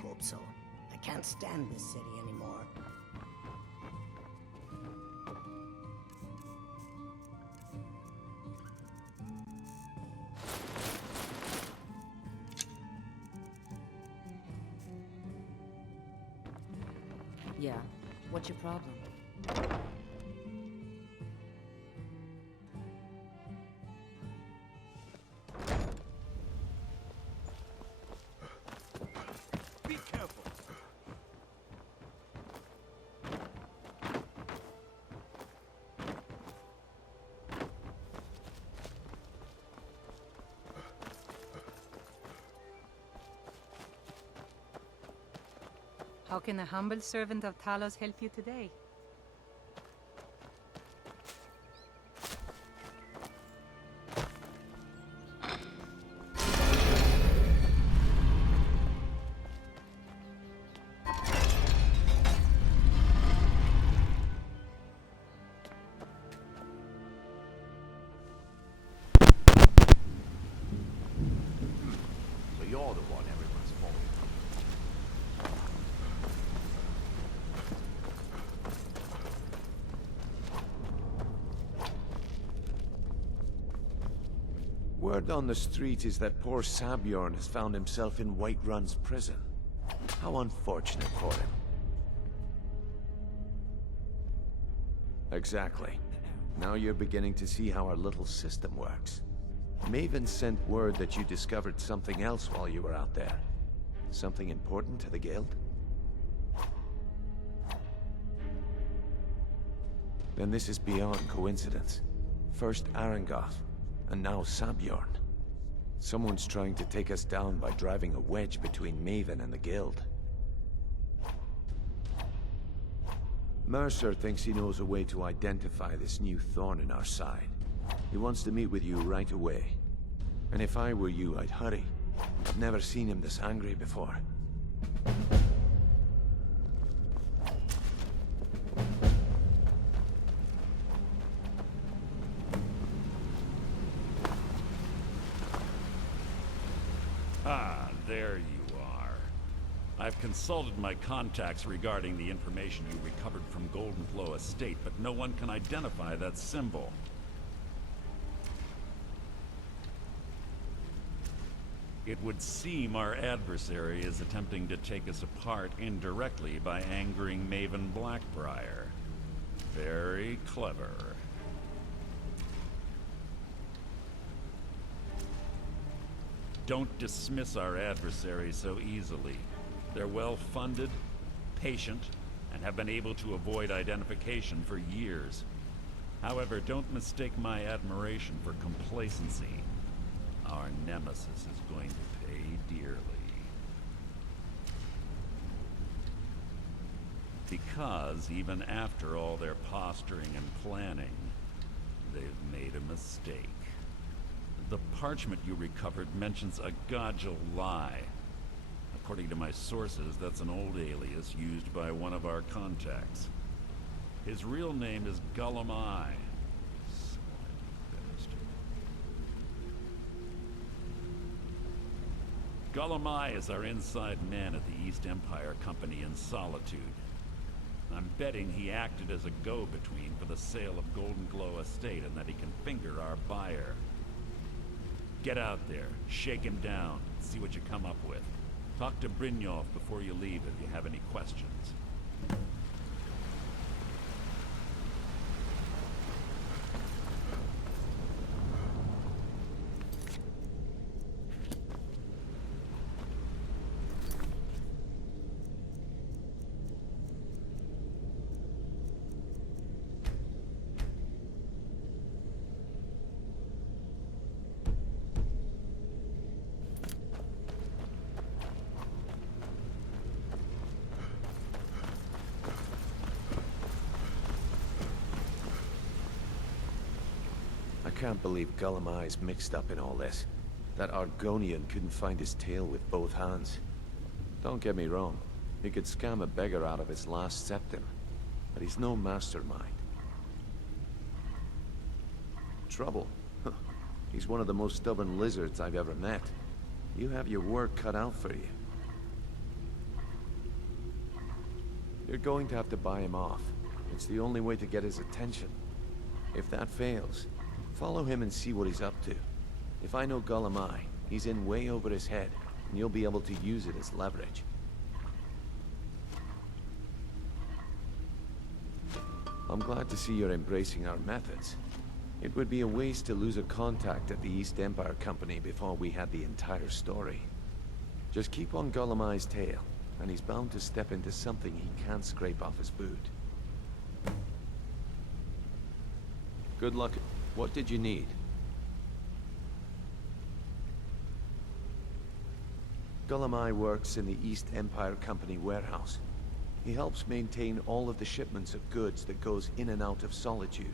hope so. I can't stand this city anymore. Yeah, what's your problem? Be careful. How can a humble servant of Talos help you today? So you're the one everyone's following. Word on the street is that poor Sabjorn has found himself in Whiterun's prison. How unfortunate for him. Exactly. Now you're beginning to see how our little system works. Maven sent word that you discovered something else while you were out there. Something important to the guild? Then this is beyond coincidence. First Arangoth, and now Sabjorn. Someone's trying to take us down by driving a wedge between Maven and the guild. Mercer thinks he knows a way to identify this new thorn in our side. He wants to meet with you right away. And if I were you, I'd hurry. I've never seen him this angry before. Ah, there you are. I've consulted my contacts regarding the information you recovered from Goldenflow Estate, but no one can identify that symbol. It would seem our adversary is attempting to take us apart indirectly by angering Maven Blackbriar. Very clever. Don't dismiss our adversary so easily. They're well-funded, patient, and have been able to avoid identification for years. However, don't mistake my admiration for complacency. Our nemesis is going to pay dearly. Because even after all their posturing and planning, they've made a mistake. The parchment you recovered mentions a Godjal lie. According to my sources, that's an old alias used by one of our contacts. His real name is Gullum Eye. Gullum Eye is our inside man at the East Empire Company in Solitude. I'm betting he acted as a go-between for the sale of Goldenglow Estate and that he can finger our buyer. Get out there, shake him down, see what you come up with. Talk to Brynjolf before you leave if you have any questions. I can't believe Gullum Eye's mixed up in all this. That Argonian couldn't find his tail with both hands. Don't get me wrong, he could scam a beggar out of his last septim, but he's no mastermind. Trouble? He's one of the most stubborn lizards I've ever met. You have your work cut out for you. You're going to have to buy him off. It's the only way to get his attention. If that fails, follow him and see what he's up to. If I know Gulamai, he's in way over his head, and you'll be able to use it as leverage. I'm glad to see you're embracing our methods. It would be a waste to lose a contact at the East Empire Company before we had the entire story. Just keep on Gulamai's tail, and he's bound to step into something he can't scrape off his boot. Good luck. What did you need? Gulamai works in the East Empire Company warehouse. He helps maintain all of the shipments of goods that goes in and out of Solitude.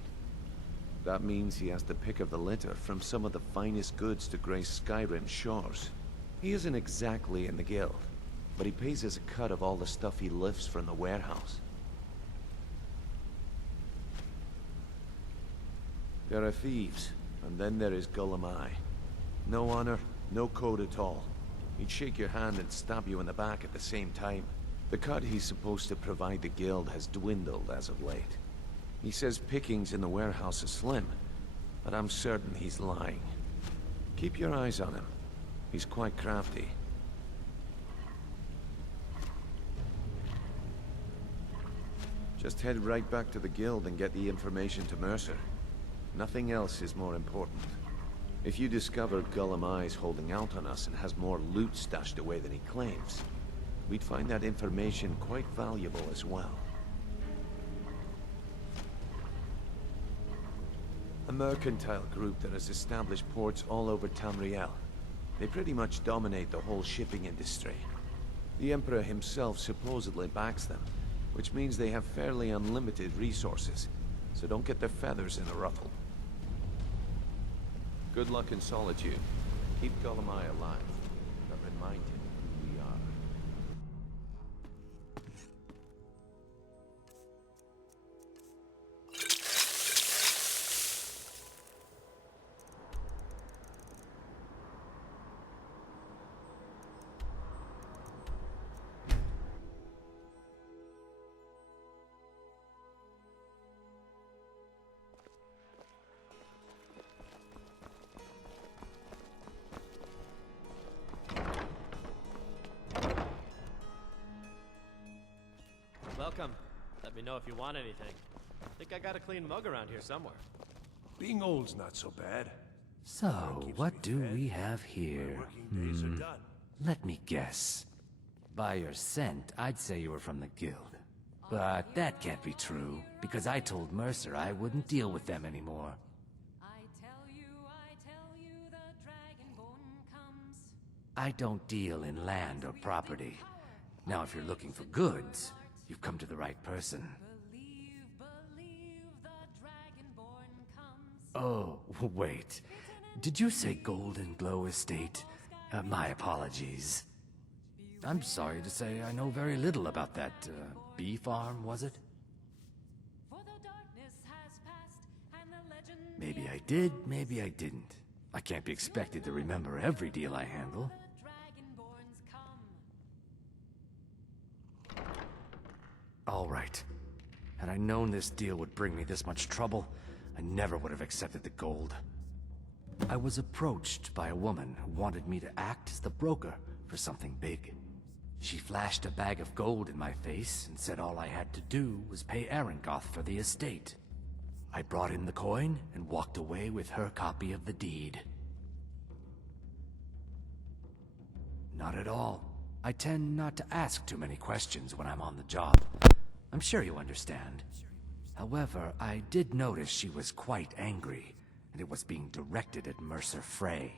That means he has the pick of the litter from some of the finest goods to grace Skyrim shores. He isn't exactly in the guild, but he pays us a cut of all the stuff he lifts from the warehouse. There are thieves, and then there is Gulamai. No honor, no code at all. He'd shake your hand and stab you in the back at the same time. The cut he's supposed to provide the guild has dwindled as of late. He says pickings in the warehouse are slim, but I'm certain he's lying. Keep your eyes on him. He's quite crafty. Just head right back to the guild and get the information to Mercer. Nothing else is more important. If you discover Gulamai's holding out on us and has more loot stashed away than he claims, we'd find that information quite valuable as well. A mercantile group that has established ports all over Tamriel. They pretty much dominate the whole shipping industry. The Emperor himself supposedly backs them, which means they have fairly unlimited resources, so don't get their feathers in a ruffle. Good luck in Solitude. Keep Gulamai alive, but remind him who we are. Welcome. Let me know if you want anything. Think I got a clean mug around here somewhere. Being old's not so bad. So, what do we have here? Working days are done. Let me guess. By your scent, I'd say you were from the guild. But that can't be true, because I told Mercer I wouldn't deal with them anymore. I don't deal in land or property. Now, if you're looking for goods, you've come to the right person. Oh, wait. Did you say Golden Glow Estate? My apologies. I'm sorry to say I know very little about that, bee farm, was it? Maybe I did, maybe I didn't. I can't be expected to remember every deal I handle. All right. Had I known this deal would bring me this much trouble, I never would have accepted the gold. I was approached by a woman who wanted me to act as the broker for something big. She flashed a bag of gold in my face and said all I had to do was pay Arangoth for the estate. I brought in the coin and walked away with her copy of the deed. Not at all. I tend not to ask too many questions when I'm on the job. I'm sure you understand. However, I did notice she was quite angry, and it was being directed at Mercer Frey.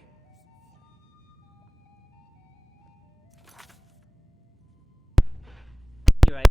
You're right.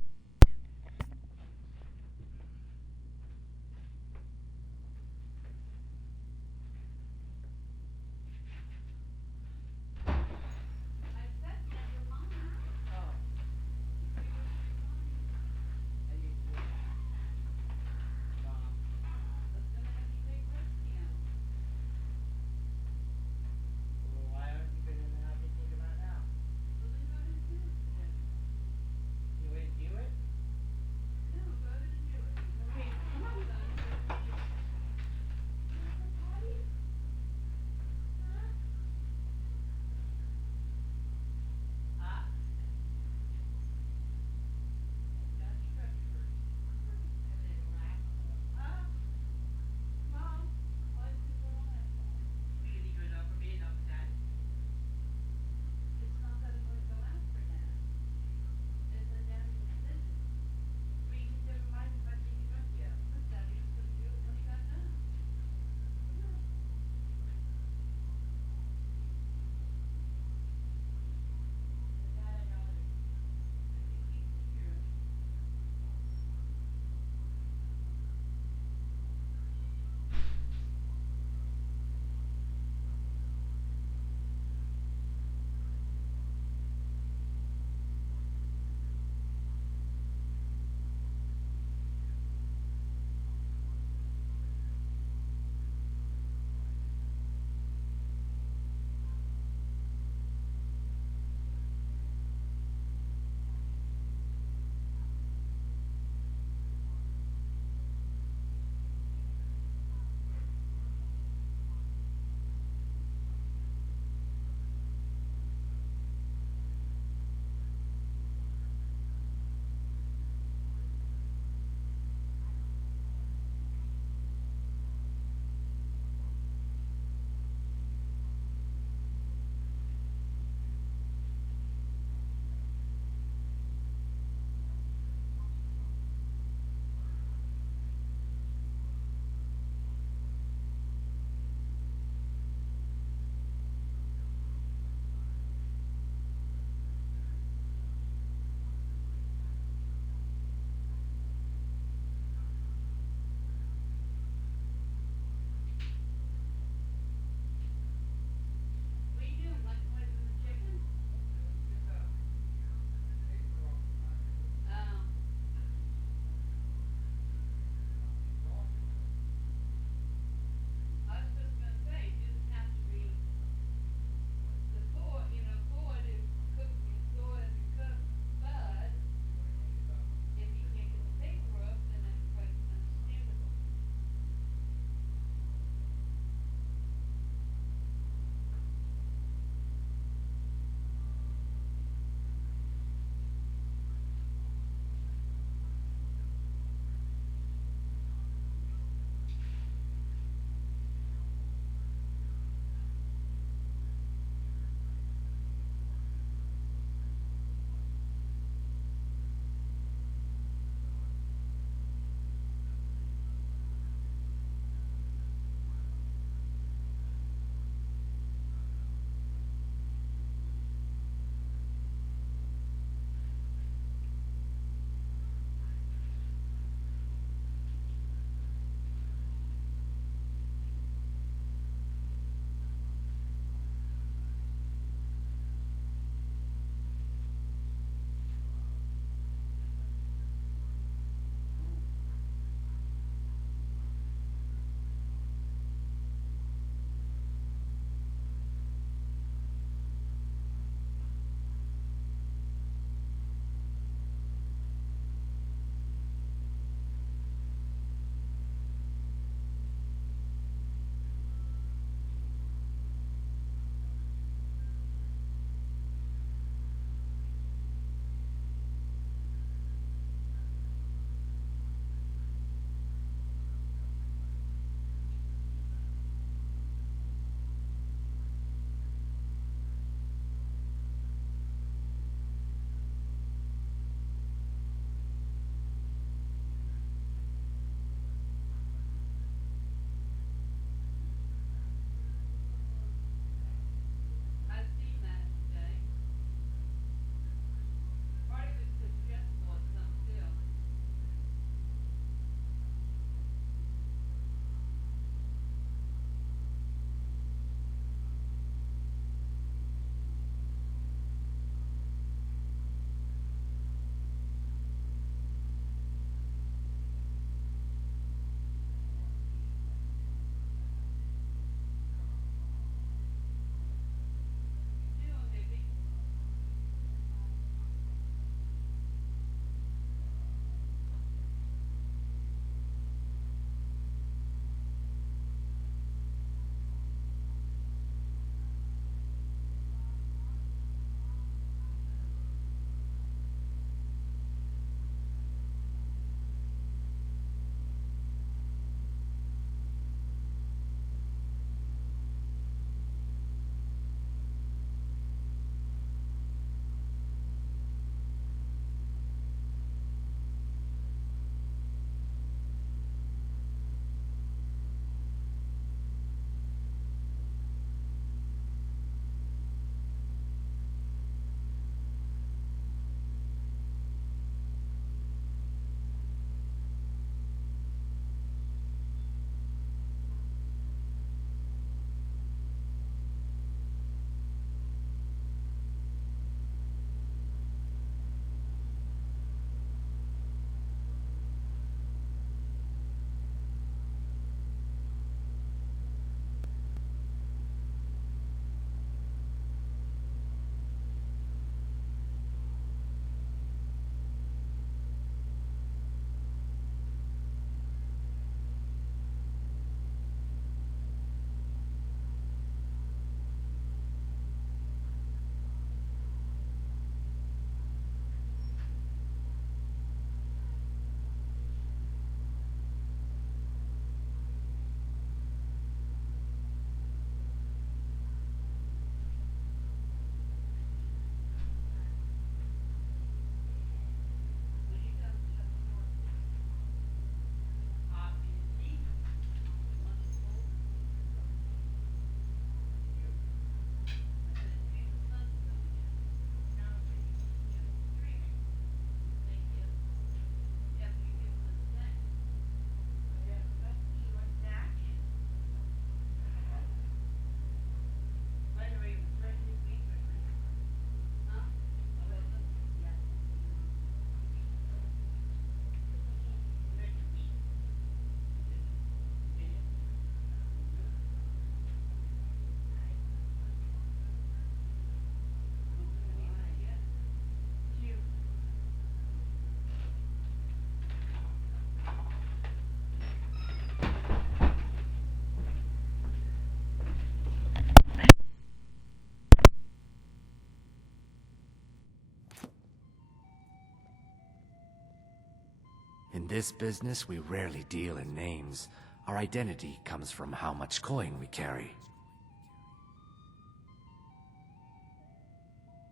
In this business, we rarely deal in names. Our identity comes from how much coin we carry.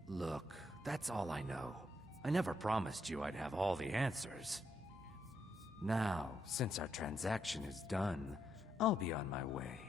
Look, that's all I know. I never promised you I'd have all the answers. Now, since our transaction is done, I'll be on my way.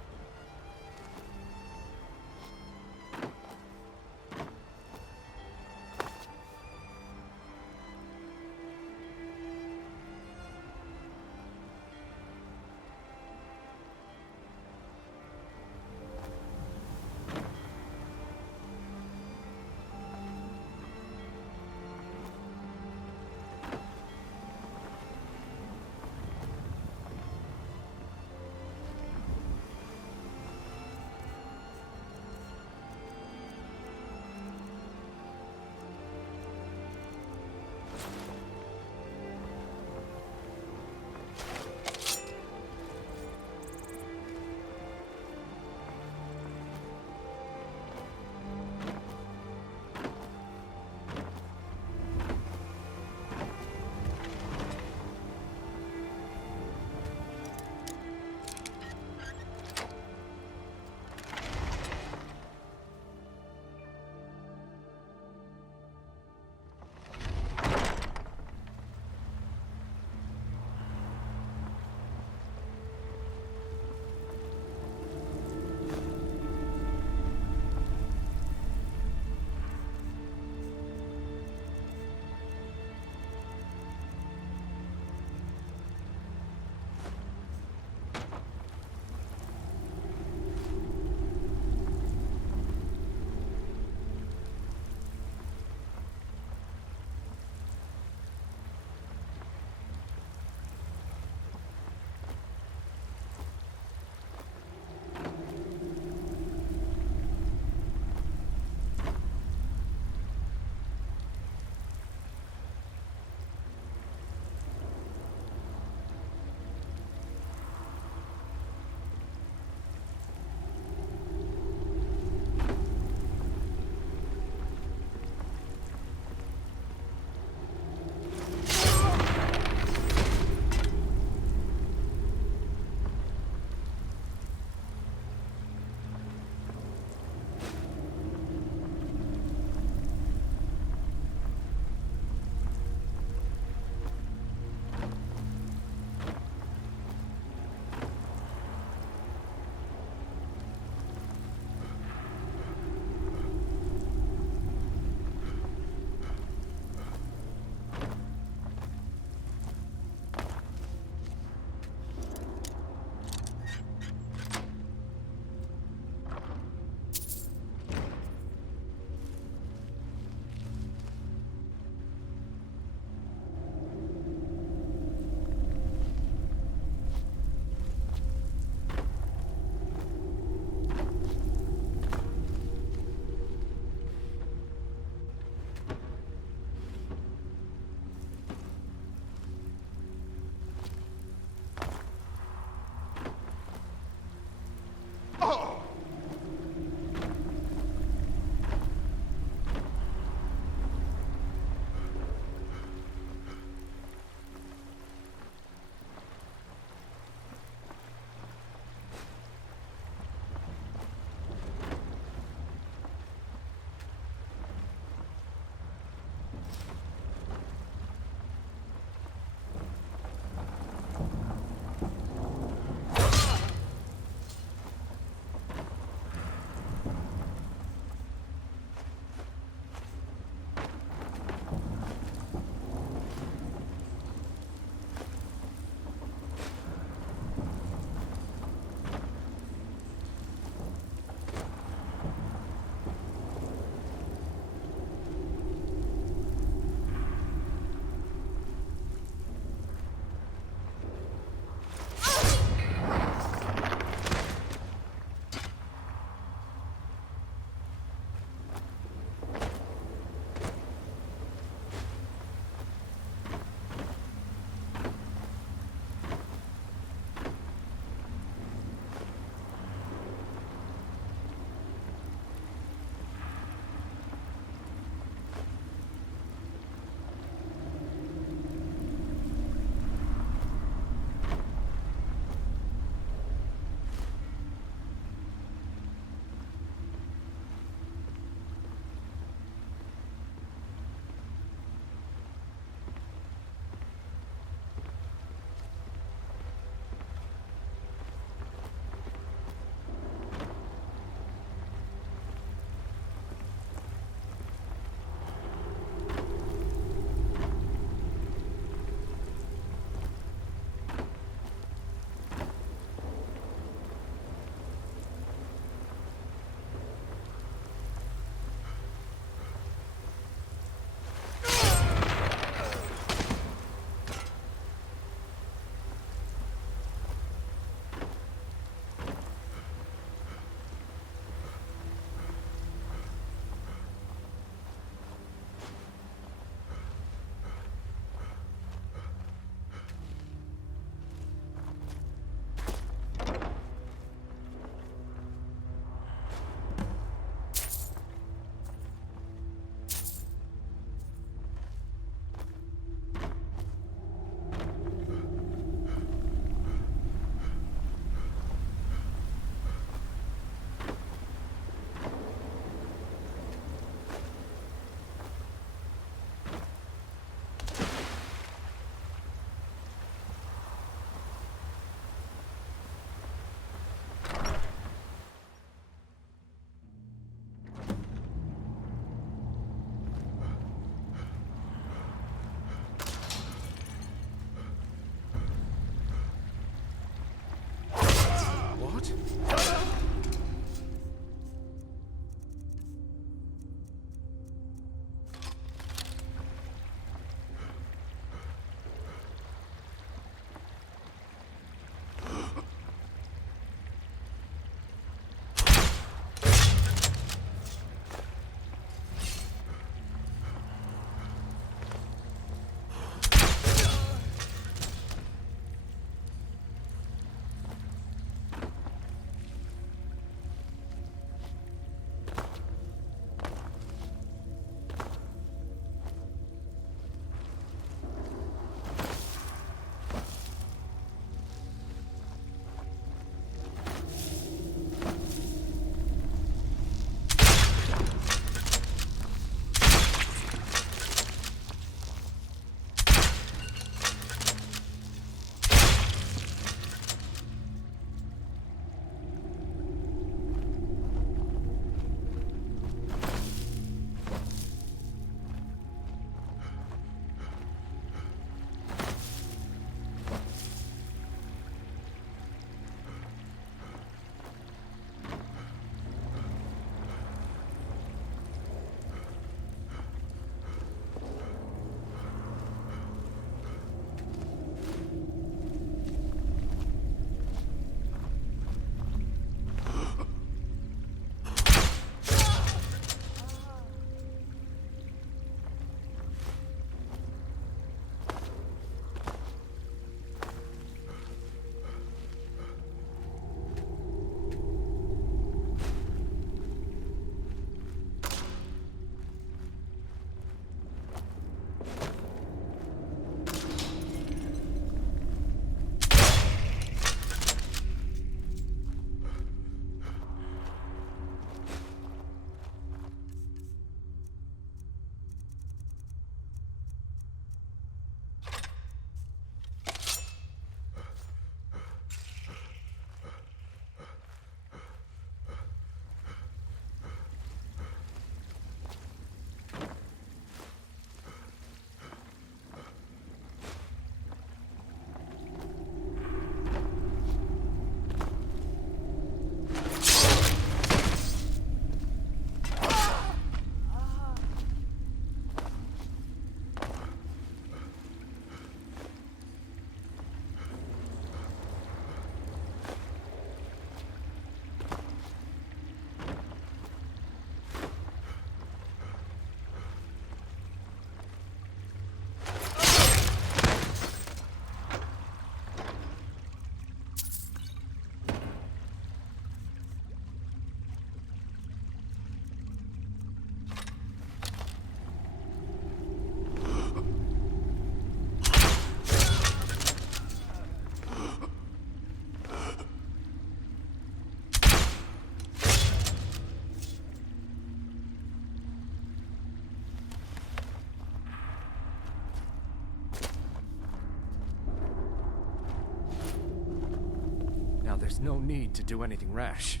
there's no need to do anything rash.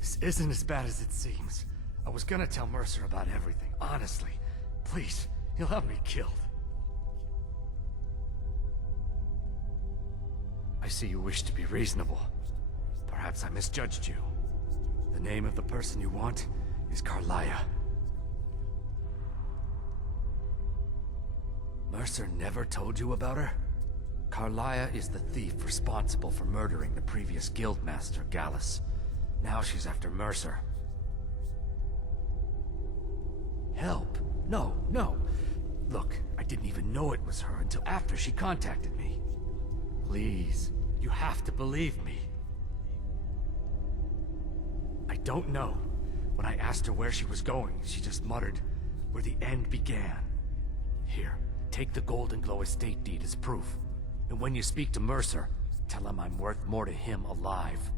This isn't as bad as it seems. I was gonna tell Mercer about everything, honestly. Please, he'll have me killed. I see you wish to be reasonable. Perhaps I misjudged you. The name of the person you want is Carlia. Mercer never told you about her? Carlia is the thief responsible for murdering the previous guildmaster, Gallus. Now she's after Mercer. Help? No, no. Look, I didn't even know it was her until after she contacted me. Please, you have to believe me. I don't know. When I asked her where she was going, she just muttered, "Where the end began." Here, take the Golden Glow estate deed as proof. And when you speak to Mercer, tell him I'm worth more to him alive.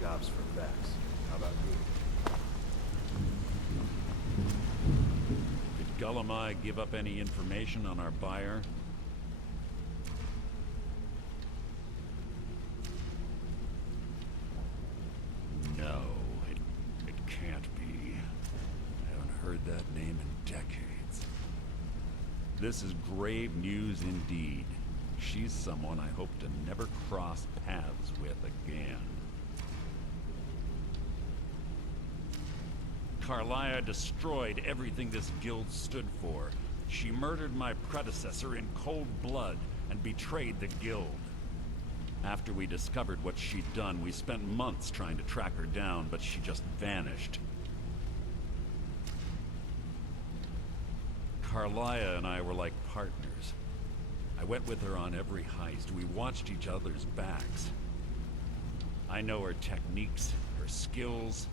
jobs for Vex. How about you? Did Gullumai give up any information on our buyer? No, it can't be. I haven't heard that name in decades. This is grave news indeed. She's someone I hope to never cross paths with again. Carlia destroyed everything this guild stood for. She murdered my predecessor in cold blood and betrayed the guild. After we discovered what she'd done, we spent months trying to track her down, but she just vanished. Carlia and I were like partners. I went with her on every heist. We watched each other's backs. I know her techniques, her skills.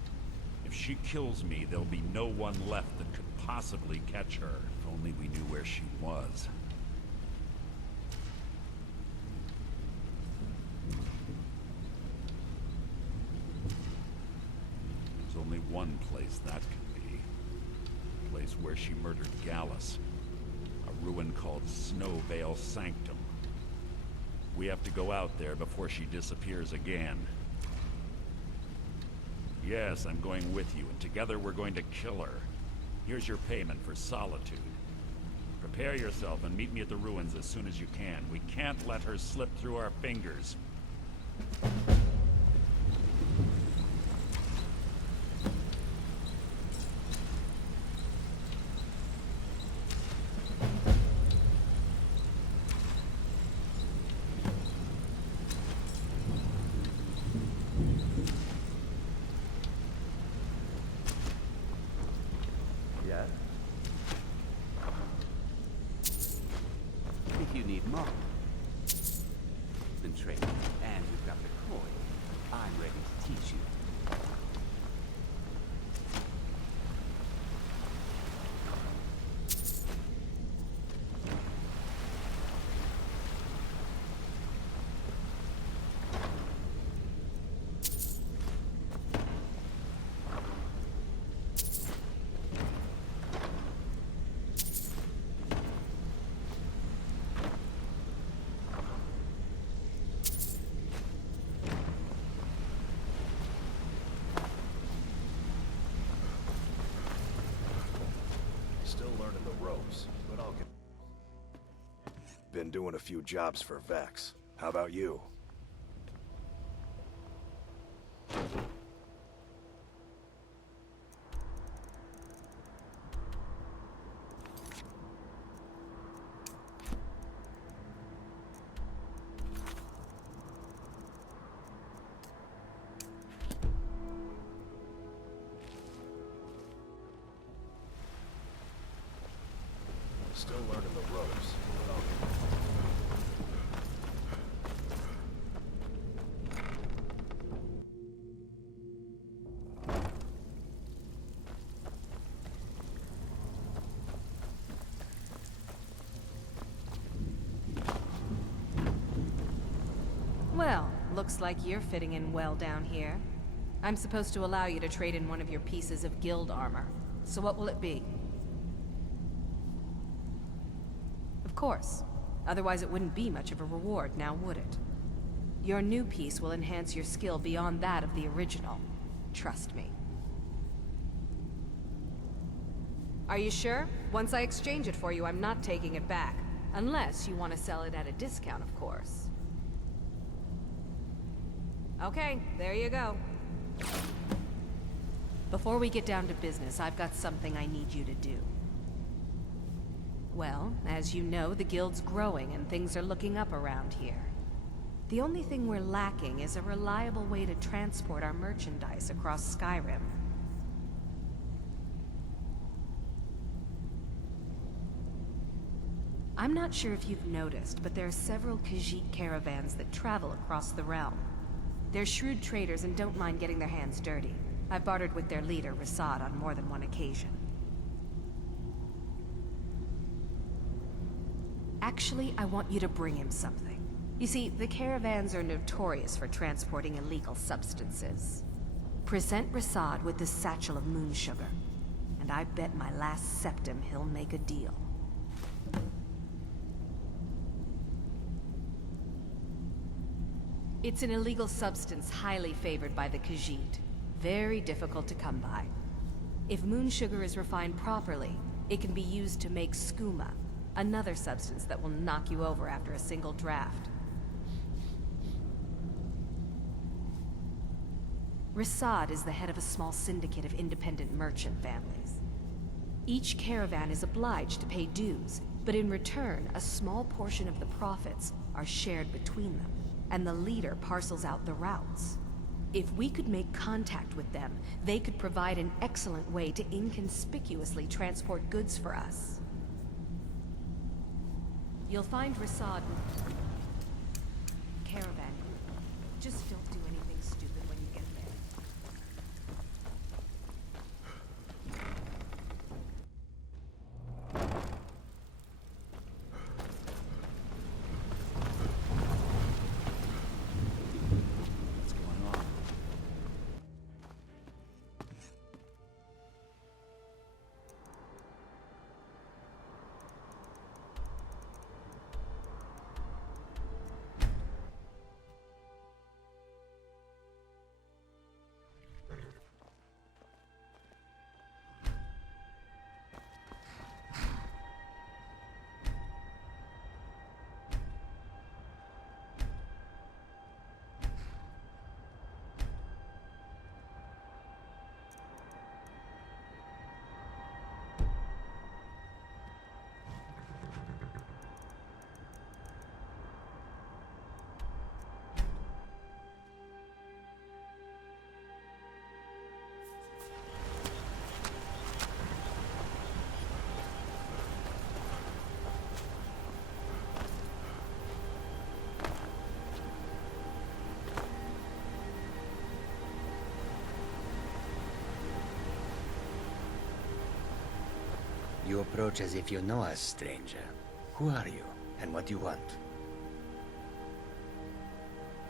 If she kills me, there'll be no one left that could possibly catch her. If only we knew where she was. one place that could be. A place where she murdered Gallus. A ruin called Snowvale Sanctum. We have to go out there before she disappears again. Yes, I'm going with you, and together we're going to kill her. Here's your payment for solitude. Prepare yourself and meet me at the ruins as soon as you can. We can't let her slip through our fingers. Yeah? If you need more than training, and you've got the coin, I'm ready to teach you. Still learning the ropes, but I'll get... Been doing a few jobs for Vex. How about you? Still learning the ropes, but I'll get... Well, looks like you're fitting in well down here. I'm supposed to allow you to trade in one of your pieces of guild armor. So what will it be? Of course. Otherwise it wouldn't be much of a reward, now would it? Your new piece will enhance your skill beyond that of the original. Trust me. Are you sure? Once I exchange it for you, I'm not taking it back. Unless you want to sell it at a discount, of course. Okay, there you go. Before we get down to business, I've got something I need you to do. Well, as you know, the guild's growing and things are looking up around here. The only thing we're lacking is a reliable way to transport our merchandise across Skyrim. I'm not sure if you've noticed, but there are several Khajiit caravans that travel across the realm. They're shrewd traders and don't mind getting their hands dirty. I've bartered with their leader, Rasad, on more than one occasion. Actually, I want you to bring him something. You see, the caravans are notorious for transporting illegal substances. Present Rasad with this satchel of moon sugar, and I bet my last septim he'll make a deal. It's an illegal substance highly favored by the Khajiit. Very difficult to come by. If moon sugar is refined properly, it can be used to make skooma, another substance that will knock you over after a single draft. Rasad is the head of a small syndicate of independent merchant families. Each caravan is obliged to pay dues, but in return, a small portion of the profits are shared between them, and the leader parcels out the routes. If we could make contact with them, they could provide an excellent way to inconspicuously transport goods for us. You'll find Rasad caravan. Just don't do anything stupid when you get there. What's going on? You approach as if you know us, stranger. Who are you, and what do you want?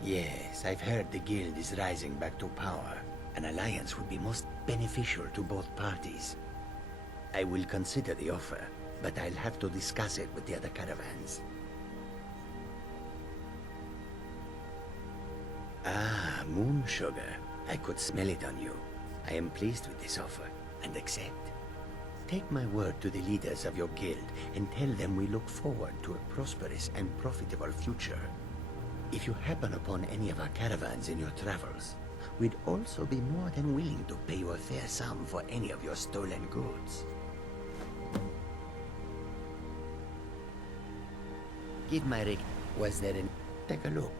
Yes, I've heard the guild is rising back to power. An alliance would be most beneficial to both parties. I will consider the offer, but I'll have to discuss it with the other caravans. Ah, moon sugar. I could smell it on you. I am pleased with this offer, and accept. Take my word to the leaders of your guild, and tell them we look forward to a prosperous and profitable future. If you happen upon any of our caravans in your travels, we'd also be more than willing to pay you a fair sum for any of your stolen goods. Give my rig. Was there an... Take a look.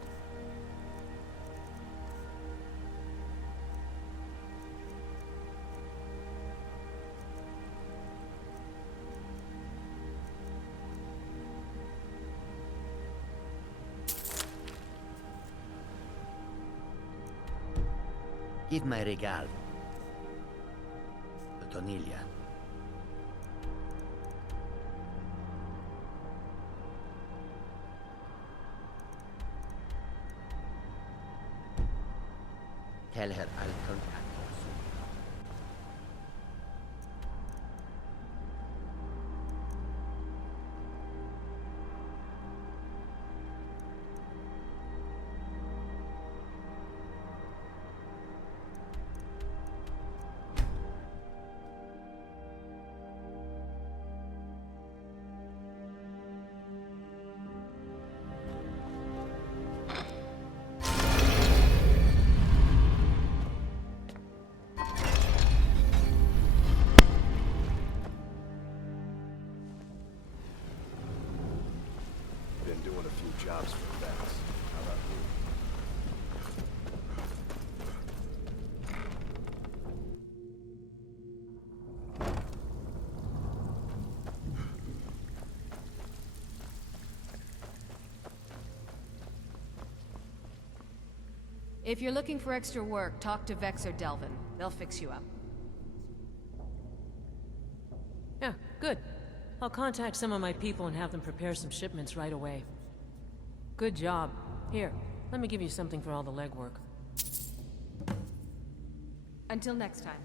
Give my regal. To Tonilia. Tell her I'll contact her soon. Been doing a few jobs for vets. How about you? If you're looking for extra work, talk to Vex or Delvin. They'll fix you up. Yeah, good. I'll contact some of my people and have them prepare some shipments right away. Good job. Here, let me give you something for all the legwork. Until next time.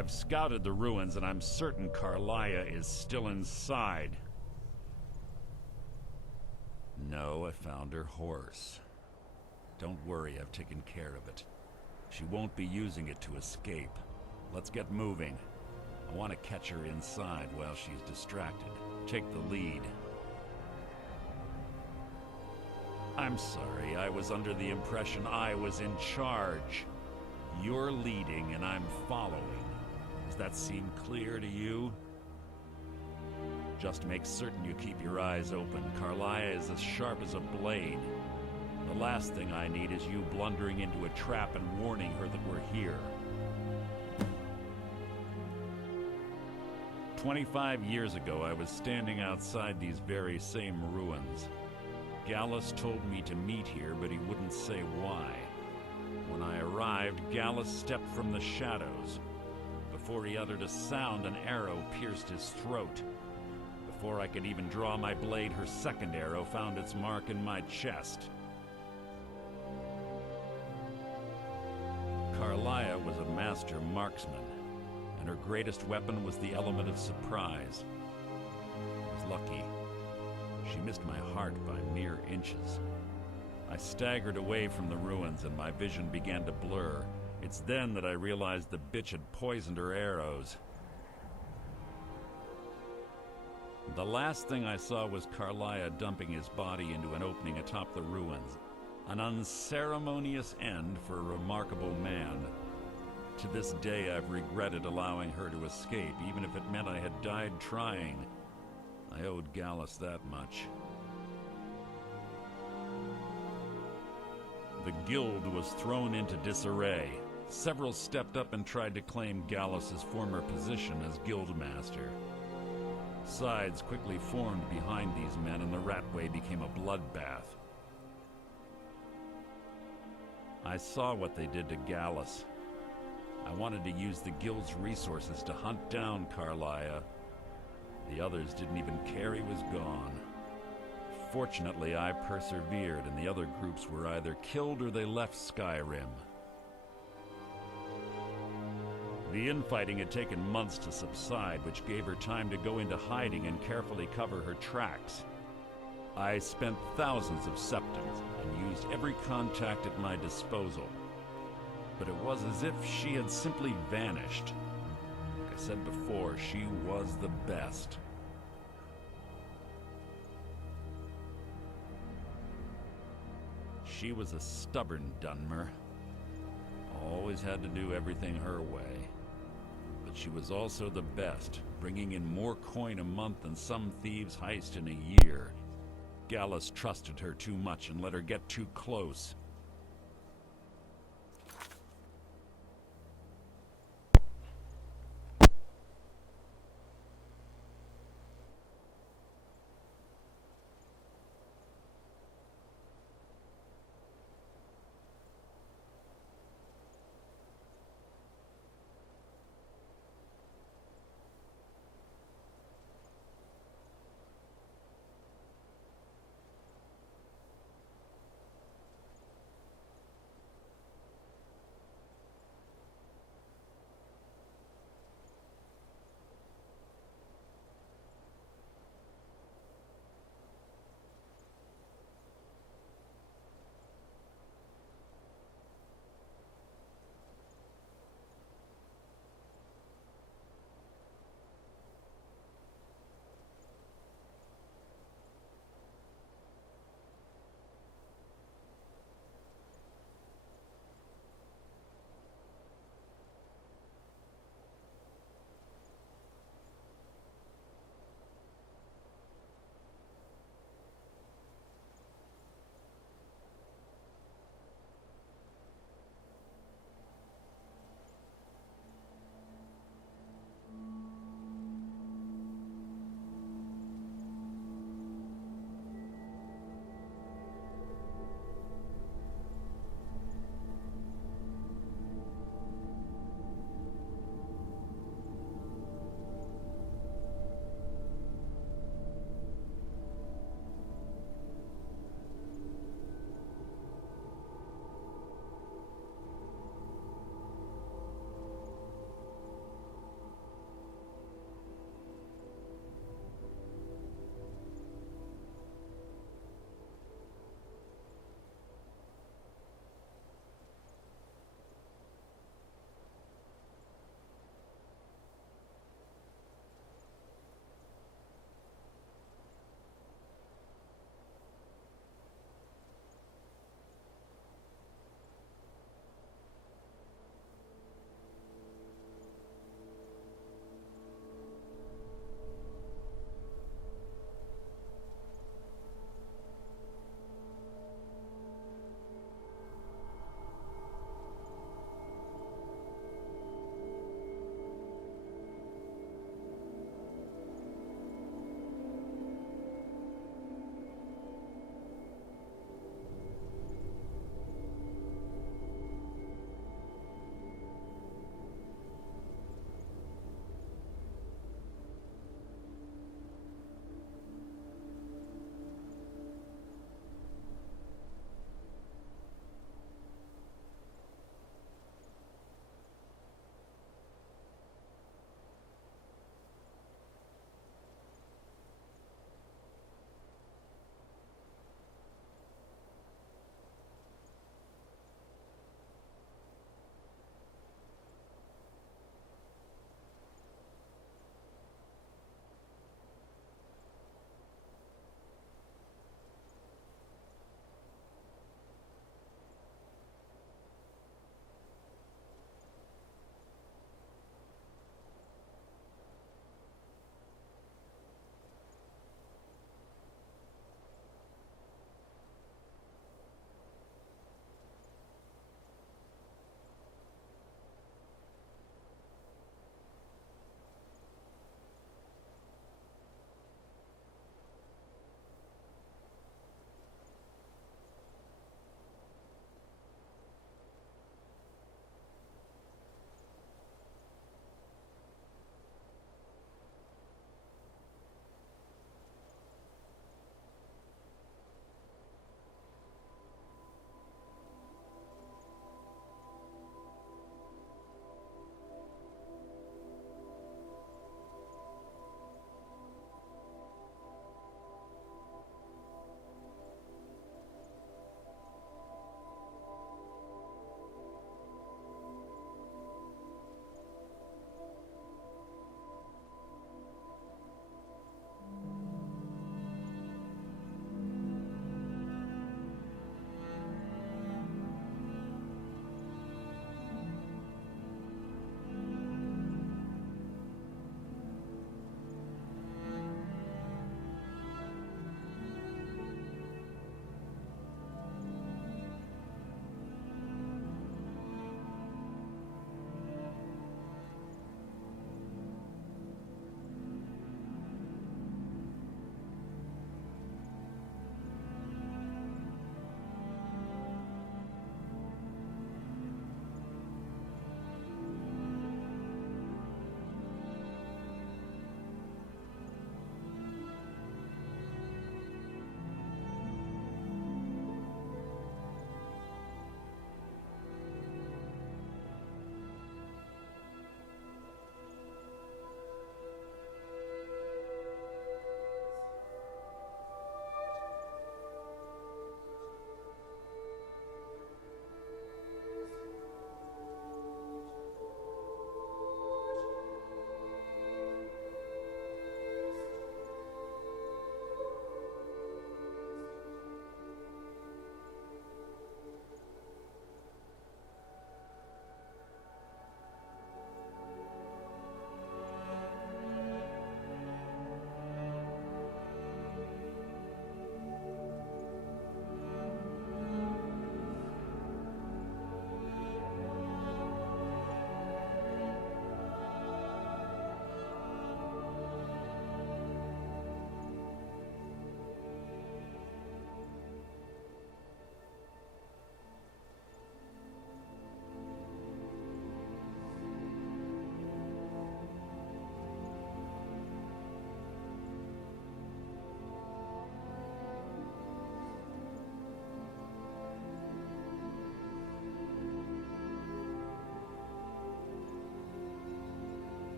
I've scouted the ruins and I'm certain Carlia is still inside. No, I found her horse. Don't worry, I've taken care of it. She won't be using it to escape. Let's get moving. I want to catch her inside while she's distracted. Take the lead. I'm sorry, I was under the impression I was in charge. You're leading and I'm following. Does that seem clear to you? Just make certain you keep your eyes open. Carlia is as sharp as a blade. The last thing I need is you blundering into a trap and warning her that we're here. 25 years ago, I was standing outside these very same ruins. Gallus told me to meet here, but he wouldn't say why. When I arrived, Gallus stepped from the shadows. Before he uttered a sound, an arrow pierced his throat. Before I could even draw my blade, her second arrow found its mark in my chest. Carlia was a master marksman, and her greatest weapon was the element of surprise. I was lucky. She missed my heart by mere inches. I staggered away from the ruins and my vision began to blur. It's then that I realized the bitch had poisoned her arrows. The last thing I saw was Carlia dumping his body into an opening atop the ruins. An unceremonious end for a remarkable man. To this day, I've regretted allowing her to escape, even if it meant I had died trying. I owed Gallus that much. The guild was thrown into disarray. Several stepped up and tried to claim Gallus's former position as guildmaster. Sides quickly formed behind these men, and the Ratway became a bloodbath. I saw what they did to Gallus. I wanted to use the guild's resources to hunt down Carlia. The others didn't even care he was gone. Fortunately, I persevered, and the other groups were either killed or they left Skyrim. The infighting had taken months to subside, which gave her time to go into hiding and carefully cover her tracks. I spent thousands of septums and used every contact at my disposal. But it was as if she had simply vanished. Like I said before, she was the best. She was a stubborn Dunmer. Always had to do everything her way. But she was also the best, bringing in more coin a month than some thieves heist in a year. Gallus trusted her too much and let her get too close.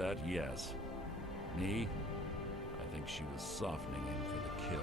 that, yes. Me? I think she was softening him for the kill.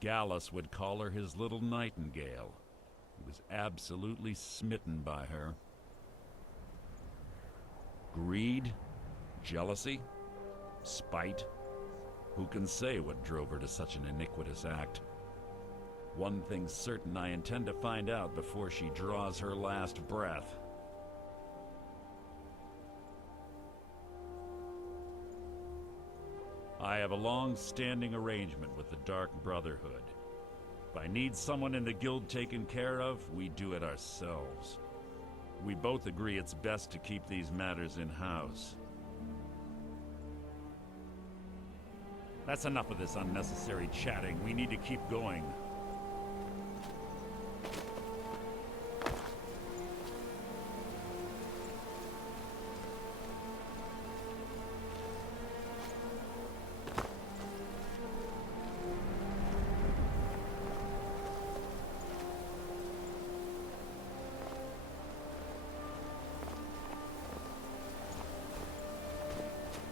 Gallus would call her his little nightingale. He was absolutely smitten by her. Greed? Jealousy? Spite? Who can say what drove her to such an iniquitous act? One thing's certain, I intend to find out before she draws her last breath. I have a long-standing arrangement with the Dark Brotherhood. If I need someone in the guild taken care of, we do it ourselves. We both agree it's best to keep these matters in-house. That's enough of this unnecessary chatting. We need to keep going.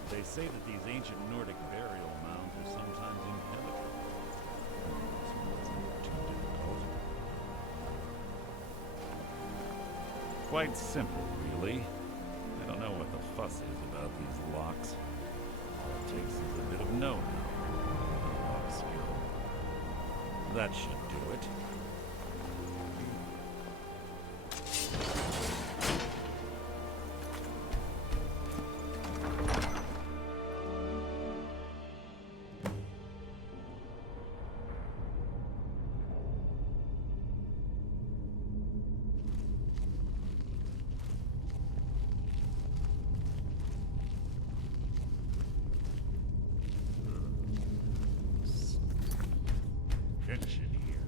They say that these ancient Nordic burial mounds are sometimes impenetrable. It's not too difficult. Quite simple, really. I don't know what the fuss is about these locks. All it takes is a bit of know-how. Lock skill. That should do it. Tension here.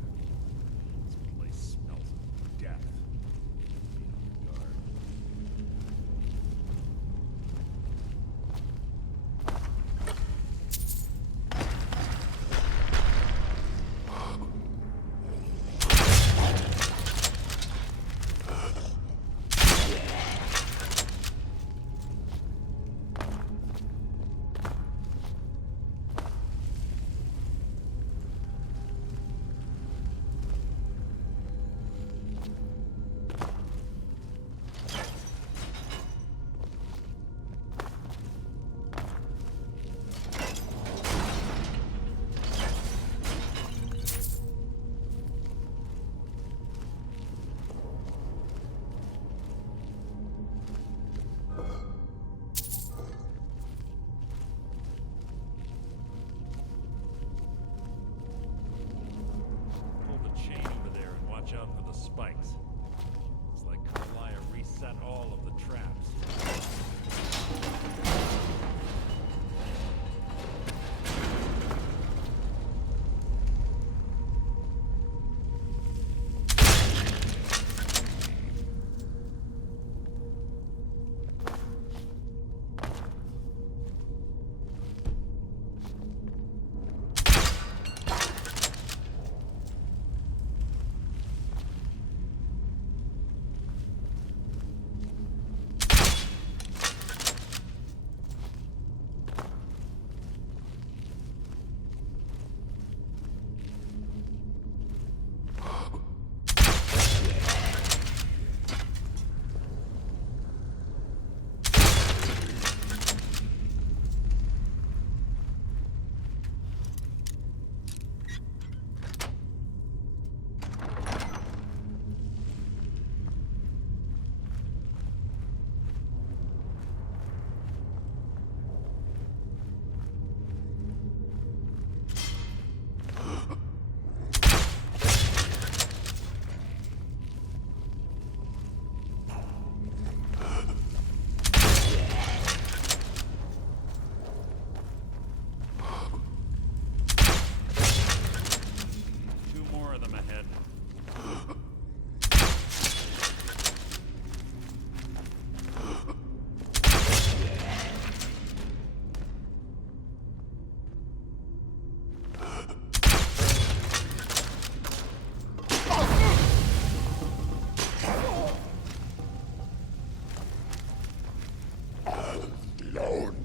alone.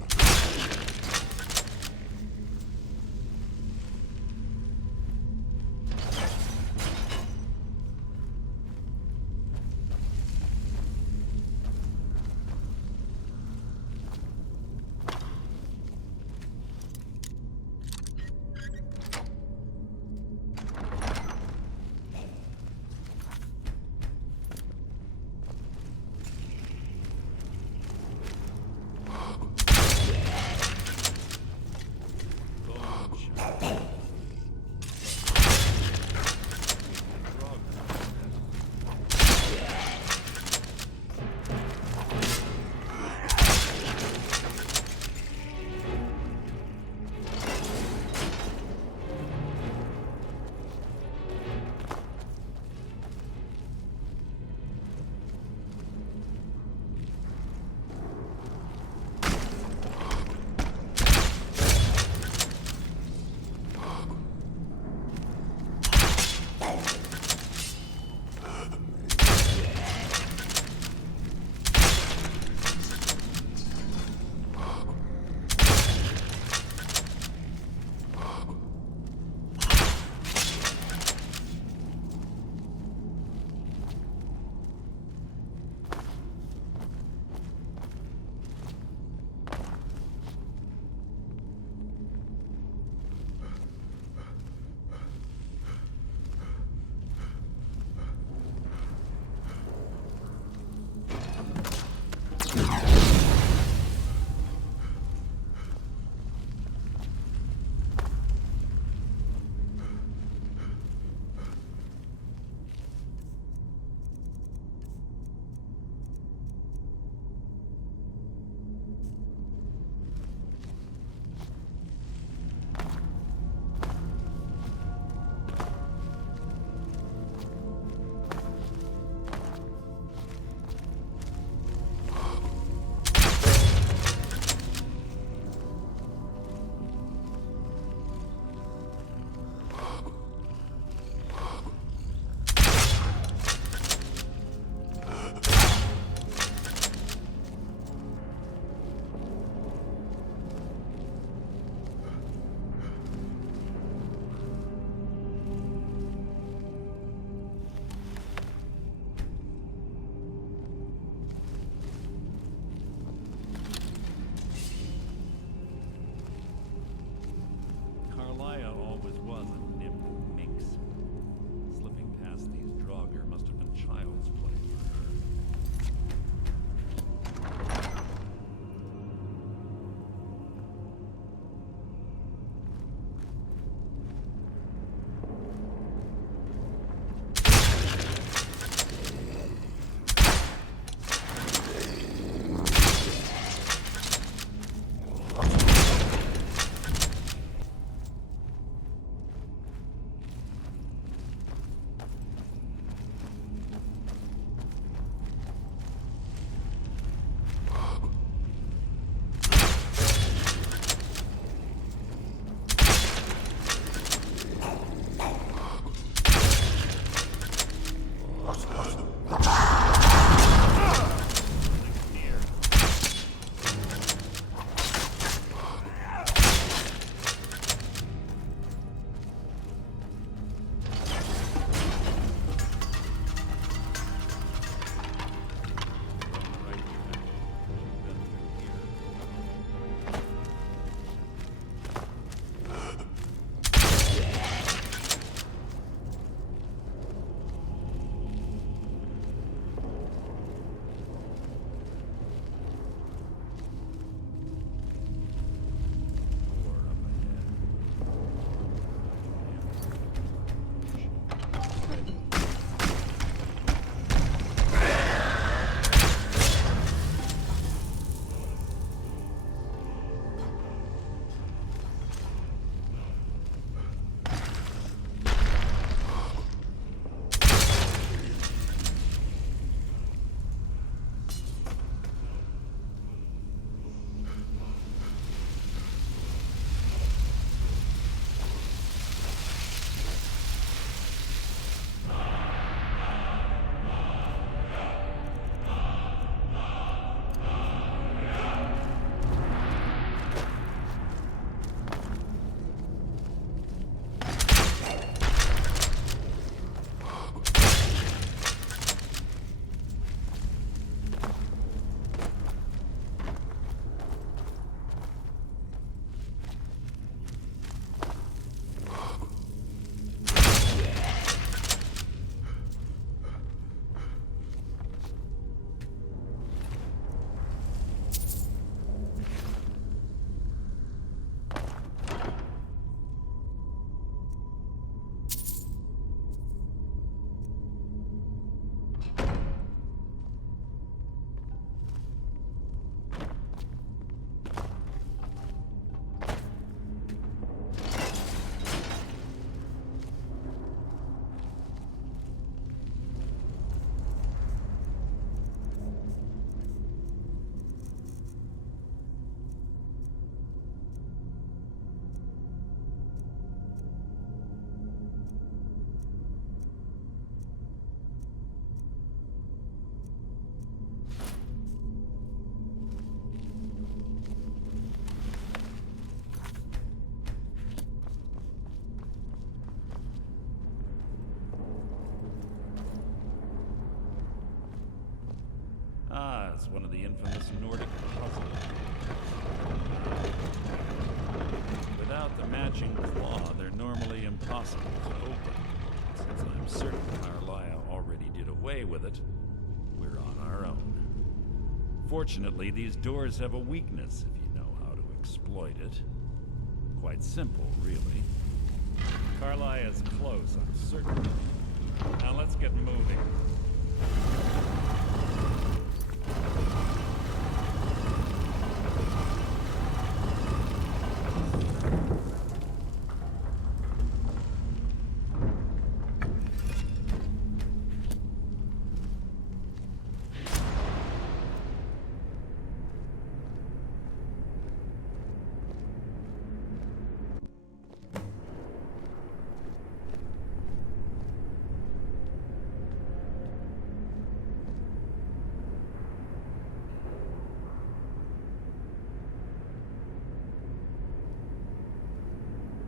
one of the infamous Nordic puzzles. Without the matching claw, they're normally impossible to open. Since I'm certain Carlia already did away with it, we're on our own. Fortunately, these doors have a weakness if you know how to exploit it. Quite simple, really. Carlia is close, I'm certain. Now let's get moving.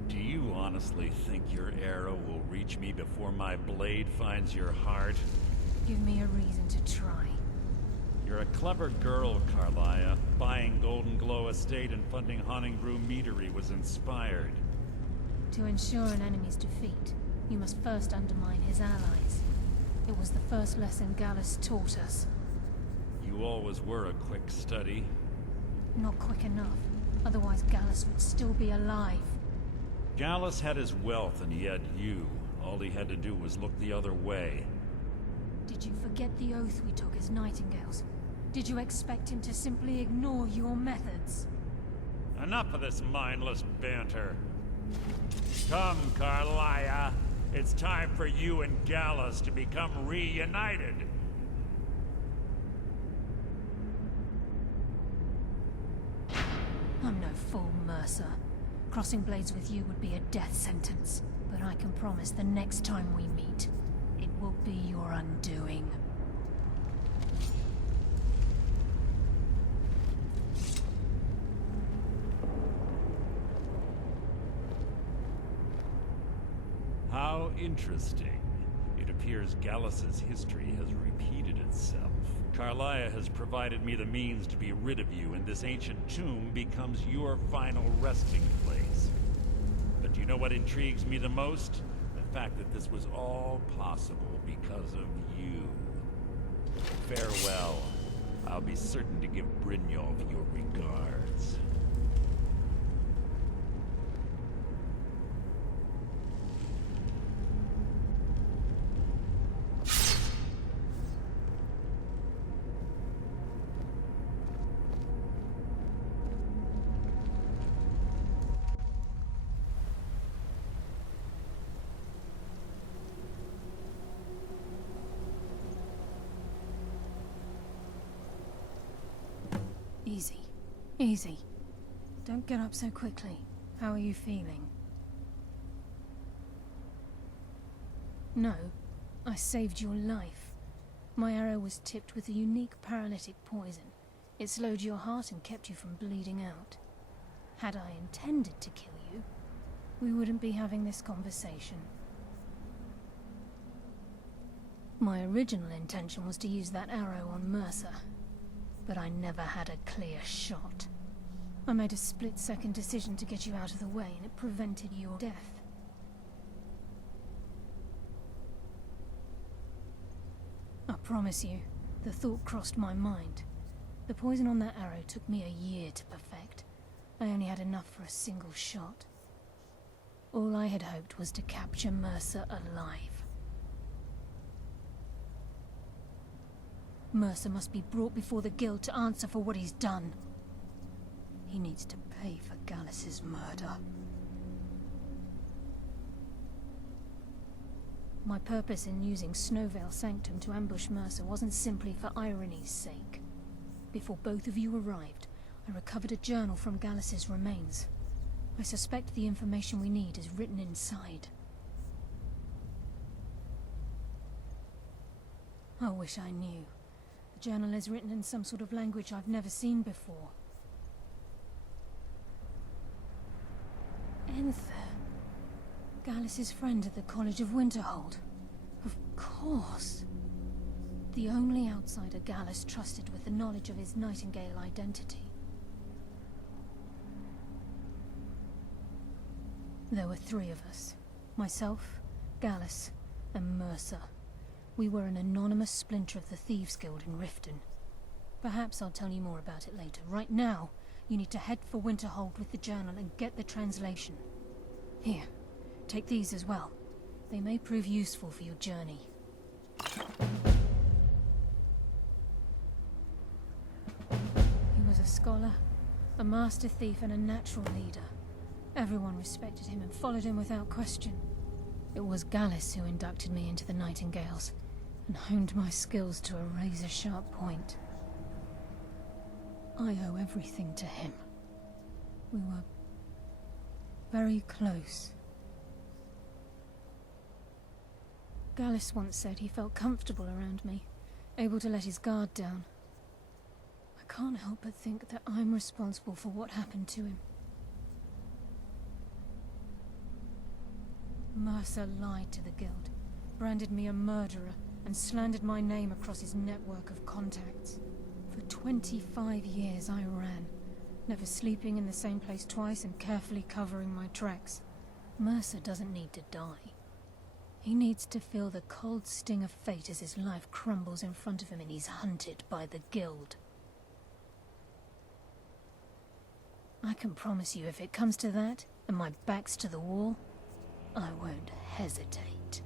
Do you honestly think your arrow will reach me before my blade finds your heart? Give me a reason to try. You're a clever girl, Carlia. Buying Golden Glow Estate and funding Honningbrew Meadery was inspired. To ensure an enemy's defeat, you must first undermine his allies. It was the first lesson Gallus taught us. You always were a quick study. Not quick enough. Otherwise Gallus would still be alive. Gallus had his wealth and he had you. All he had to do was look the other way. Did you forget the oath we took as Nightingales? Did you expect him to simply ignore your methods? Enough of this mindless banter. Come, Carlia. It's time for you and Gallus to become reunited. I'm no fool, Mercer. Crossing blades with you would be a death sentence. But I can promise the next time we meet, it will be your undoing. How interesting. It appears Gallus's history has repeated itself. Carlia has provided me the means to be rid of you, and this ancient tomb becomes your final resting place. But do you know what intrigues me the most? The fact that this was all possible because of you. Farewell. I'll be certain to give Brynjolf your regards. Easy. Easy. Don't get up so quickly. How are you feeling? No. I saved your life. My arrow was tipped with a unique paralytic poison. It slowed your heart and kept you from bleeding out. Had I intended to kill you, we wouldn't be having this conversation. My original intention was to use that arrow on Mercer. But I never had a clear shot. I made a split-second decision to get you out of the way, and it prevented your death. I promise you, the thought crossed my mind. The poison on that arrow took me a year to perfect. I only had enough for a single shot. All I had hoped was to capture Mercer alive. Mercer must be brought before the Guild to answer for what he's done. He needs to pay for Gallus's murder. My purpose in using Snowvale Sanctum to ambush Mercer wasn't simply for irony's sake. Before both of you arrived, I recovered a journal from Gallus's remains. I suspect the information we need is written inside. I wish I knew. The journal is written in some sort of language I've never seen before. Enther. Gallus's friend at the College of Winterhold. Of course. The only outsider Gallus trusted with the knowledge of his Nightingale identity. There were 3 of us. Myself, Gallus, and Mercer. We were an anonymous splinter of the Thieves Guild in Riften. Perhaps I'll tell you more about it later. Right now, you need to head for Winterhold with the journal and get the translation. Here, take these as well. They may prove useful for your journey. He was a scholar, a master thief, and a natural leader. Everyone respected him and followed him without question. It was Gallus who inducted me into the Nightingales, and honed my skills to a razor-sharp point. I owe everything to him. We were very close. Gallus once said he felt comfortable around me, able to let his guard down. I can't help but think that I'm responsible for what happened to him. Mercer lied to the Guild, branded me a murderer, and slandered my name across his network of contacts. For 25 years I ran, never sleeping in the same place twice and carefully covering my tracks. Mercer doesn't need to die. He needs to feel the cold sting of fate as his life crumbles in front of him and he's hunted by the Guild. I can promise you, if it comes to that, and my back's to the wall, I won't hesitate.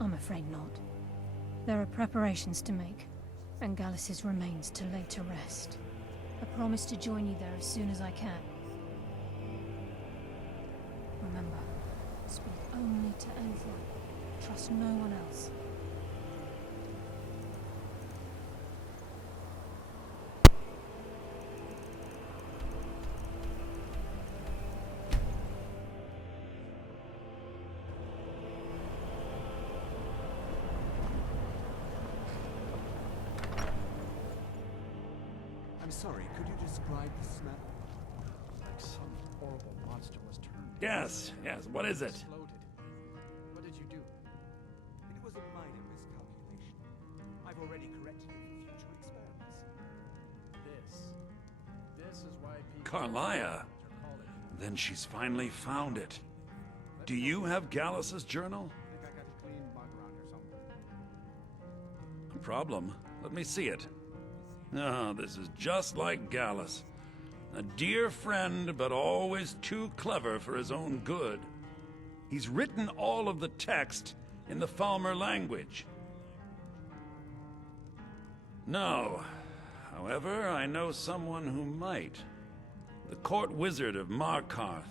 I'm afraid not. There are preparations to make, and Gallus's remains to lay to rest. I promise to join you there as soon as I can. Remember, speak only to Aether. Trust no one else. I'm sorry, could you describe the smell? Like some horrible monster was turned. Yes, what is it? Exploded. What did you do? It was a minor miscalculation. I've already corrected it for future experiments. This is why people... Carlia? Then she's finally found it. Do you have Gallus's journal? I think I got a clean mug around here somewhere. No problem. Let me see it. Ah, this is just like Gallus. A dear friend, but always too clever for his own good. He's written all of the text in the Falmer language. No. However, I know someone who might. The court wizard of Markarth,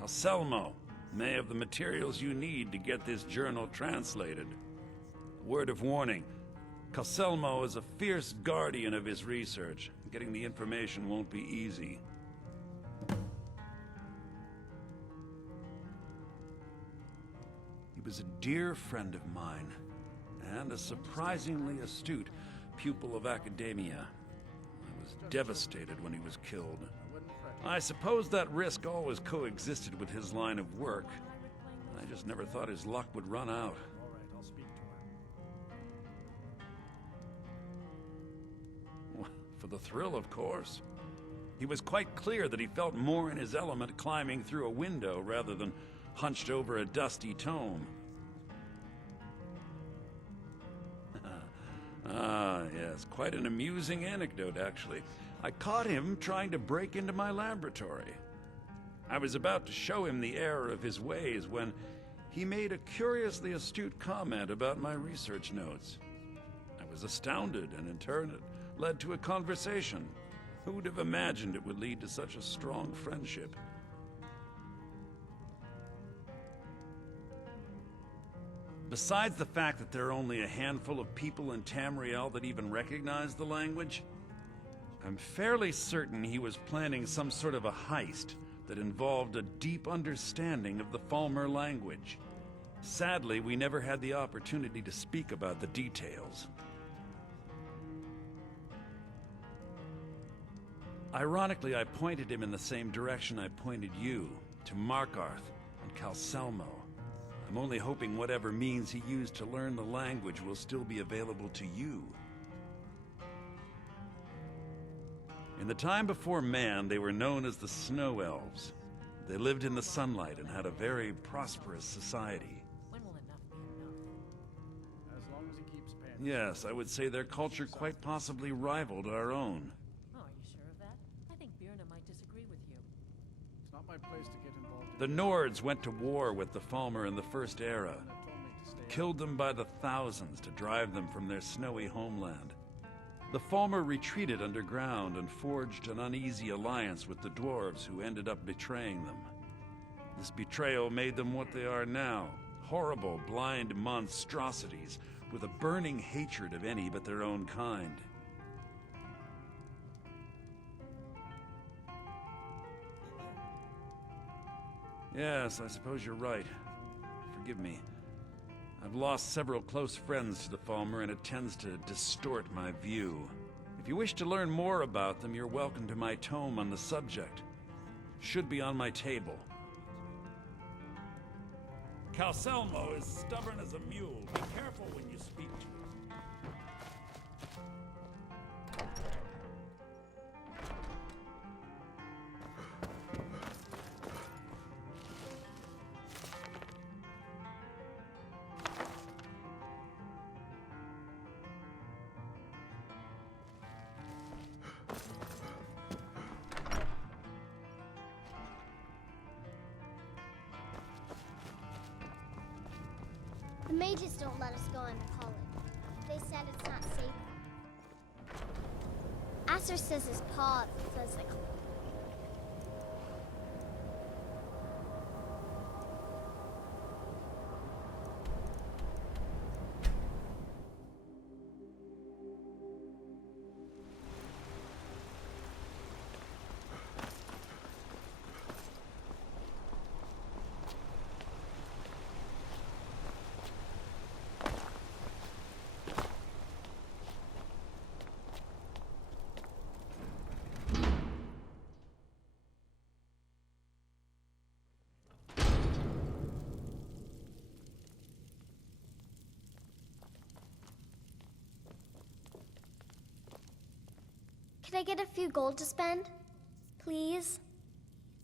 Calselmo, may have the materials you need to get this journal translated. Word of warning. Calselmo is a fierce guardian of his research. Getting the information won't be easy. He was a dear friend of mine, and a surprisingly astute pupil of academia. I was devastated when he was killed. I suppose that risk always coexisted with his line of work. I just never thought his luck would run out. All right, I'll speak to him. For the thrill, of course. He was quite clear that he felt more in his element climbing through a window rather than hunched over a dusty tome. Yes, quite an amusing anecdote, actually. I caught him trying to break into my laboratory. I was about to show him the error of his ways when he made a curiously astute comment about my research notes. I was astounded, and in turn it led to a conversation. Who would have imagined it would lead to such a strong friendship? Besides the fact that there are only a handful of people in Tamriel that even recognize the language, I'm fairly certain he was planning some sort of a heist that involved a deep understanding of the Falmer language. Sadly, we never had the opportunity to speak about the details. Ironically, I pointed him in the same direction I pointed you, to Markarth and Calselmo. I'm only hoping whatever means he used to learn the language will still be available to you. In the time before man, they were known as the Snow Elves. They lived in the sunlight and had a very prosperous society. When will enough be enough? As long as he keeps paying. Yes, I would say their culture quite possibly rivaled our own. Oh, are you sure of that? I think Birna might disagree with you. It's not my place to get involved in. The Nords went to war with the Falmer in the First Era, Birna told me to stay killed them by the thousands to drive them from their snowy homeland. The Falmer retreated underground and forged an uneasy alliance with the dwarves who ended up betraying them. This betrayal made them what they are now, horrible, blind monstrosities with a burning hatred of any but their own kind. Yes, I suppose you're right. Forgive me. I've lost several close friends to the Falmer, and it tends to distort my view. If you wish to learn more about them, you're welcome to my tome on the subject. Should be on my table. Calselmo is stubborn as a mule. Be careful when you speak to him. The mages don't let us go in the college. They said it's not safe. Asser says his paw says the Can I get a few gold to spend? Please?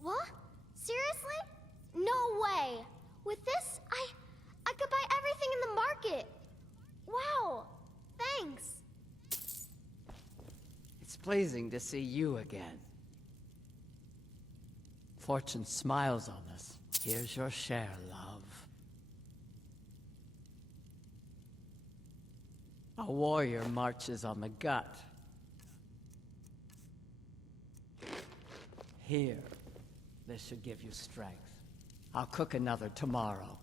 What? Seriously? No way! With this, I could buy everything in the market! Wow! Thanks! It's pleasing to see you again. Fortune smiles on us. Here's your share, love. A warrior marches on the gut. Here, this should give you strength. I'll cook another tomorrow.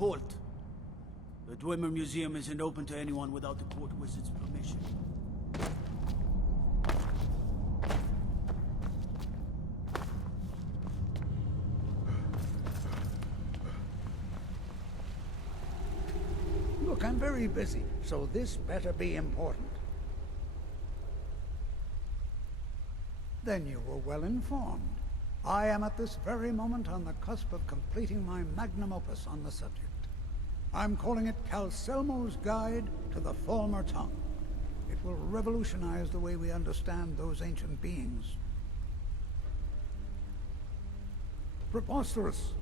Halt! The Dwemer Museum isn't open to anyone without the Court Wizard's permission. Look, I'm very busy, so this better be important. Then you were well informed. I am at this very moment on the cusp of completing my magnum opus on the subject. I'm calling it Calcelmo's Guide to the Falmer Tongue. It will revolutionize the way we understand those ancient beings. Preposterous!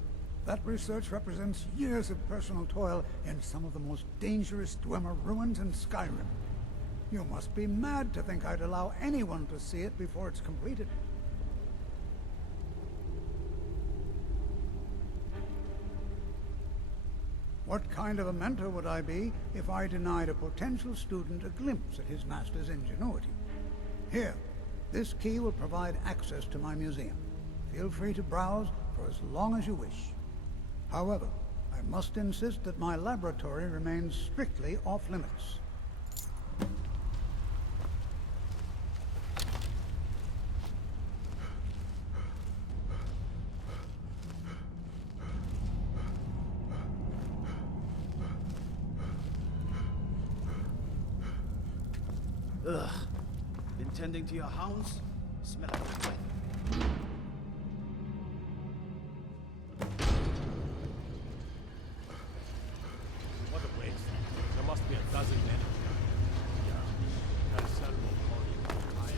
That research represents years of personal toil in some of the most dangerous Dwemer ruins in Skyrim. You must be mad to think I'd allow anyone to see it before it's completed. What kind of a mentor would I be if I denied a potential student a glimpse at his master's ingenuity? Here, this key will provide access to my museum. Feel free to browse for as long as you wish. However, I must insist that my laboratory remains strictly off-limits. Ugh. Been tending to your hounds? Smell like sweat. What a waste. There must be a dozen men. Yeah. Calcelmo calling for my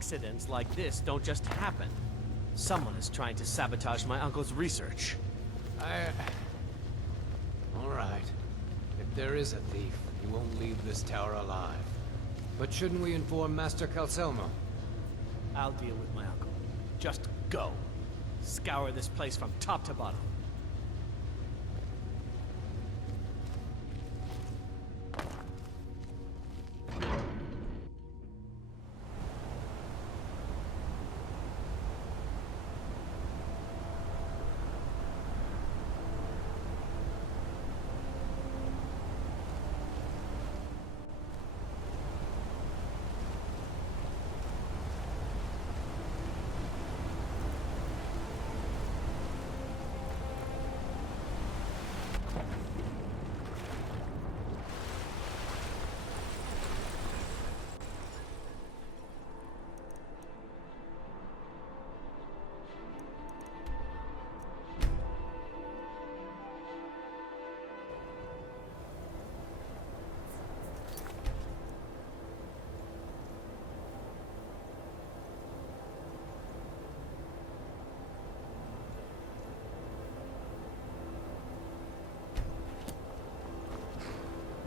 Accidents like this don't just happen. Someone is trying to sabotage my uncle's research. All right. If there is a thief, he won't leave this tower alive. But shouldn't we inform Master Calcelmo? I'll deal with my uncle. Just go. Scour this place from top to bottom.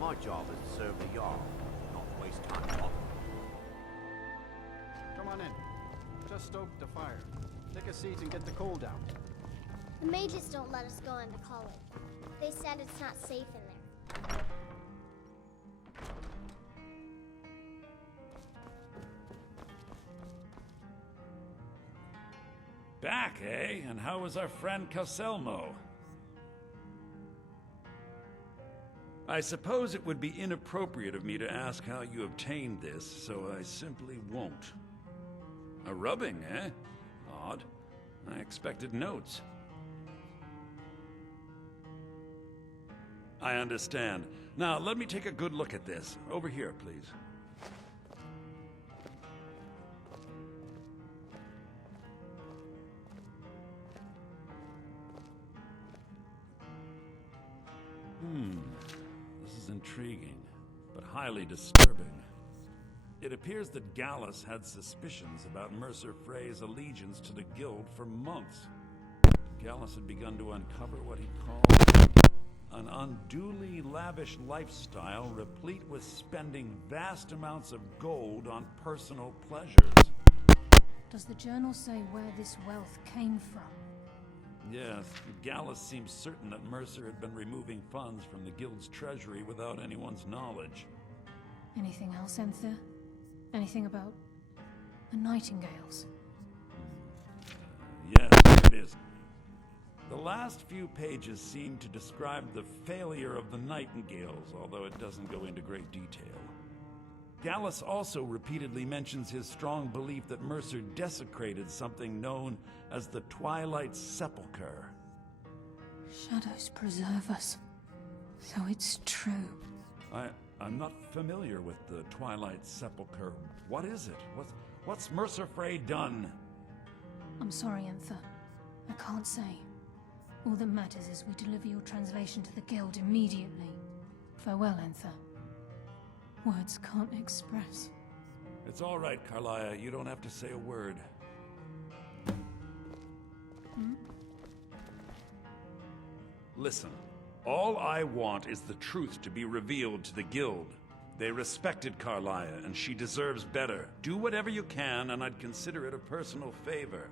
My job is to serve the Jarl, not waste time talking. Come on in. Just stoke the fire. Take a seat and get the cold out. The mages don't let us go into college. They said it's not safe in there. Back, eh? And how was our friend Calcelmo? I suppose it would be inappropriate of me to ask how you obtained this, so I simply won't. A rubbing, eh? Odd. I expected notes. I understand. Now, let me take a good look at this. Over here, please. This is intriguing, but highly disturbing. It appears that Gallus had suspicions about Mercer Frey's allegiance to the guild for months. Gallus had begun to uncover what he called an unduly lavish lifestyle replete with spending vast amounts of gold on personal pleasures. Does the journal say where this wealth came from? Yes, Gallus seems certain that Mercer had been removing funds from the guild's treasury without anyone's knowledge. Anything else, Enther? Anything about the Nightingales? Yes, here it is. The last few pages seem to describe the failure of the Nightingales, although it doesn't go into great detail. Gallus also repeatedly mentions his strong belief that Mercer desecrated something known as the Twilight Sepulchre. Shadows preserve us. So it's true. I'm not familiar with the Twilight Sepulchre. What is it? What's Mercer Frey done? I'm sorry, Enther. I can't say. All that matters is we deliver your translation to the guild immediately. Farewell, Enther. Words can't express. It's all right, Carlia. You don't have to say a word. Listen, all I want is the truth to be revealed to the guild. They respected Carlia, and she deserves better. Do whatever you can, and I'd consider it a personal favor.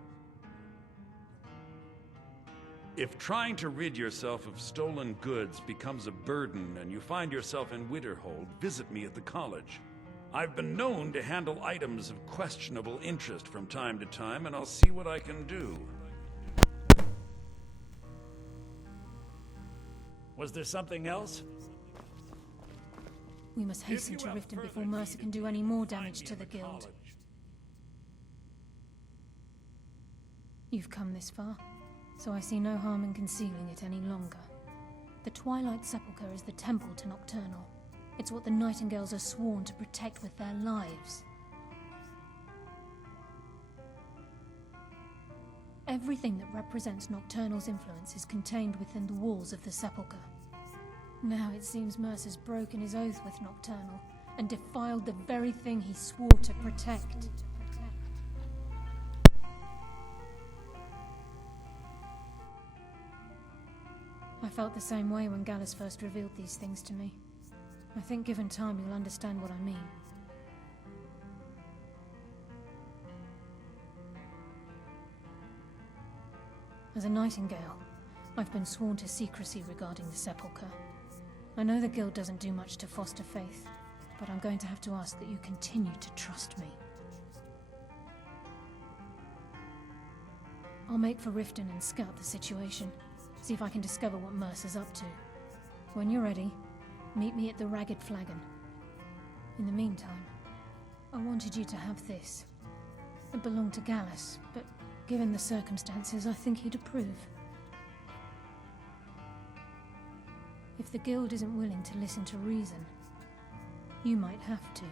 If trying to rid yourself of stolen goods becomes a burden and you find yourself in Winterhold, visit me at the college. I've been known to handle items of questionable interest from time to time, and I'll see what I can do. Was there something else? We must hasten to Riften before Mercer can do any more damage to the guild. You've come this far, so I see no harm in concealing it any longer. The Twilight Sepulchre is the temple to Nocturnal. It's what the Nightingales are sworn to protect with their lives. Everything that represents Nocturnal's influence is contained within the walls of the Sepulchre. Now it seems Mercer's broken his oath with Nocturnal and defiled the very thing he swore to protect. I felt the same way when Gallus first revealed these things to me. I think given time you'll understand what I mean. As a Nightingale, I've been sworn to secrecy regarding the Sepulchre. I know the Guild doesn't do much to foster faith, but I'm going to have to ask that you continue to trust me. I'll make for Riften and scout the situation, see if I can discover what Mercer's up to. When you're ready, meet me at the Ragged Flagon. In the meantime, I wanted you to have this. It belonged to Gallus, but given the circumstances, I think he'd approve. If the Guild isn't willing to listen to reason, you might have to.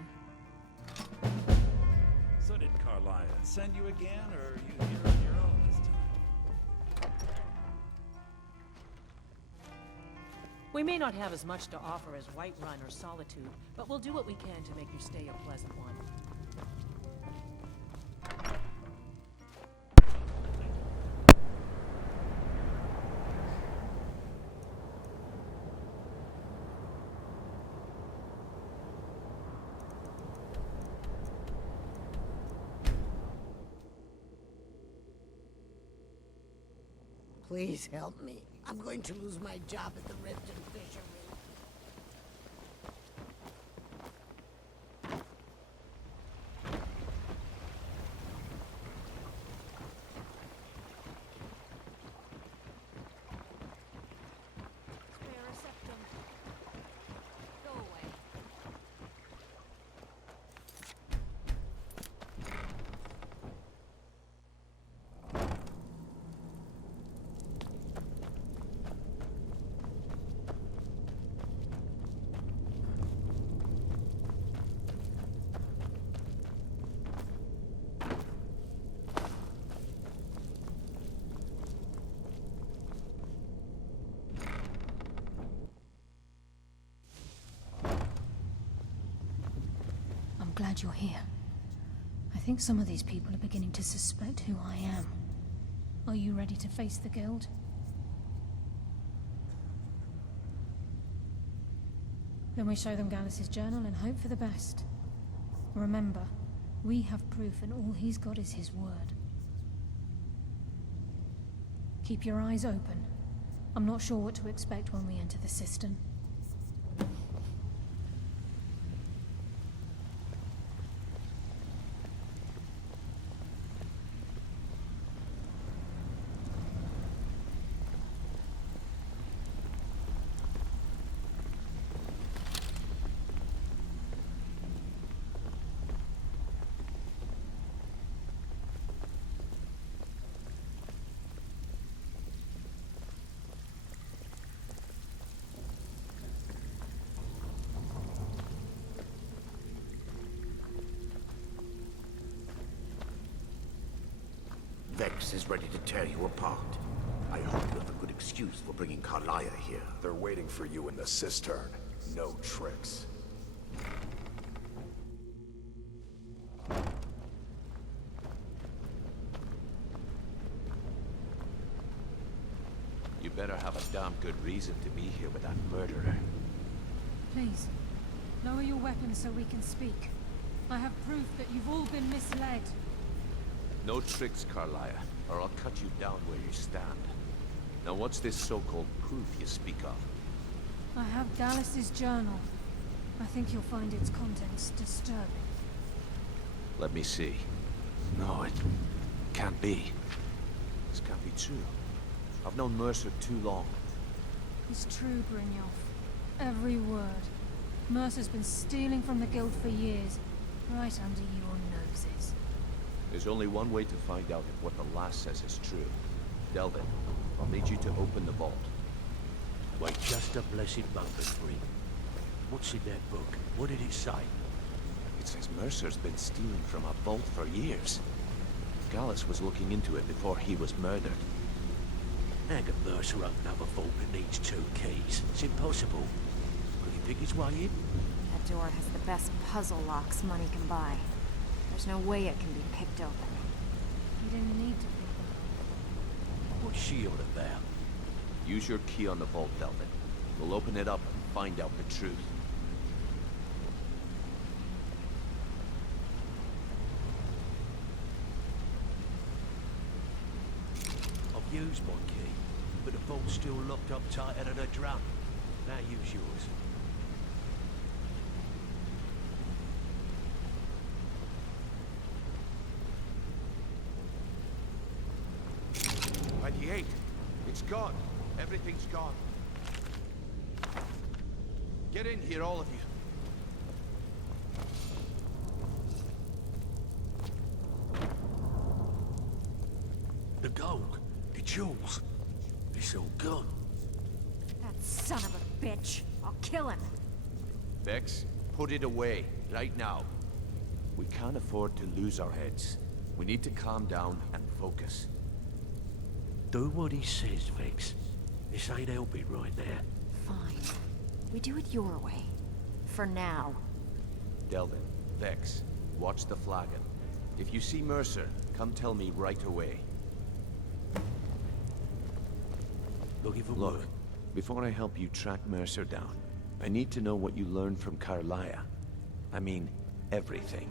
So did Carlia send you again, or are you here on your own this time? We may not have as much to offer as Whiterun or Solitude, but we'll do what we can to make your stay a pleasant one. Please help me. I'm going to lose my job at the Riften Fishery. Go away. I'm glad you're here. I think some of these people are beginning to suspect who I am. Are you ready to face the Guild? Then we show them Gallus's journal and hope for the best. Remember, we have proof and all he's got is his word. Keep your eyes open. I'm not sure what to expect when we enter the cistern. Vex is ready to tear you apart. I hope you have a good excuse for bringing Carlia here. They're waiting for you in the cistern. No tricks. You better have a damn good reason to be here with that murderer. Please, lower your weapons so we can speak. I have proof that you've all been misled. No tricks, Carlia, or I'll cut you down where you stand. Now what's this so-called proof you speak of? I have Gallus's journal. I think you'll find its contents disturbing. Let me see. No, it can't be. This can't be true. I've known Mercer too long. It's true, Brynjolf. Every word. Mercer's been stealing from the Guild for years, right under your noses. There's only one way to find out if what the lass says is true. Delvin, I'll need you to open the vault. Wait just a blessed moment, Bryn. What's in that book? What did it say? It says Mercer's been stealing from a vault for years. Gallus was looking into it before he was murdered. How can Mercer open up a vault that needs 2 keys? It's impossible. Could he pick his way in? That door has the best puzzle locks money can buy. There's no way it can be picked open. You didn't need to pick them. What's she on about? Use your key on the vault, Delvin. We'll open it up and find out the truth. I've used my key, but the vault's still locked up tighter than a drum. Now use yours. 28. It's gone. Everything's gone. Get in here, all of you. The gold, the jewels, it's all gone. That son of a bitch. I'll kill him. Vex, put it away, right now. We can't afford to lose our heads. We need to calm down and focus. Do what he says, Vex. This ain't helping right there. Fine. We do it your way. For now. Delvin, Vex, watch the flagon. If you see Mercer, come tell me right away. Look, before I help you track Mercer down, I need to know what you learned from Carlia. I mean, everything.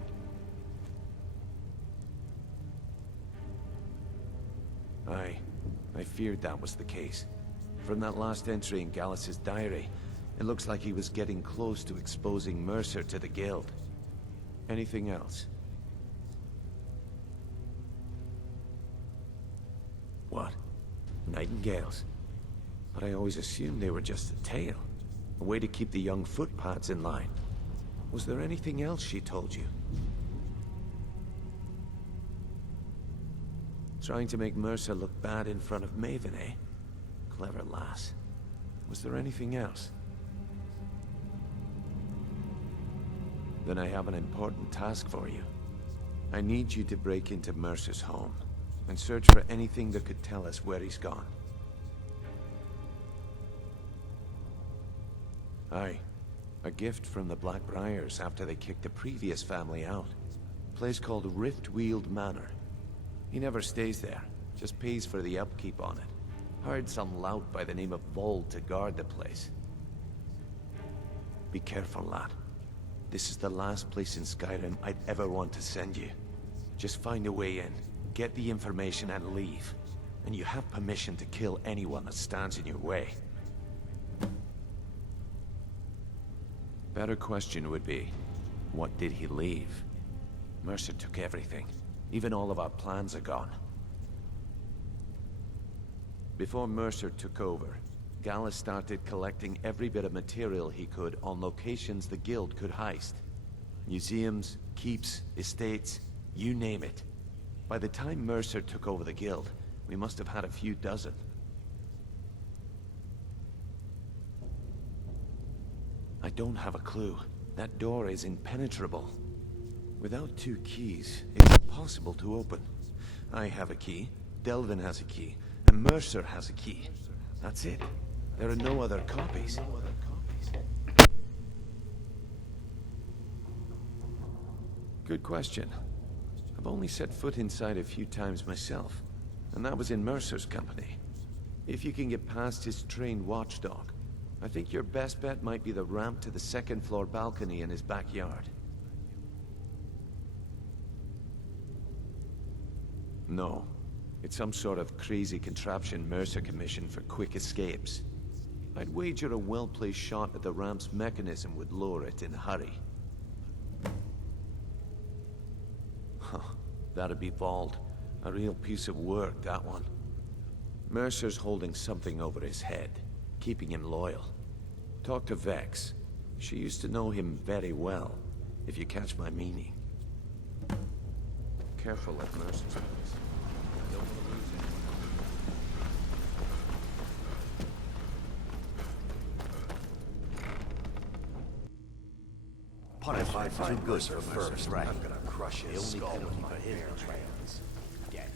I feared that was the case. From that last entry in Gallus's diary, it looks like he was getting close to exposing Mercer to the Guild. Anything else? What? Nightingales? But I always assumed they were just a tale. A way to keep the young footpads in line. Was there anything else she told you? Trying to make Mercer look bad in front of Maven, eh? Clever lass. Was there anything else? Then I have an important task for you. I need you to break into Mercer's home and search for anything that could tell us where he's gone. Aye. A gift from the Blackbriars after they kicked the previous family out. A place called Riftweald Manor. He never stays there, just pays for the upkeep on it. Hired some lout by the name of Vold to guard the place. Be careful, lad. This is the last place in Skyrim I'd ever want to send you. Just find a way in, get the information and leave. And you have permission to kill anyone that stands in your way. Better question would be, what did he leave? Mercer took everything. Even all of our plans are gone. Before Mercer took over, Gallus started collecting every bit of material he could on locations the Guild could heist. Museums, keeps, estates, you name it. By the time Mercer took over the Guild, we must have had a few dozen. I don't have a clue. That door is impenetrable. Without 2 keys, it's impossible to open. I have a key, Delvin has a key, and Mercer has a key. That's it. There are no other copies. Good question. I've only set foot inside a few times myself, and that was in Mercer's company. If you can get past his trained watchdog, I think your best bet might be the ramp to the 2nd floor balcony in his backyard. No. It's some sort of crazy contraption Mercer commissioned for quick escapes. I'd wager a well-placed shot at the ramp's mechanism would lower it in a hurry. Huh. That'd be Vold. A real piece of work, that one. Mercer's holding something over his head, keeping him loyal. Talk to Vex. She used to know him very well, if you catch my meaning. Careful at Mercer's place. Don't want to lose it. Punishment too good for first, right? I'm gonna crush his skull with my bare hands. Get.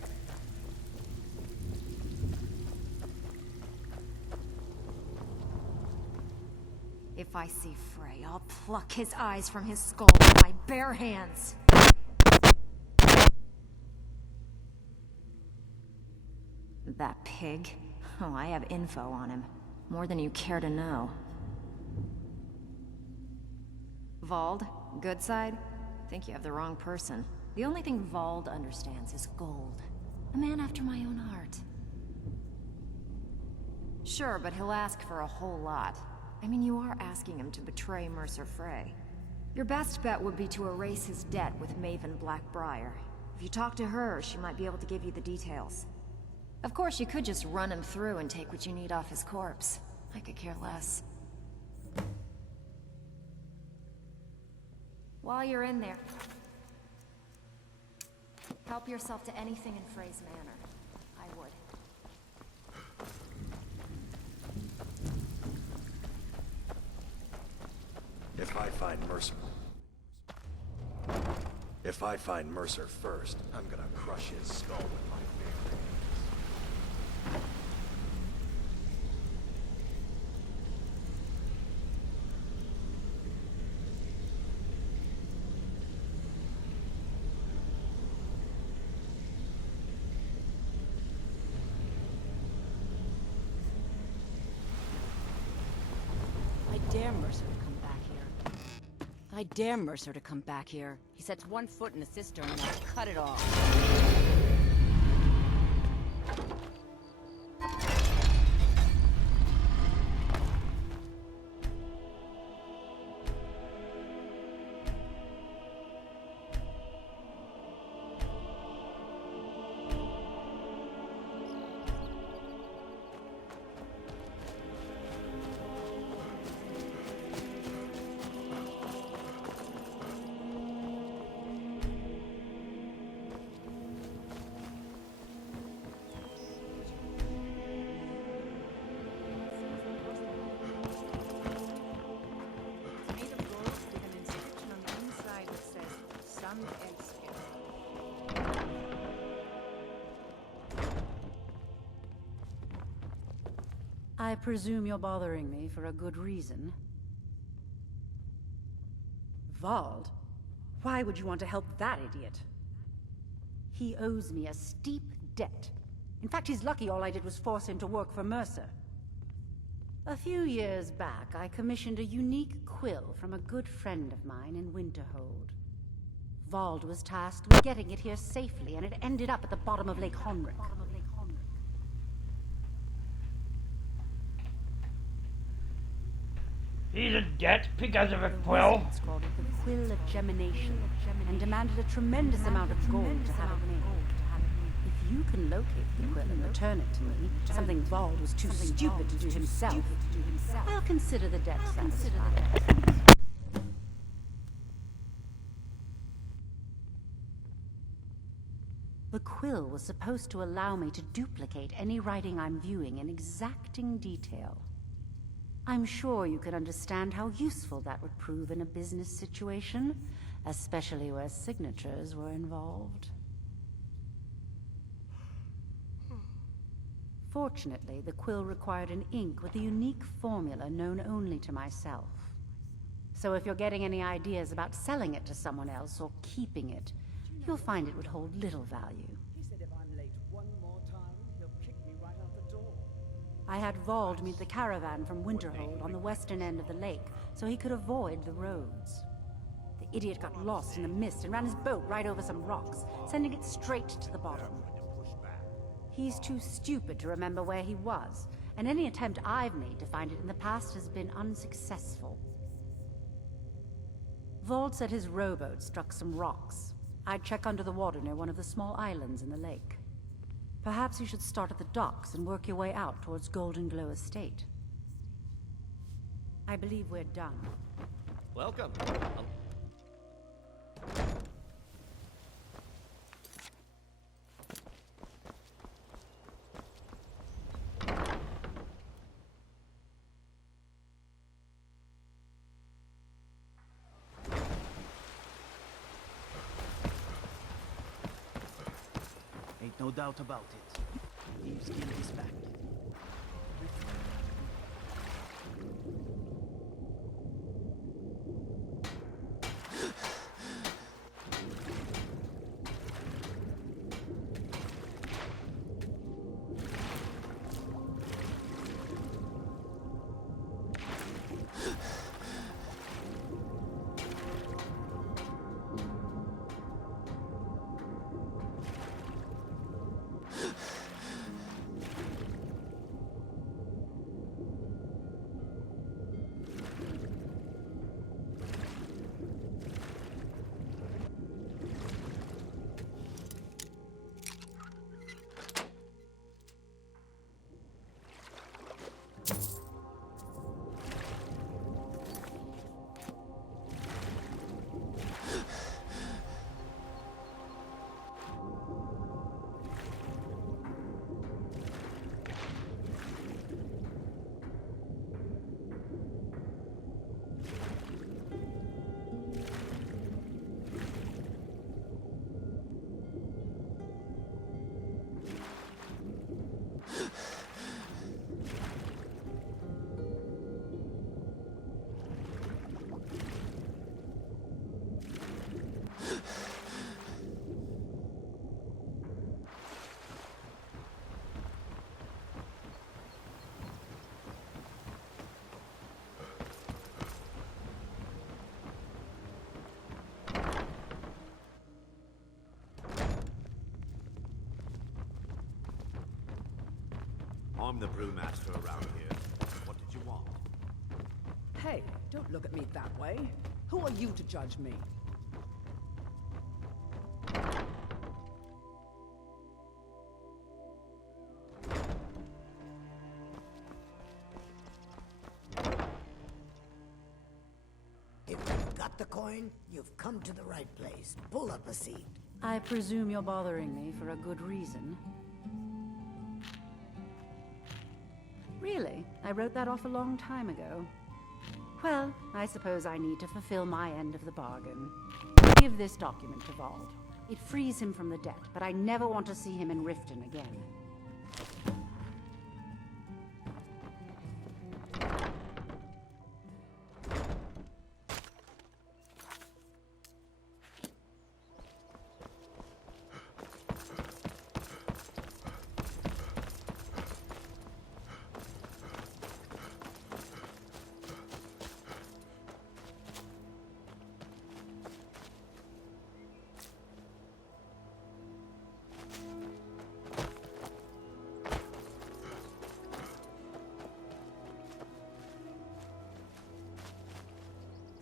If I see Frey, I'll pluck his eyes from his skull with my bare hands. That pig. Oh, I have info on him. More than you care to know. Vald? Good side? Think you have the wrong person. The only thing Vald understands is gold. A man after my own heart. Sure, but he'll ask for a whole lot. I mean, you are asking him to betray Mercer Frey. Your best bet would be to erase his debt with Maven Blackbriar. If you talk to her, she might be able to give you the details. Of course, you could just run him through and take what you need off his corpse. I could care less. While you're in there, help yourself to anything in Frey's Manor. I would. If I find Mercer first, I'm gonna crush his skull with my bare hands. I dare Mercer to come back here. I dare Mercer to come back here. He sets one foot in the cistern and I'll cut it off. I presume you're bothering me for a good reason. Vald? Why would you want to help that idiot? He owes me a steep debt. In fact, he's lucky all I did was force him to work for Mercer. A few years back, I commissioned a unique quill from a good friend of mine in Winterhold. Vald was tasked with getting it here safely, and it ended up at the bottom of Lake Honrick. He's in debt because of a quill? It's called the Quill of Gemination, and demanded a tremendous amount of gold to have it made. If you can locate the quill and return it to me, something Vald was too stupid to do himself, I'll consider the debt satisfied. The quill was supposed to allow me to duplicate any writing I'm viewing in exacting detail. I'm sure you can understand how useful that would prove in a business situation, especially where signatures were involved. Fortunately, the quill required an ink with a unique formula known only to myself. So if you're getting any ideas about selling it to someone else or keeping it, you'll find it would hold little value. He said if I'm late one more time, he'll kick me right out the door. I had Vald meet the caravan from Winterhold on the western end of the lake, so he could avoid the roads. The idiot got lost in the mist and ran his boat right over some rocks, sending it straight to the bottom. He's too stupid to remember where he was, and any attempt I've made to find it in the past has been unsuccessful. Vald said his rowboat struck some rocks. I'd check under the water near one of the small islands in the lake. Perhaps you should start at the docks and work your way out towards Golden Glow Estate. I believe we're done. Welcome. Ain't no doubt about it. Thieves kill this back. I'm the brewmaster around here. What did you want? Hey, don't look at me that way. Who are you to judge me? If you've got the coin, you've come to the right place. Pull up a seat. I presume you're bothering me for a good reason. Really? I wrote that off a long time ago. Well, I suppose I need to fulfill my end of the bargain. Give this document to Vald. It frees him from the debt, but I never want to see him in Riften again.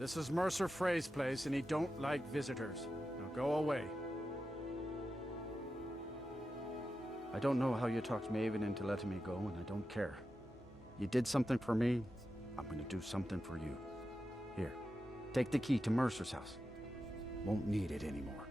This is Mercer Frey's place, and he don't like visitors. Now go away. I don't know how you talked Maven into letting me go, and I don't care. You did something for me, I'm gonna do something for you. Here, take the key to Mercer's house. Won't need it anymore.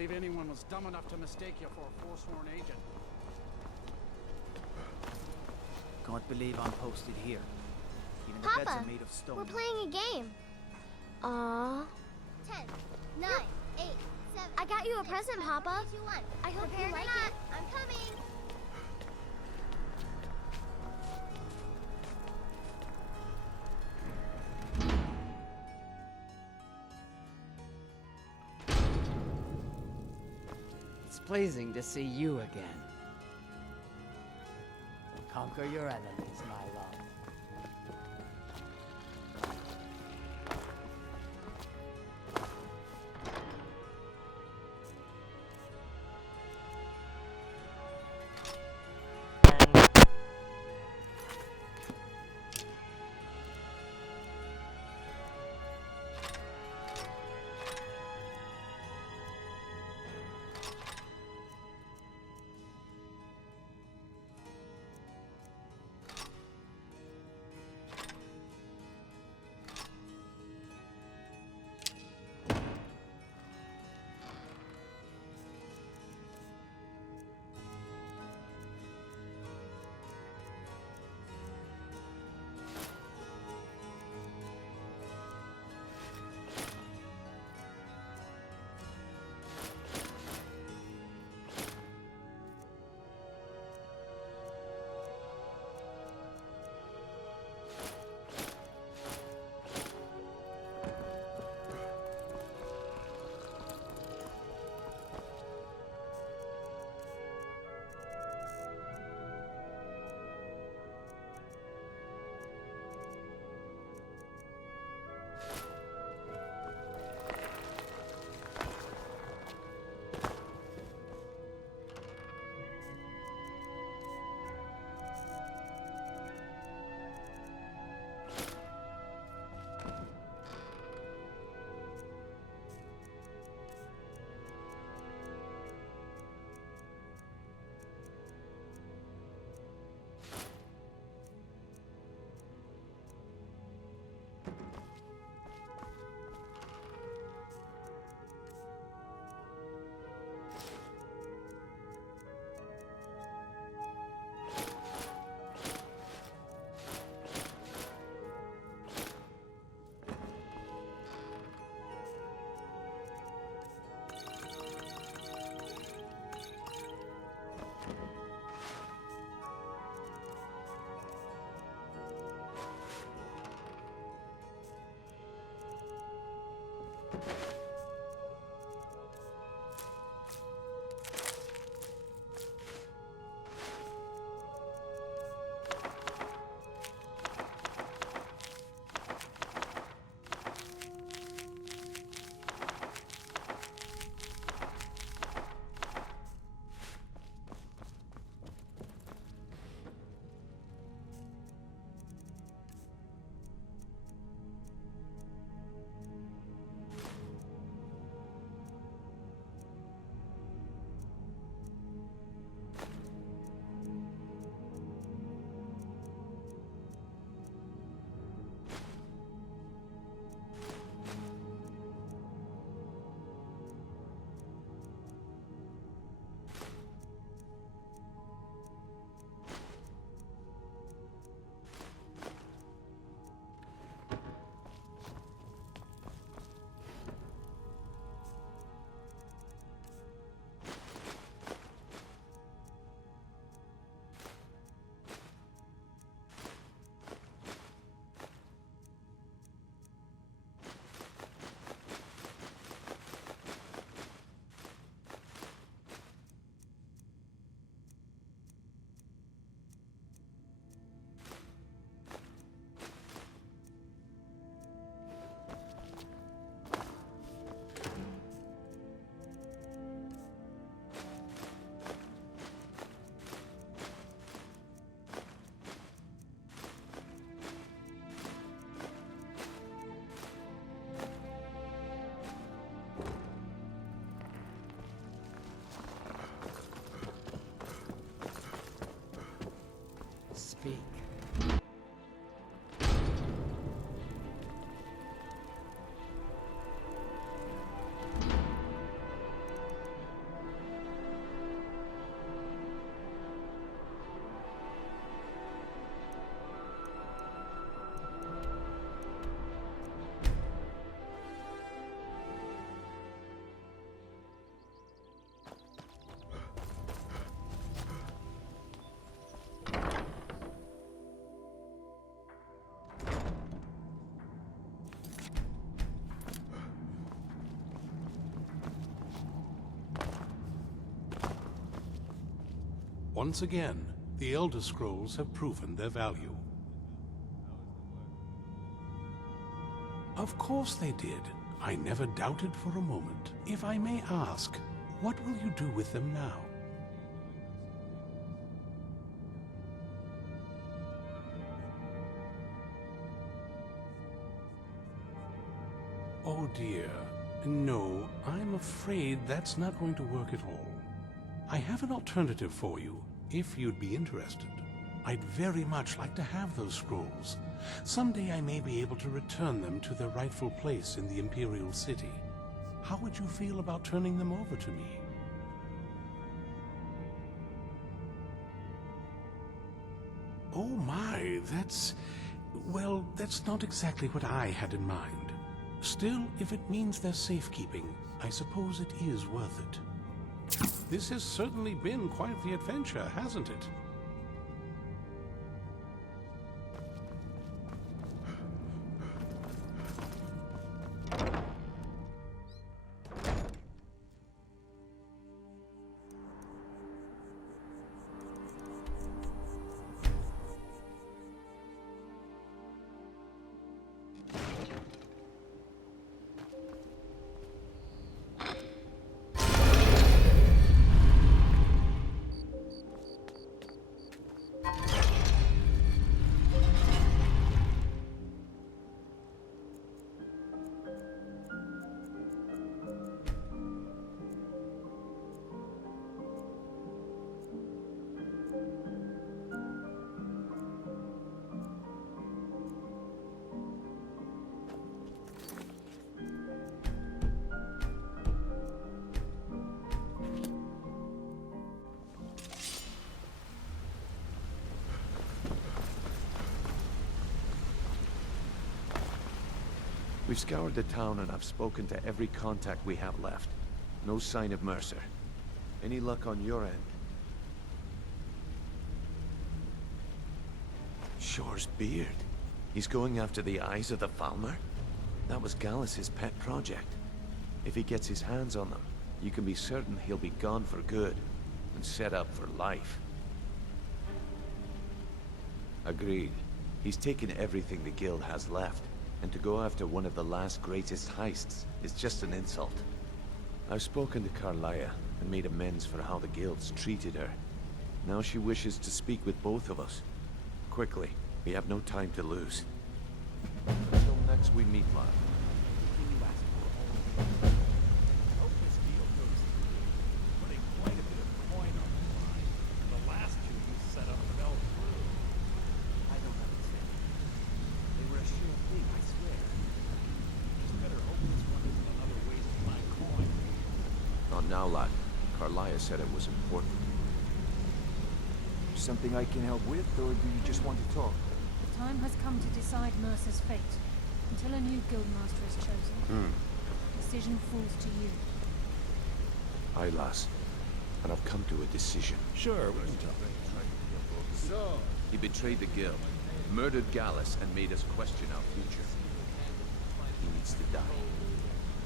believe anyone was dumb enough to mistake you for a forsworn agent. Can't believe I'm posted here. Even the Papa, beds are made of stone. we're playing a game. Aww. 10, 9, 8, 7. I got you a present, Papa. I hope you like it. I'm coming. It's pleasing to see you again. Conquer your enemies, my love. Once again, the Elder Scrolls have proven their value. Of course they did. I never doubted for a moment. If I may ask, what will you do with them now? Oh dear. No, I'm afraid that's not going to work at all. I have an alternative for you, if you'd be interested. I'd very much like to have those scrolls. Someday I may be able to return them to their rightful place in the Imperial City. How would you feel about turning them over to me? Oh my, well, that's not exactly what I had in mind. Still, if it means their safekeeping, I suppose it is worth it. This has certainly been quite the adventure, hasn't it? We've scoured the town and I've spoken to every contact we have left. No sign of Mercer. Any luck on your end? Shore's beard. He's going after the eyes of the Falmer? That was Gallus's pet project. If he gets his hands on them, you can be certain he'll be gone for good and set up for life. Agreed. He's taken everything the guild has left. And to go after one of the last greatest heists is just an insult. I've spoken to Carlia and made amends for how the guilds treated her. Now she wishes to speak with both of us. Quickly, we have no time to lose. Until next we meet, lad. Hope this deal goes through. Putting quite a bit of coin on the line. The last two you set up fell through. I don't understand. They were a sure thing, I swear. Just better hope this one isn't another waste of my coin. Not now, lad. Carlia said it was important. Something I can help with, or do you just want to talk? The time has come to decide Mercer's fate. Until a new guildmaster is chosen, decision falls to you. Aye, lass. And I've come to a decision. Sure, we can talk. So, he betrayed the guild, murdered Gallus, and made us question our future. He needs to die.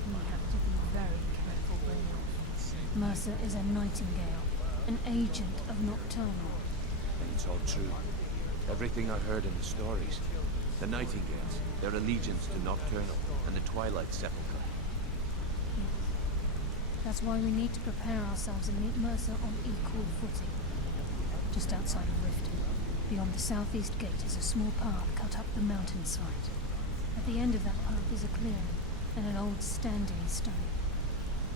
We have to be very careful, Brogrash. Mercer is a nightingale, an agent of Nocturnal. And it's all true. Everything I heard in the stories. The Nightingales, their allegiance to Nocturnal, and the Twilight Sepulchre. That's why we need to prepare ourselves and meet Mercer on equal footing. Just outside of Riften, beyond the southeast gate is a small path cut up the mountainside. At the end of that path is a clearing, and an old standing stone.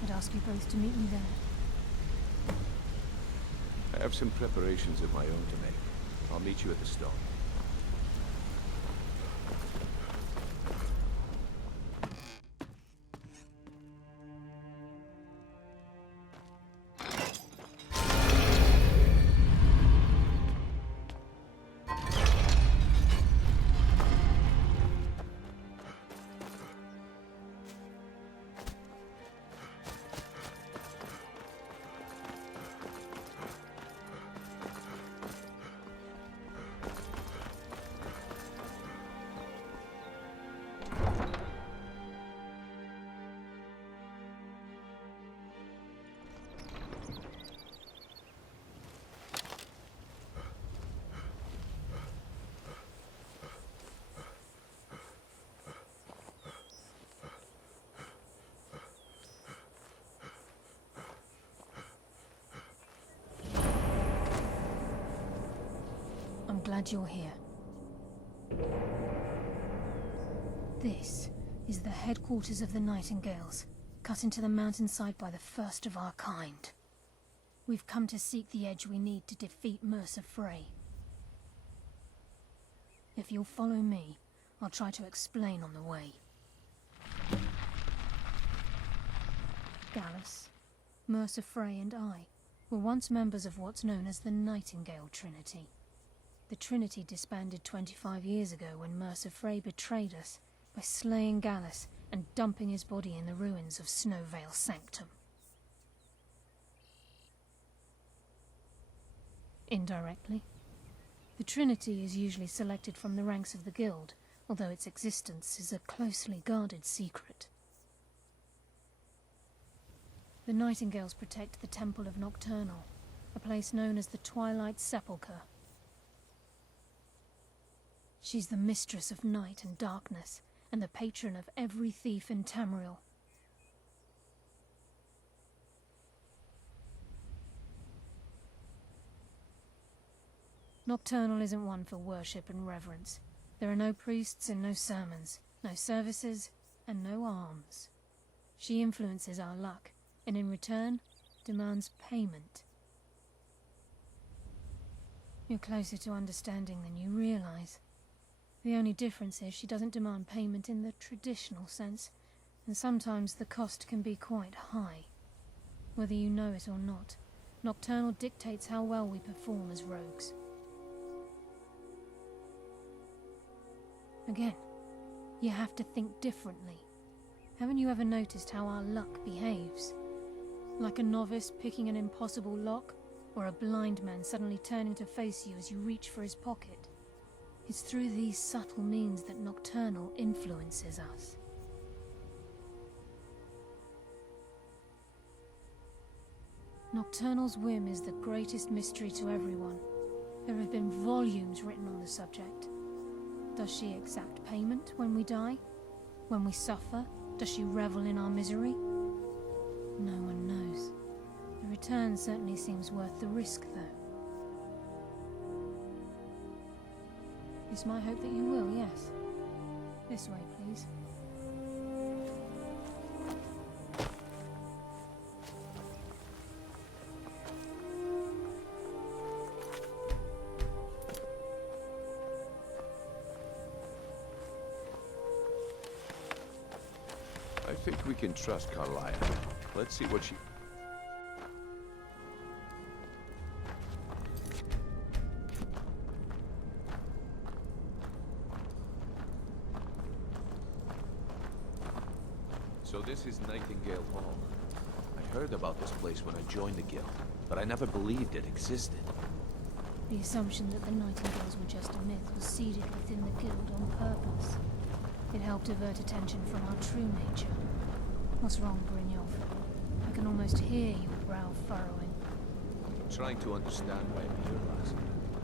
I'd ask you both to meet me there. I have some preparations of my own to make. I'll meet you at the stone. glad you're here. This is the headquarters of the Nightingales, cut into the mountainside by the first of our kind. We've come to seek the edge we need to defeat Mercer Frey. If you'll follow me, I'll try to explain on the way. Gallus, Mercer Frey and I were once members of what's known as the Nightingale Trinity. The Trinity disbanded 25 years ago when Mercer Frey betrayed us by slaying Gallus and dumping his body in the ruins of Snowvale Sanctum. Indirectly, the Trinity is usually selected from the ranks of the Guild, although its existence is a closely guarded secret. The Nightingales protect the Temple of Nocturnal, a place known as the Twilight Sepulchre. She's the mistress of night and darkness, and the patron of every thief in Tamriel. Nocturnal isn't one for worship and reverence. There are no priests and no sermons, no services and no alms. She influences our luck, and in return, demands payment. You're closer to understanding than you realize. The only difference is she doesn't demand payment in the traditional sense, and sometimes the cost can be quite high. Whether you know it or not, Nocturnal dictates how well we perform as rogues. Again, you have to think differently. Haven't you ever noticed how our luck behaves? Like a novice picking an impossible lock, or a blind man suddenly turning to face you as you reach for his pocket. It's through these subtle means that Nocturnal influences us. Nocturnal's whim is the greatest mystery to everyone. There have been volumes written on the subject. Does she exact payment when we die? When we suffer, does she revel in our misery? No one knows. The return certainly seems worth the risk, though. It's my hope that you will, yes. This way, please. I think we can trust Carlia. Let's see what she... So this is Nightingale Hall. I heard about this place when I joined the guild, but I never believed it existed. The assumption that the Nightingales were just a myth was seeded within the guild on purpose. It helped divert attention from our true nature. What's wrong, Brynjolf? I can almost hear your brow furrowing. I'm trying to understand why I'm here, lass.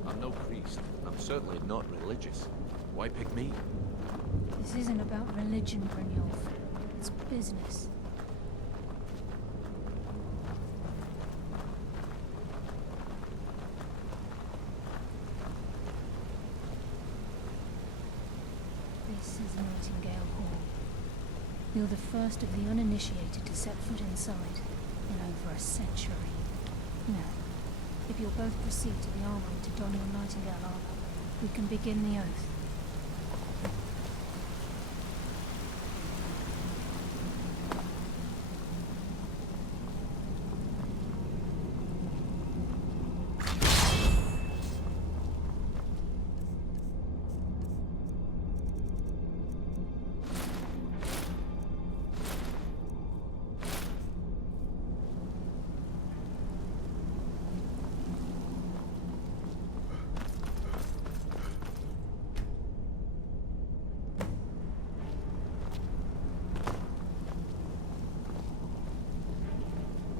I'm no priest. I'm certainly not religious. Why pick me? This isn't about religion, Brynjolf. It's business. This is Nightingale Hall. You're the first of the uninitiated to set foot inside in over a century. Now, if you'll both proceed to the armory to don your Nightingale armor, we can begin the oath.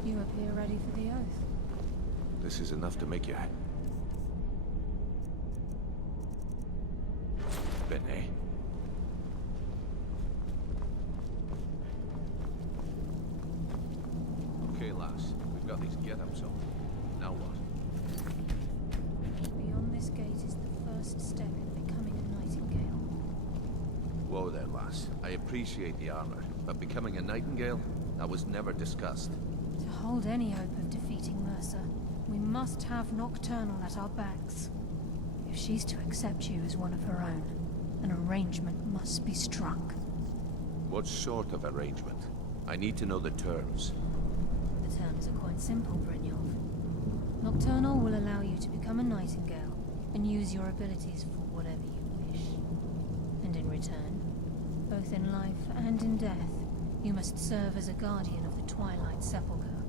You appear ready for the oath. This is enough to make you... Bene. Okay, lass. We've got these get-ups on. Now what? Beyond this gate is the first quo there, lass. I appreciate the armor, but becoming a nightingale? That was never discussed. To hold any hope of defeating Mercer, we must have Nocturnal at our backs. If she's to accept you as one of her own, an arrangement must be struck. What sort of arrangement? I need to know the terms. The terms are quite simple, Brynjolf. Nocturnal will allow you to become a nightingale and use your abilities for whatever you wish. And in return, both in life and in death, you must serve as a guardian of the Twilight Sepulchre.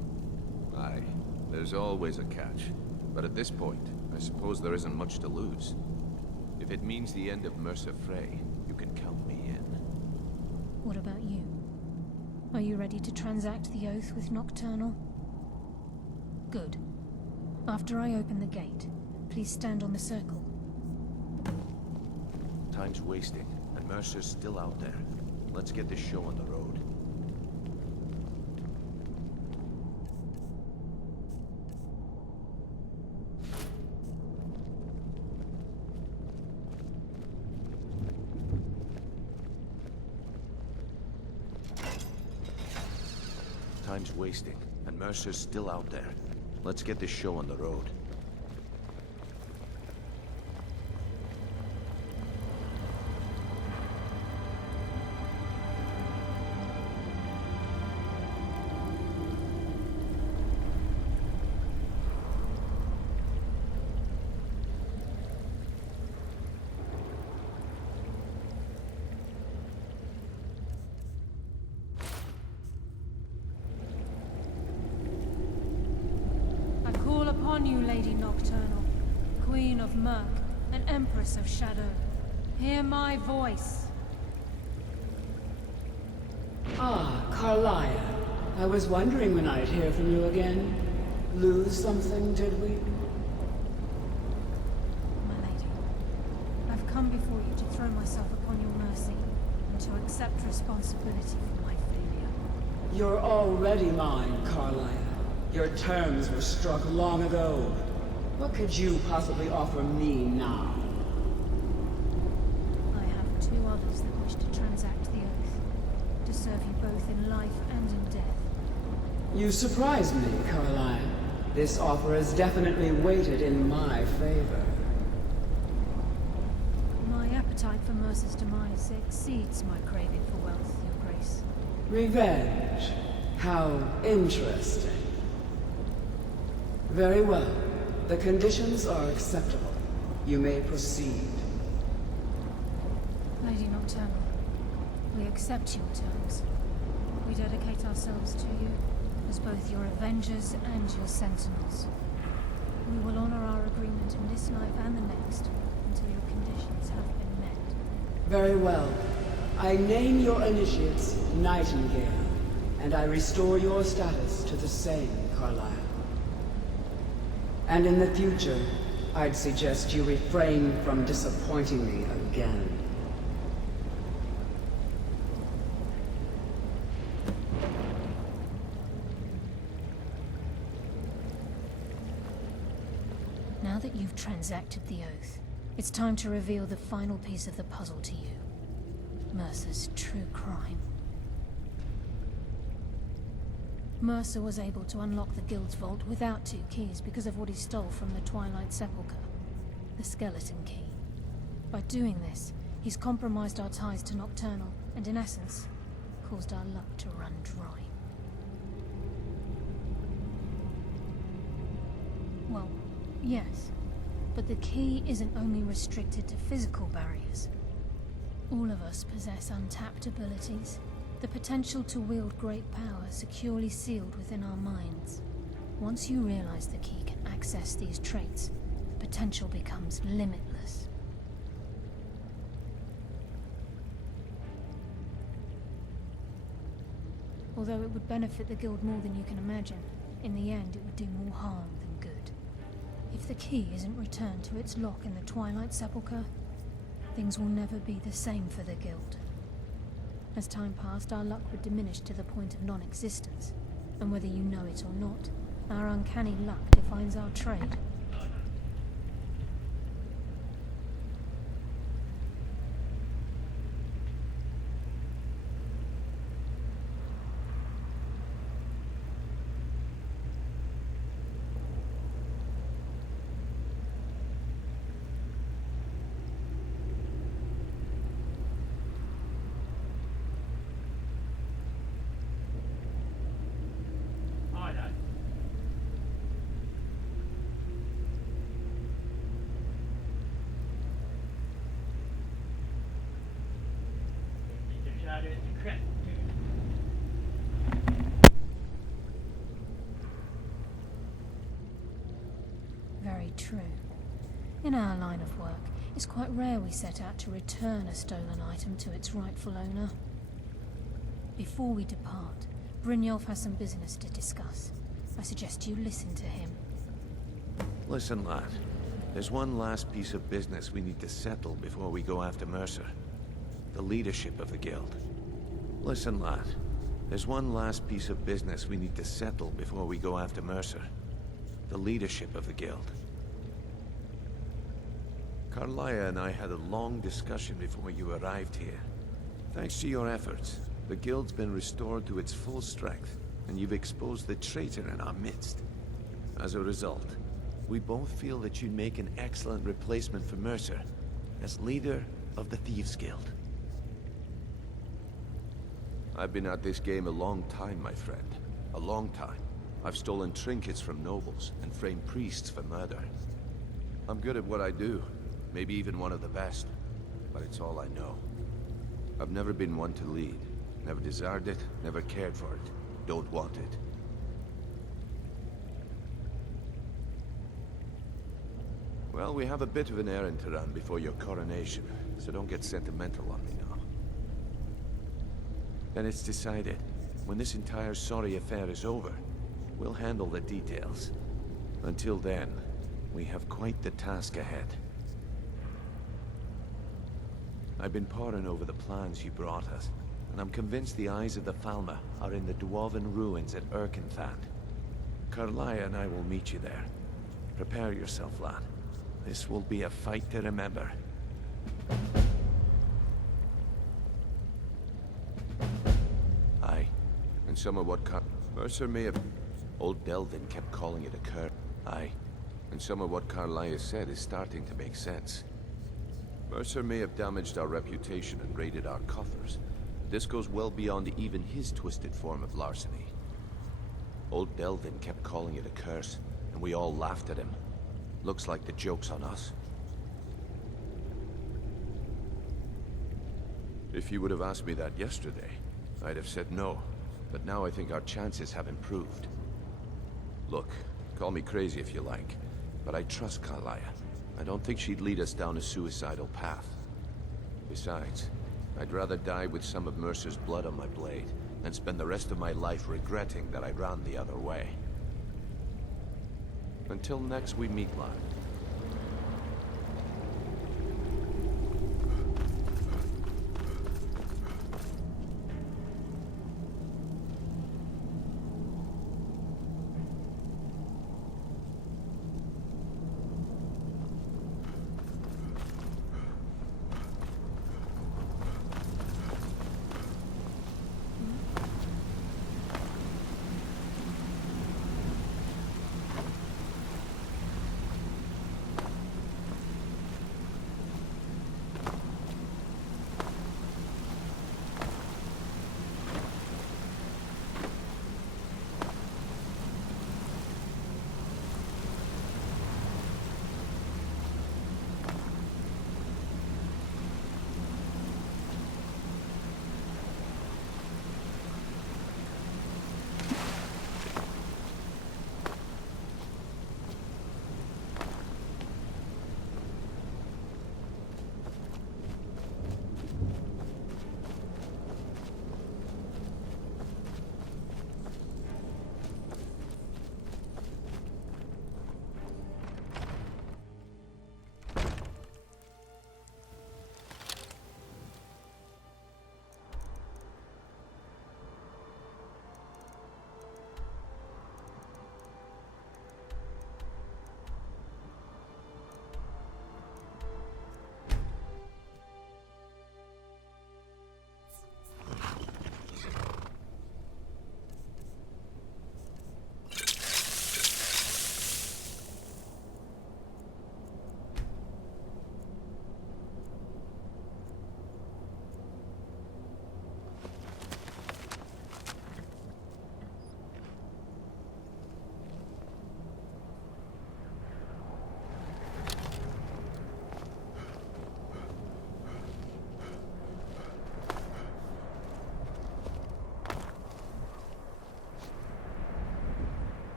Aye, there's always a catch. But at this point, I suppose there isn't much to lose. If it means the end of Mercer Frey, you can count me in. What about you? Are you ready to transact the oath with Nocturnal? Good. After I open the gate, please stand on the circle. Time's wasting, and Mercer's still out there. Let's get this show on the road. Time's wasting, and Mercer's still out there. Let's get this show on the road. Upon you, Lady Nocturnal, Queen of Murk and Empress of Shadow. Hear my voice. Ah, Carlia. I was wondering when I'd hear from you again. Lose something, did we? My lady, I've come before you to throw myself upon your mercy and to accept responsibility for my failure. You're already mine, Carlia. Your terms were struck long ago. What could you possibly offer me now? I have two others that wish to transact the oath, to serve you both in life and in death. You surprise me, Carlia. This offer is definitely weighted in my favor. My appetite for Mercer's demise exceeds my craving for wealth, Your Grace. Revenge. How interesting. Very well. The conditions are acceptable. You may proceed. Lady Nocturnal, we accept your terms. We dedicate ourselves to you as both your avengers and your sentinels. We will honor our agreement in this life and the next until your conditions have been met. Very well. I name your initiates Nightingale, and I restore your status to the same, Carlisle. And in the future, I'd suggest you refrain from disappointing me again. Now that you've transacted the oath, it's time to reveal the final piece of the puzzle to you. Mercer's true crime. Mercer was able to unlock the Guild's vault without 2 keys because of what he stole from the Twilight Sepulchre, the skeleton key. By doing this, he's compromised our ties to Nocturnal, and in essence, caused our luck to run dry. Well, yes, but the key isn't only restricted to physical barriers. All of us possess untapped abilities. The potential to wield great power securely sealed within our minds. Once you realize the key can access these traits, the potential becomes limitless. Although it would benefit the Guild more than you can imagine, in the end it would do more harm than good. If the key isn't returned to its lock in the Twilight Sepulchre, things will never be the same for the Guild. As time passed, our luck would diminish to the point of non-existence, and whether you know it or not, our uncanny luck defines our trade. Very true. In our line of work, it's quite rare we set out to return a stolen item to its rightful owner. Before we depart, Brynjolf has some business to discuss. I suggest you listen to him. Listen, lad. There's one last piece of business we need to settle before we go after Mercer. The leadership of the guild. Listen, lad. There's one last piece of business we need to settle before we go after Mercer. The leadership of the guild. Carlia and I had a long discussion before you arrived here. Thanks to your efforts, the guild's been restored to its full strength, and you've exposed the traitor in our midst. As a result, we both feel that you'd make an excellent replacement for Mercer as leader of the Thieves' Guild. I've been at this game a long time, my friend. A long time. I've stolen trinkets from nobles and framed priests for murder. I'm good at what I do, maybe even one of the best, but it's all I know. I've never been one to lead. Never desired it, never cared for it. Don't want it. Well, we have a bit of an errand to run before your coronation, so don't get sentimental on me now. Then it's decided. When this entire sorry affair is over, we'll handle the details. Until then, we have quite the task ahead. I've been poring over the plans you brought us, and I'm convinced the eyes of the Falmer are in the Dwarven ruins at Erkenthand. Carlia and I will meet you there. Prepare yourself, lad. This will be a fight to remember. Aye, and some of what Mercer may have... Old Delvin kept calling it a curse. Aye, and some of what Carlia said is starting to make sense. Mercer may have damaged our reputation and raided our coffers. This goes well beyond even his twisted form of larceny. Old Delvin kept calling it a curse, and we all laughed at him. Looks like the joke's on us. If you would have asked me that yesterday, I'd have said no. But now I think our chances have improved. Look, call me crazy if you like, but I trust Carlia. I don't think she'd lead us down a suicidal path. Besides, I'd rather die with some of Mercer's blood on my blade than spend the rest of my life regretting that I ran the other way. Until next we meet, lad.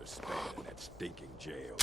rather spend it in that stinking jail.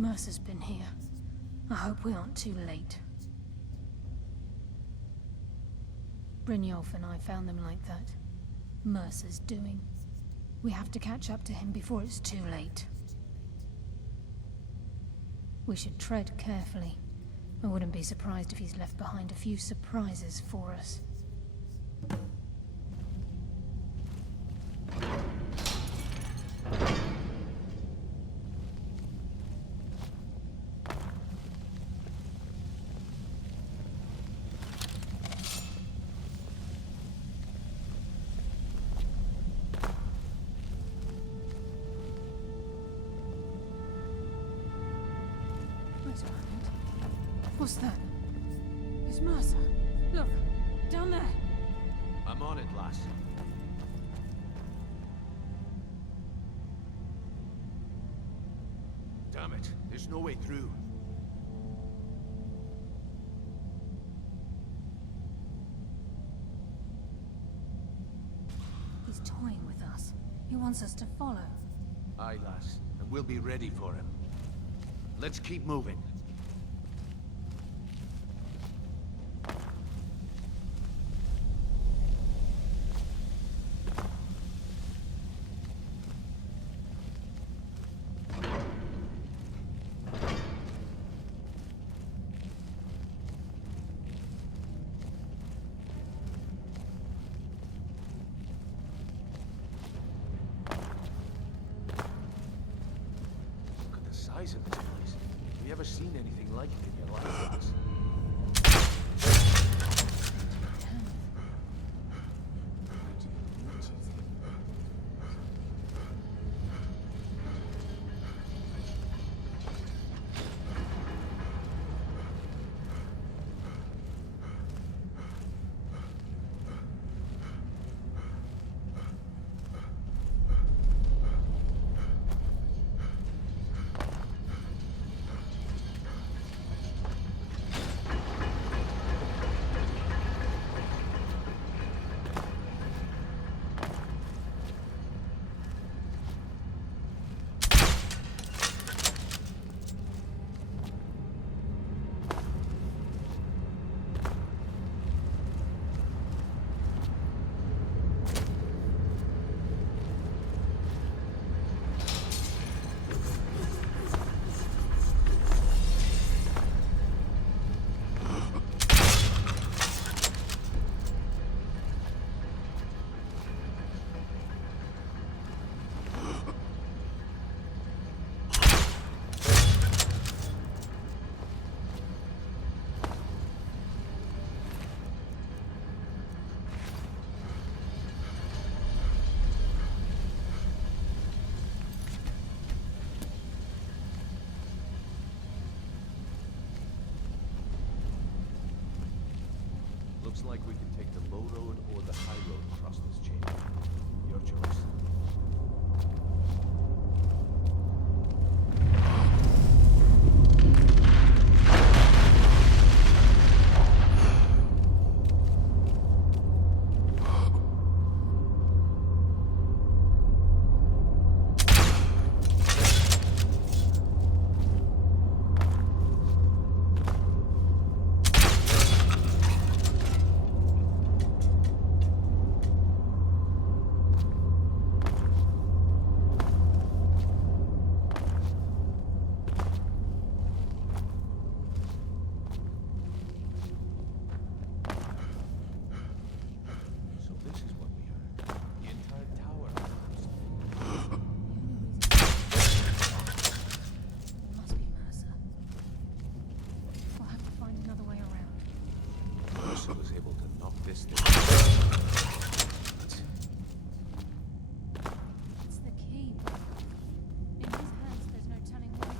Mercer's been here. I hope we aren't too late. Brynjolf and I found them like that. Mercer's doing. We have to catch up to him before it's too late. We should tread carefully. I wouldn't be surprised if he's left behind a few surprises for us. Wait a moment. What's that? It's Mercer. Look, down there. I'm on it, lass. Damn it, there's no way through. He's toying with us. He wants us to follow. Aye, lass, and we'll be ready for him. Let's keep moving. Size of this place. Have you ever seen anything like it in your life, lass? Looks like we can take the low road or the high road across this chamber. Your choice. Was able to knock this thing. It's the key. In his hands, there's no telling where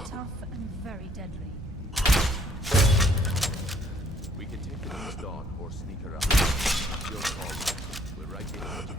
it's tough and very deadly. We can take the east on or sneak around. Your call. We're right behind you.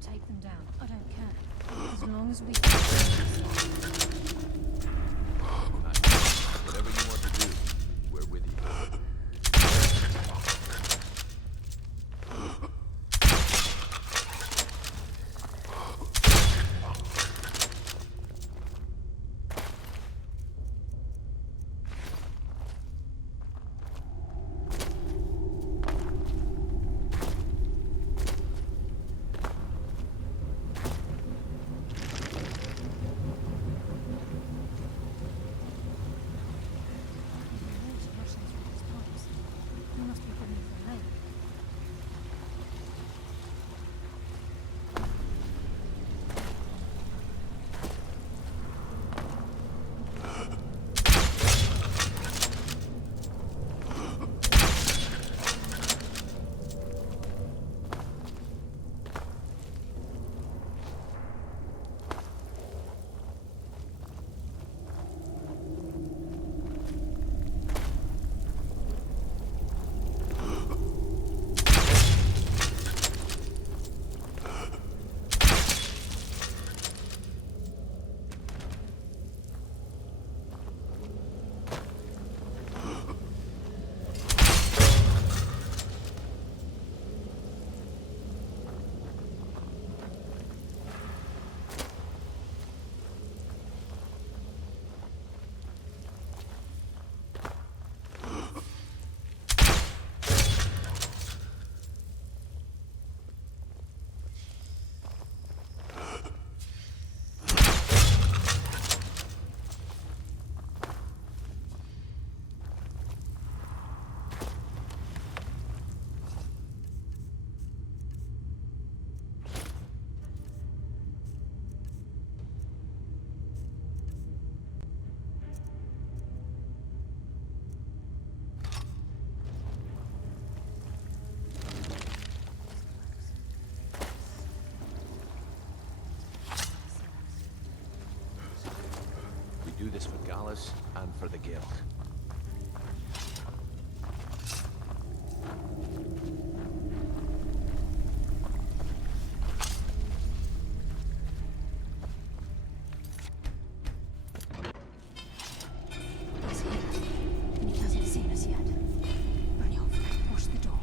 take them down. I don't care. As long as we... Whatever you want to do, we're with you. We do this for Gallus and for the Guild. He's here, and he hasn't seen us yet. Brynjolf, watch the door.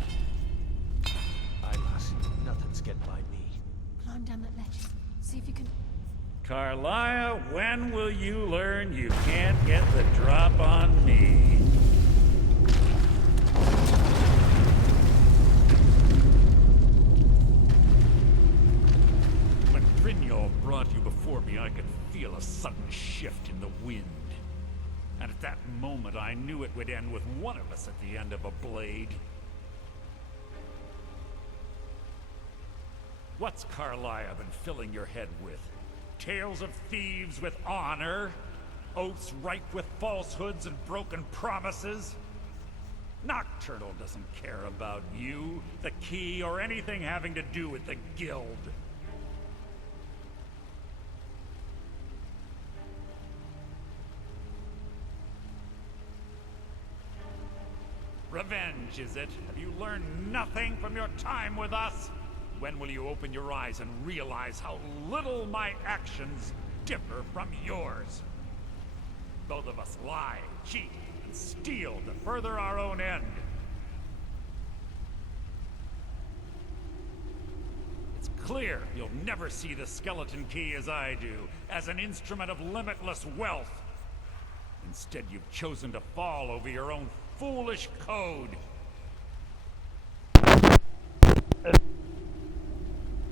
Aye, lass. Nothing's getting by me. Climb down that ledge. See if you can... Carlia, when will you learn you can't get the drop on me? When Brynjolf brought you before me, I could feel a sudden shift in the wind. And at that moment, I knew it would end with one of us at the end of a blade. What's Carlia been filling your head with? Tales of thieves with honor? Oaths ripe with falsehoods and broken promises? Nocturnal doesn't care about you, the key, or anything having to do with the Guild. Revenge, is it? Have you learned nothing from your time with us? When will you open your eyes and realize how little my actions differ from yours? Both of us lie, cheat, and steal to further our own end. It's clear you'll never see the skeleton key as I do, as an instrument of limitless wealth. Instead, you've chosen to fall over your own foolish code.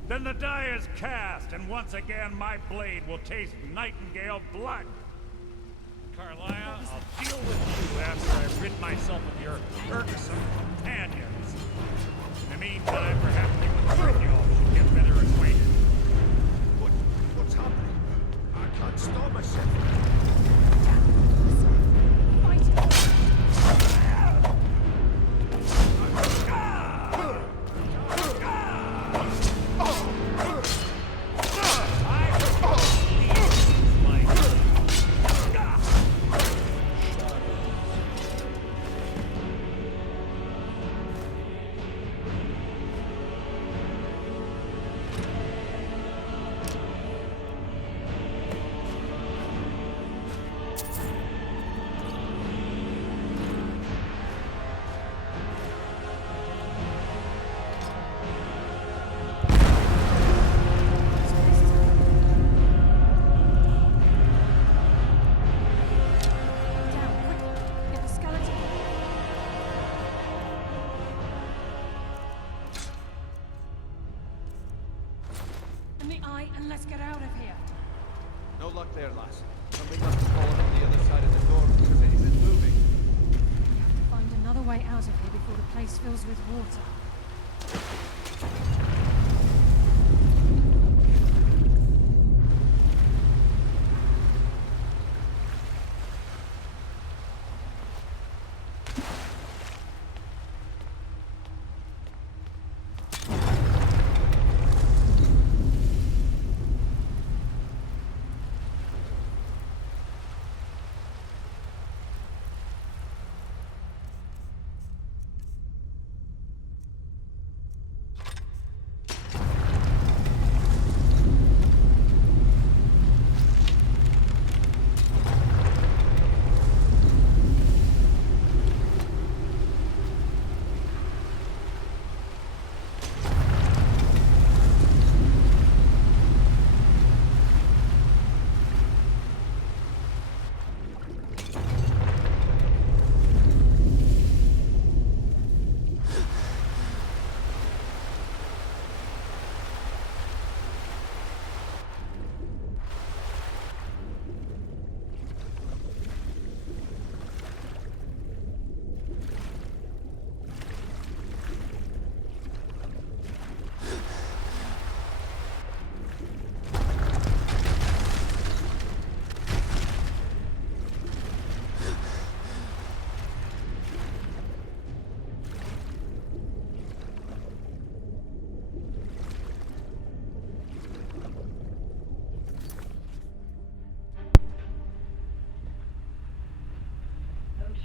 Then the die is cast, and once again my blade will taste Nightingale blood. Carlia, I'll deal with you after I've rid myself of your irksome companions. In the meantime, perhaps you and Brynjolf should get better acquainted. What's happening? I can't stop myself. in the eye and let's get out of here. No luck there, lass. Something must have fallen on the other side of the door because it isn't moving. We have to find another way out of here before the place fills with water.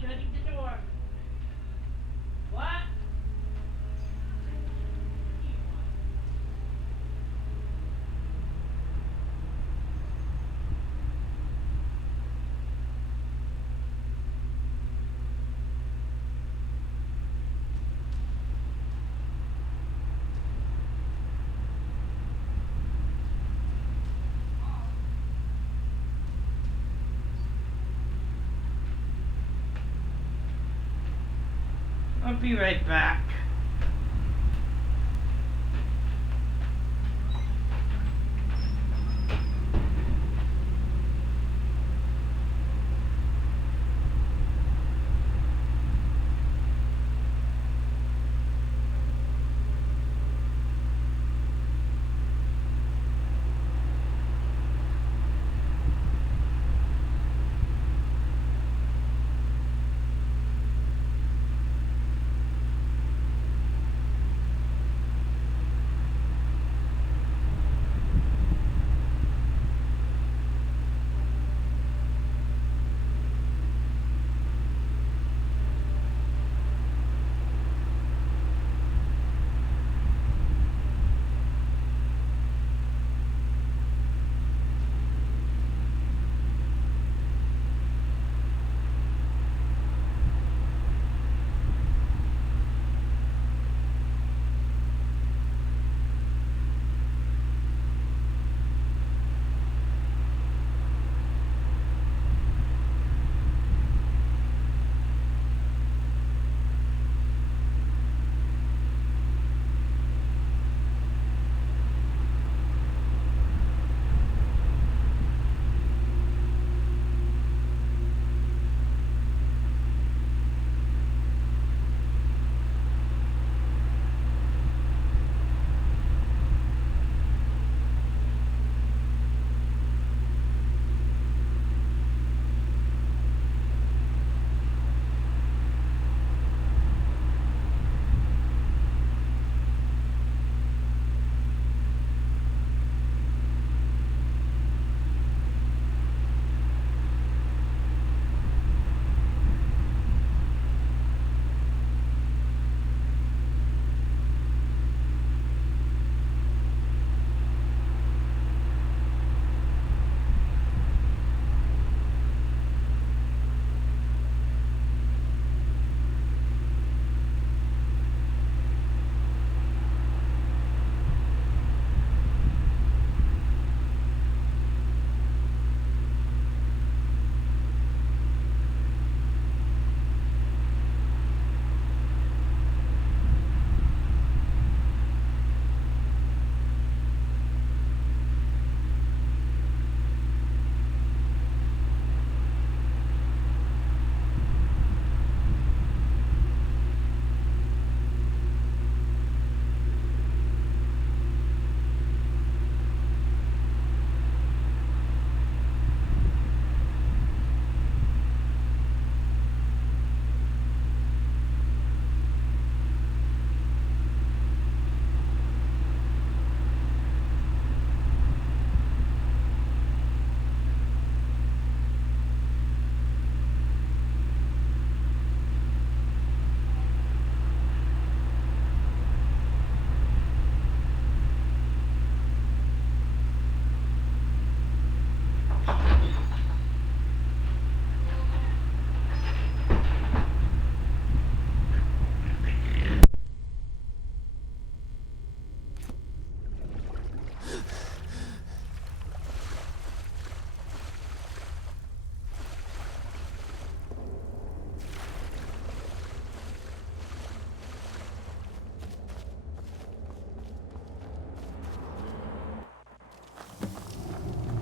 Shutting the door. What? I'll be right back.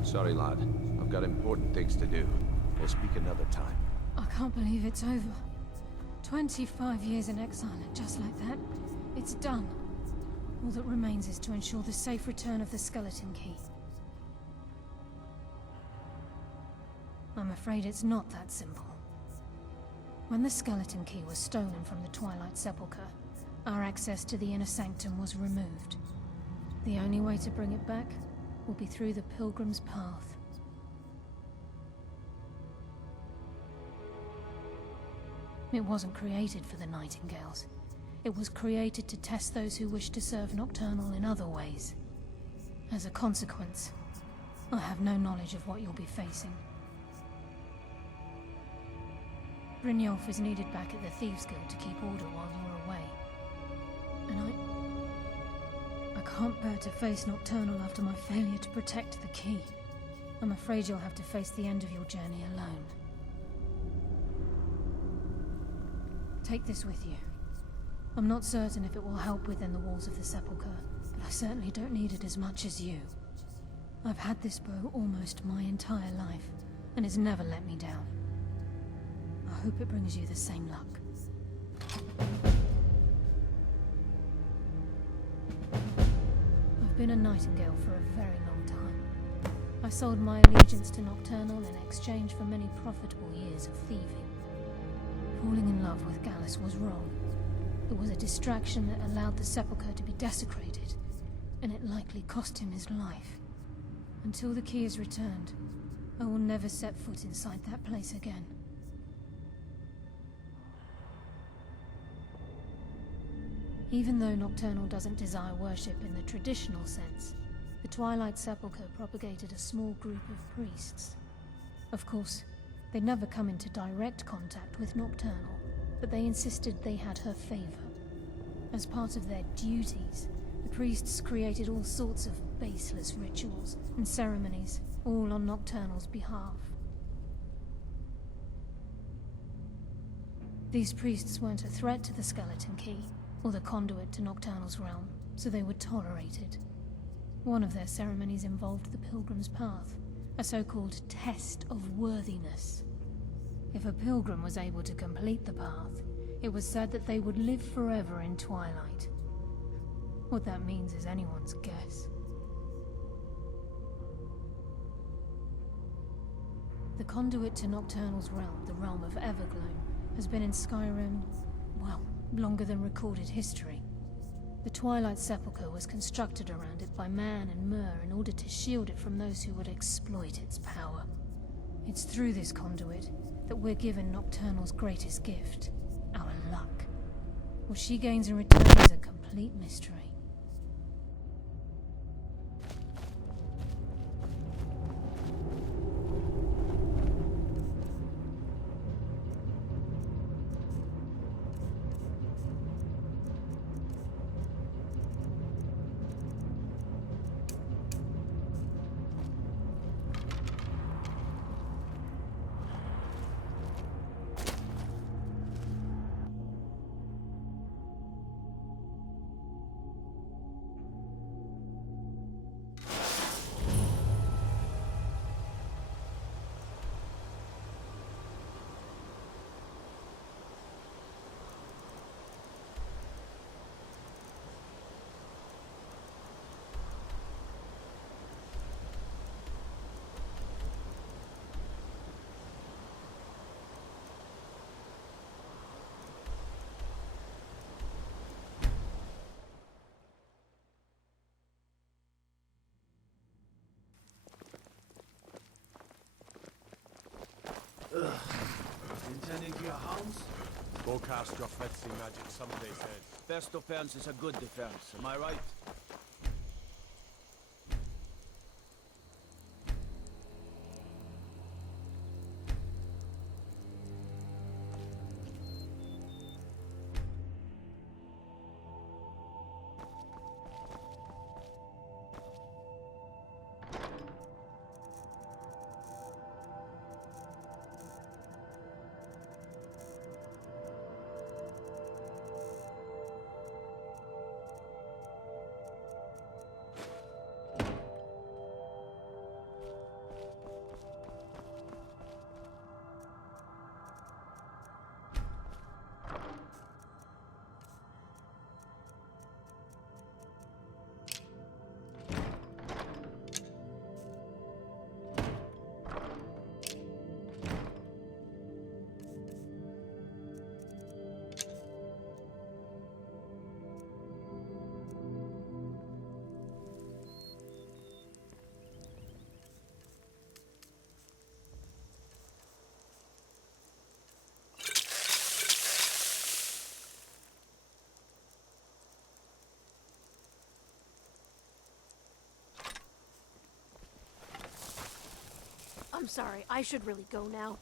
Sorry, lad. I've got important things to do. We'll speak another time. I can't believe it's over. 25 years in exile, and just like that, it's done. All that remains is to ensure the safe return of the skeleton key. I'm afraid it's not that simple. When the skeleton key was stolen from the Twilight Sepulchre, our access to the inner sanctum was removed. The only way to bring it back will be through the Pilgrim's Path. It wasn't created for the Nightingales. It was created to test those who wish to serve Nocturnal in other ways. As a consequence, I have no knowledge of what you'll be facing. Brynjolf is needed back at the Thieves' Guild to keep order while you're away. And I can't bear to face Nocturnal after my failure to protect the key. I'm afraid you'll have to face the end of your journey alone. Take this with you. I'm not certain if it will help within the walls of the Sepulchre, but I certainly don't need it as much as you. I've had this bow almost my entire life, and it's never let me down. I hope it brings you the same luck. I've been a Nightingale for a very long time. I sold my allegiance to Nocturnal in exchange for many profitable years of thieving. Falling in love with Gallus was wrong. It was a distraction that allowed the Sepulchre to be desecrated, and it likely cost him his life. Until the key is returned, I will never set foot inside that place again. Even though Nocturnal doesn't desire worship in the traditional sense, the Twilight Sepulchre propagated a small group of priests. Of course, they'd never come into direct contact with Nocturnal, but they insisted they had her favor. As part of their duties, the priests created all sorts of baseless rituals and ceremonies, all on Nocturnal's behalf. These priests weren't a threat to the skeleton key, or the conduit to Nocturnal's realm, so they were tolerated. One of their ceremonies involved the Pilgrim's Path, a so-called test of worthiness. If a pilgrim was able to complete the path, it was said that they would live forever in Twilight. What that means is anyone's guess. The conduit to Nocturnal's realm, the realm of Everglow, has been in Skyrim, well, longer than recorded history. The Twilight Sepulchre was constructed around it by Man and Myr in order to shield it from those who would exploit its power. It's through this conduit that we're given Nocturnal's greatest gift, our luck. What she gains in return is a complete mystery. Intending to your house? Go cast your fancy magic someday, said. Best defense is a good defense, am I right? I'm sorry, I should really go now.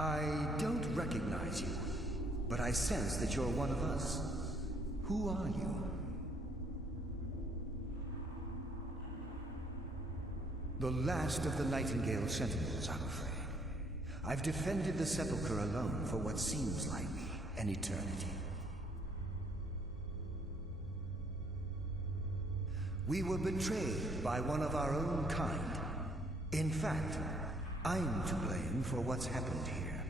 I don't recognize you, but I sense that you're one of us. Who are you? The last of the Nightingale Sentinels, I'm afraid. I've defended the Sepulchre alone for what seems like an eternity. We were betrayed by one of our own kind. In fact, I'm to blame for what's happened here.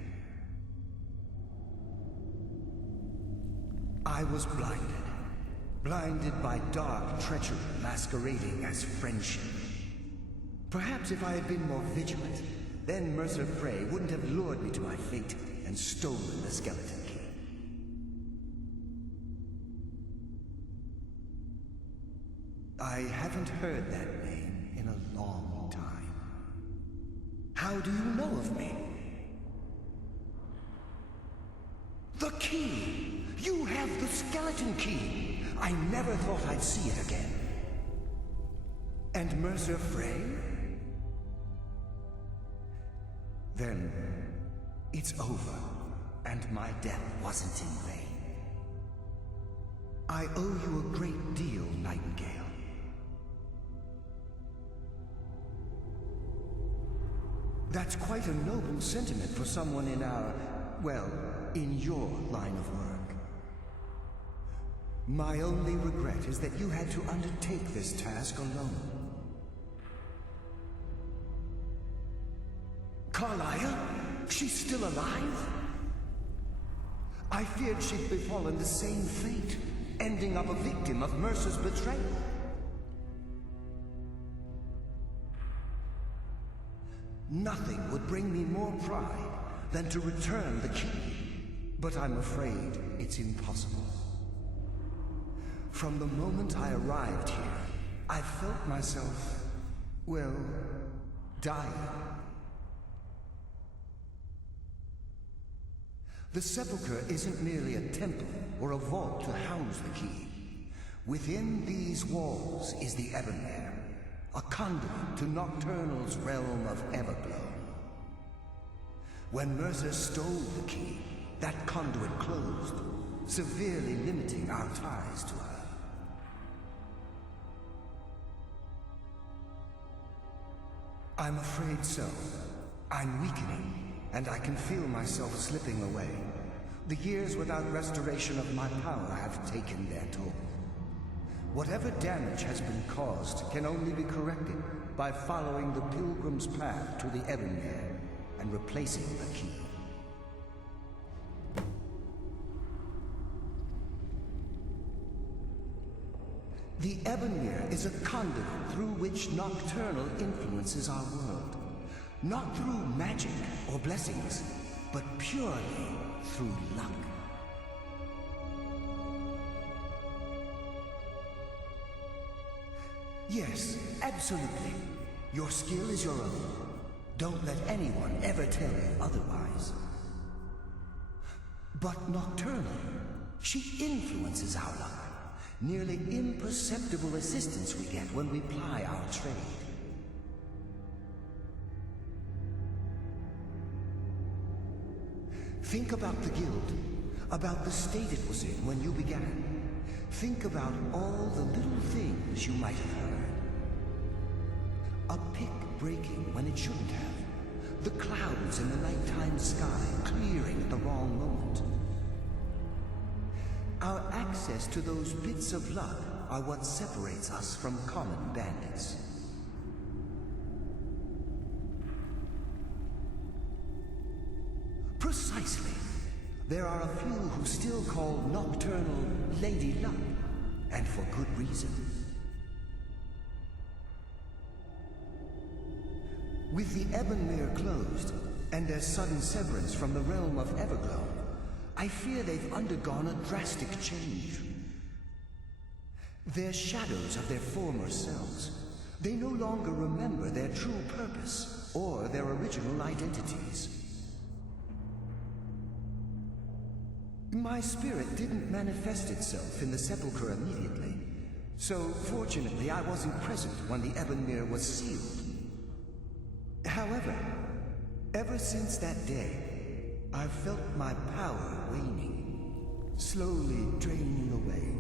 I was blinded by dark treachery masquerading as friendship. Perhaps if I had been more vigilant, then Mercer Frey wouldn't have lured me to my fate and stolen the skeleton key. I haven't heard that name in a long time. How do you know of me? The key! You have the skeleton key! I never thought I'd see it again. And Mercer Frey? Then it's over, and my death wasn't in vain. I owe you a great deal, Nightingale. That's quite a noble sentiment for someone in our, well, in your line of work. My only regret is that you had to undertake this task alone. Carlia? She's still alive? I feared she'd befallen the same fate, ending up a victim of Mercer's betrayal. Nothing would bring me more pride than to return the key, but I'm afraid it's impossible. From the moment I arrived here, I felt myself, well, dying. The Sepulchre isn't merely a temple or a vault to house the key. Within these walls is the Ebonmere, a conduit to Nocturnal's realm of Everglow. When Mercer stole the key, that conduit closed, severely limiting our ties to her. I'm afraid so. I'm weakening, and I can feel myself slipping away. The years without restoration of my power have taken their toll. Whatever damage has been caused can only be corrected by following the Pilgrim's path to the Ebonmere and replacing the key. The Ebonmere is a conduit through which Nocturnal influences our world. Not through magic or blessings, but purely through luck. Yes, absolutely. Your skill is your own. Don't let anyone ever tell you otherwise. But Nocturnal, she influences our luck. Nearly imperceptible assistance we get when we ply our trade. Think about the guild, about the state it was in when you began. Think about all the little things you might have heard. A pick breaking when it shouldn't have. The clouds in the nighttime sky clearing at the wrong moment. Our access to those bits of luck are what separates us from common bandits. Precisely. There are a few who still call Nocturnal Lady Luck, and for good reason. With the Ebonmere closed, and their sudden severance from the realm of Everglow, I fear they've undergone a drastic change. They're shadows of their former selves. They no longer remember their true purpose or their original identities. My spirit didn't manifest itself in the Sepulchre immediately, so fortunately I wasn't present when the Ebonmere was sealed. However, ever since that day, I've felt my power waning, slowly draining away.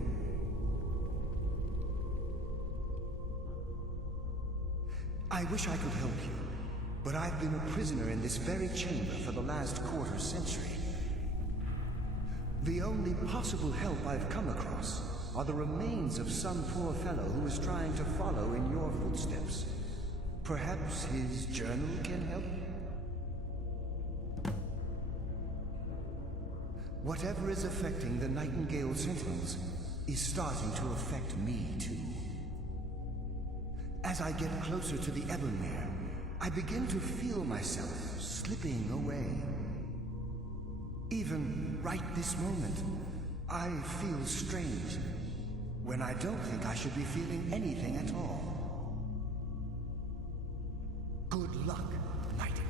I wish I could help you, but I've been a prisoner in this very chamber for the last quarter century. The only possible help I've come across are the remains of some poor fellow who is trying to follow in your footsteps. Perhaps his journal can help? Whatever is affecting the Nightingale Sentinels is starting to affect me too. As I get closer to the Ebonmere, I begin to feel myself slipping away. Even right this moment, I feel strange, when I don't think I should be feeling anything at all. Good luck, Nightingale.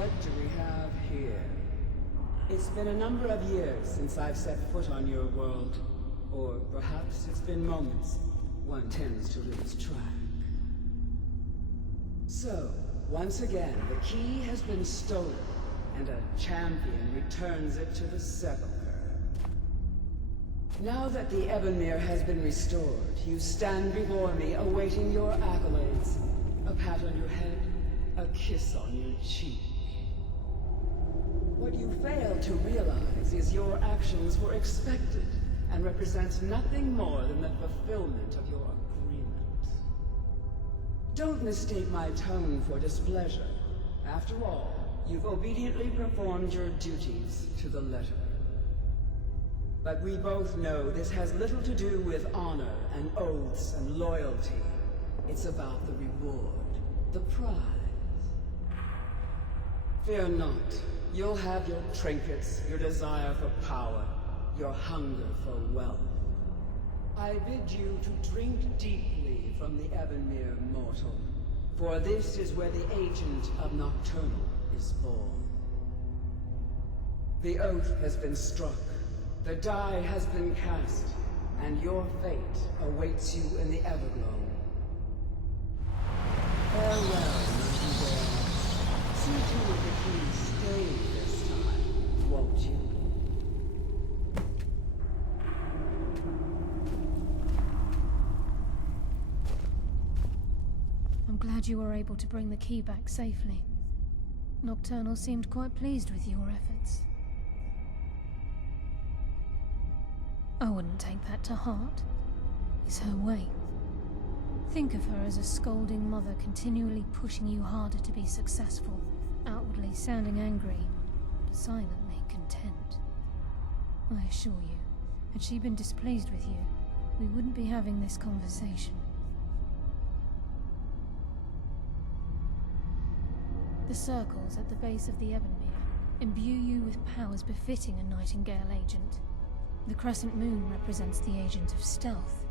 what do we have here? It's been a number of years since I've set foot on your world. Or perhaps it's been moments. One tends to lose track. So, once again, the key has been stolen, and a champion returns it to the sepulchre. Now that the Ebonmere has been restored, you stand before me awaiting your accolades. A pat on your head, a kiss on your cheek. What you fail to realize is your actions were expected and represent nothing more than the fulfillment of your agreement. Don't mistake my tone for displeasure. After all, you've obediently performed your duties to the letter. But we both know this has little to do with honor and oaths and loyalty. It's about the reward, the prize. Fear not. You'll have your trinkets, your desire for power, your hunger for wealth. I bid you to drink deeply from the Ebonmere mortal, for this is where the agent of Nocturnal is born. The oath has been struck, the die has been cast, and your fate awaits you in the Everglow. Farewell, Nightingale. See to it that you stay this time, won't you? I'm glad you were able to bring the key back safely. Nocturnal seemed quite pleased with your efforts. I wouldn't take that to heart. It's her way. Think of her as a scolding mother continually pushing you harder to be successful, outwardly sounding angry, but silently content. I assure you, had she been displeased with you, we wouldn't be having this conversation. The circles at the base of the Ebonmere imbue you with powers befitting a Nightingale agent. The crescent moon represents the agent of stealth,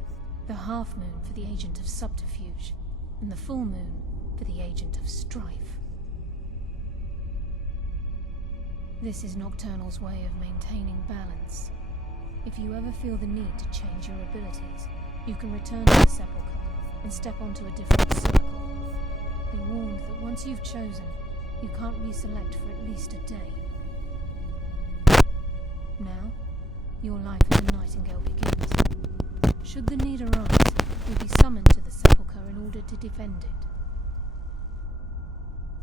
the half moon for the agent of subterfuge, and the full moon for the agent of strife. This is Nocturnal's way of maintaining balance. If you ever feel the need to change your abilities, you can return to the sepulchre and step onto a different circle. Be warned that once you've chosen, you can't reselect for at least a day. Now, your life as a Nightingale begins. Should the need arise, you'll be summoned to the sepulchre in order to defend it.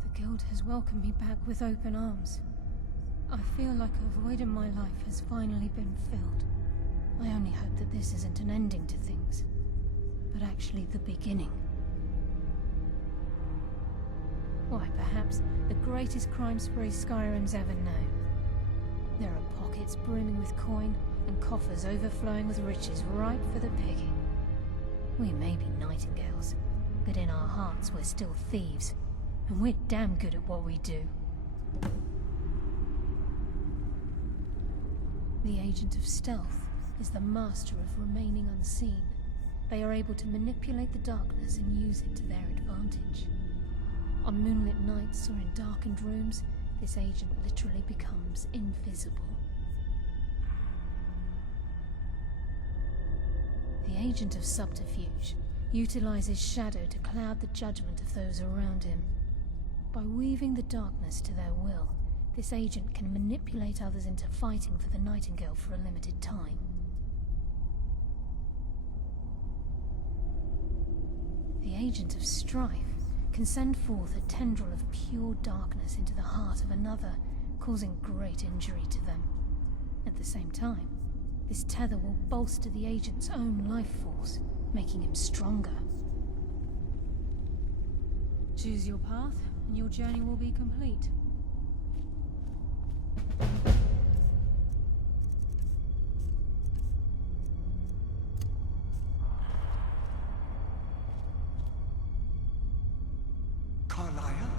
The Guild has welcomed me back with open arms. I feel like a void in my life has finally been filled. I only hope that this isn't an ending to things, but actually the beginning. Why, perhaps the greatest crime spree Skyrim's ever known. There are pockets brimming with coin, and coffers overflowing with riches ripe for the picking. We may be Nightingales, but in our hearts we're still thieves, and we're damn good at what we do. The agent of stealth is the master of remaining unseen. They are able to manipulate the darkness and use it to their advantage. On moonlit nights or in darkened rooms, this agent literally becomes invisible. The agent of subterfuge utilizes shadow to cloud the judgment of those around him. By weaving the darkness to their will, this agent can manipulate others into fighting for the Nightingale for a limited time. The agent of strife can send forth a tendril of pure darkness into the heart of another, causing great injury to them. At the same time, this tether will bolster the agent's own life force, making him stronger. Choose your path, and your journey will be complete. Carlyle?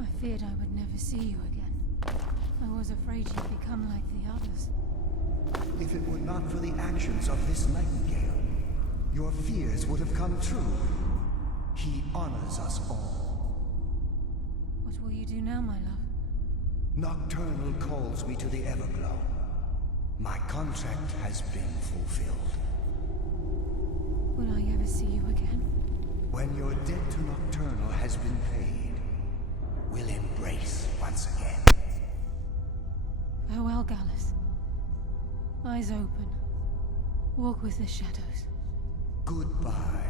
I feared I would never see you again. I was afraid you'd become like the others. If it were not for the actions of this nightingale, your fears would have come true. He honors us all. What will you do now, my love? Nocturnal calls me to the Everglow. My contract has been fulfilled. Will I ever see you again? When your debt to Nocturnal has been paid, we'll embrace once again. Farewell, Gallus. Eyes open. Walk with the shadows. Goodbye,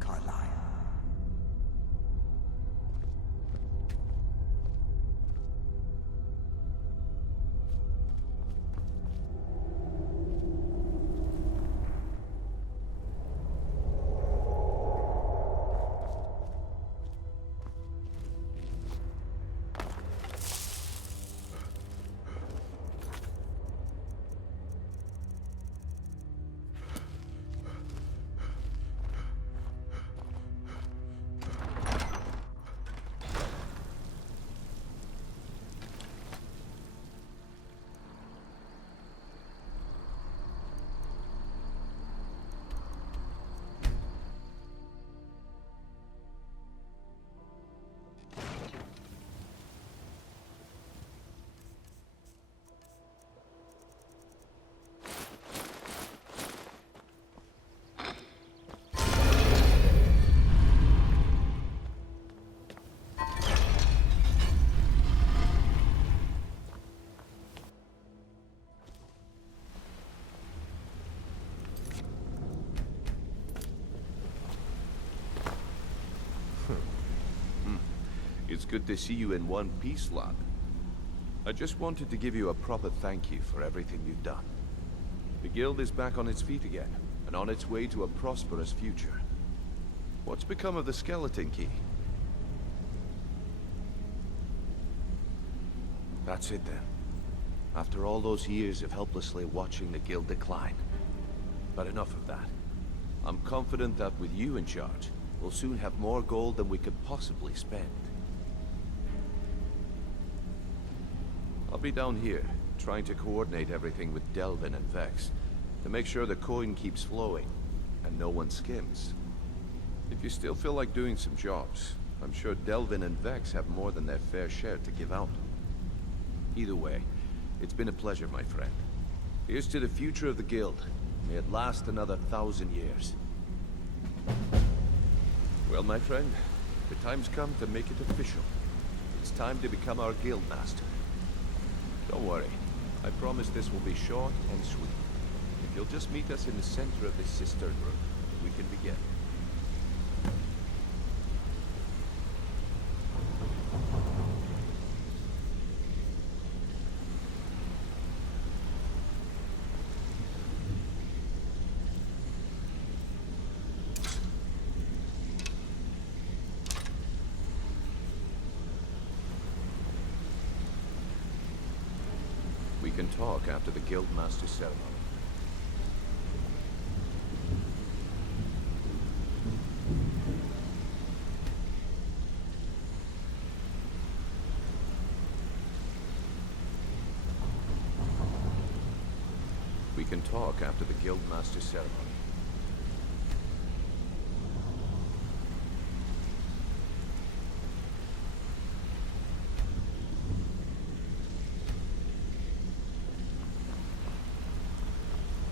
Carlyle. It's good to see you in one piece, lad. I just wanted to give you a proper thank you for everything you've done. The guild is back on its feet again, and on its way to a prosperous future. What's become of the skeleton key? That's it then. After all those years of helplessly watching the guild decline. But enough of that. I'm confident that with you in charge, we'll soon have more gold than we could possibly spend. I'll be down here, trying to coordinate everything with Delvin and Vex, to make sure the coin keeps flowing, and no one skims. If you still feel like doing some jobs, I'm sure Delvin and Vex have more than their fair share to give out. Either way, it's been a pleasure, my friend. Here's to the future of the guild. May it last another 1,000 years. Well, my friend, the time's come to make it official. It's time to become our guild master. Don't worry. I promise this will be short and sweet. If you'll just meet us in the center of this cistern room, we can begin. We can talk after the Guildmaster ceremony. We can talk after the Guildmaster ceremony.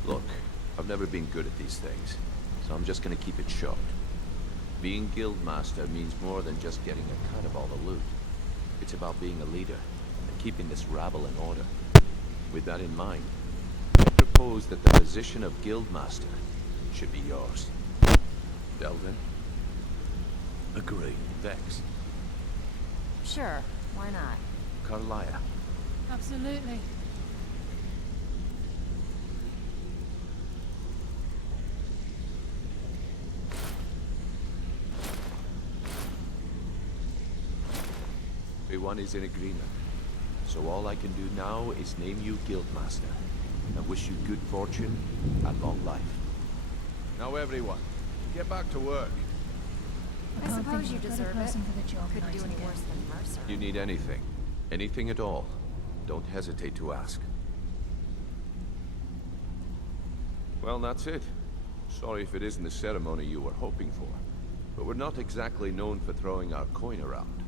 Look, I've never been good at these things, so I'm just gonna keep it short. Being Guildmaster means more than just getting a cut of all the loot. It's about being a leader, and keeping this rabble in order. With that in mind, I propose that the position of Guildmaster should be yours. Delvin? Agree. Vex? Sure, why not? Carlyle? Absolutely. Everyone is in agreement. So all I can do now is name you Guildmaster, and wish you good fortune and long life. Now everyone, get back to work. I suppose you deserve it. For the job Couldn't do any night worse than Mercer. You need anything. Anything at all. don't hesitate to ask. Well, that's it. Sorry if it isn't the ceremony you were hoping for, but we're not exactly known for throwing our coin around.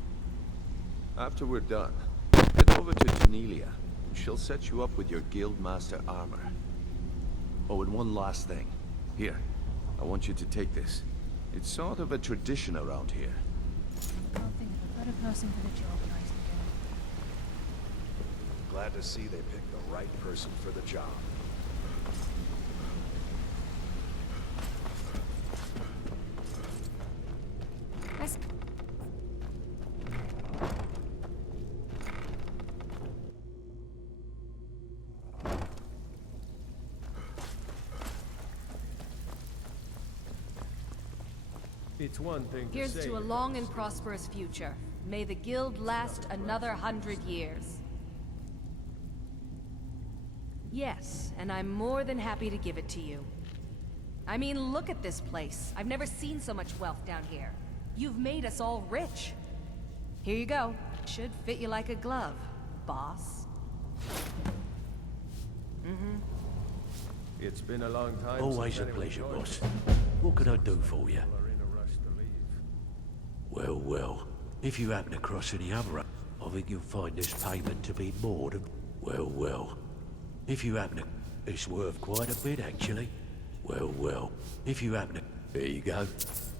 After we're done, head over to Tanelia, and she'll set you up with your Guildmaster armor. Oh, and one last thing. Here, I want you to take this. It's sort of a tradition around here. Can't think of a better person for the job, nice and good. Glad to see they picked the right person for the job. It's one thing Here's to say to a long and prosperous future. May the guild last another 100 years. Yes, and I'm more than happy to give it to you. I mean, look at this place. I've never seen so much wealth down here. You've made us all rich. Here you go. Should fit you like a glove, boss. It's been a long time. Always since a anyone pleasure, joined boss. us. What can I do for you? People are in a rush to leave. Well, well. If you happen to cross any other, I think you'll find this payment to be more than... Well, well. If you happen to... It's worth quite a bit, actually. Well, well. If you happen to... There you go.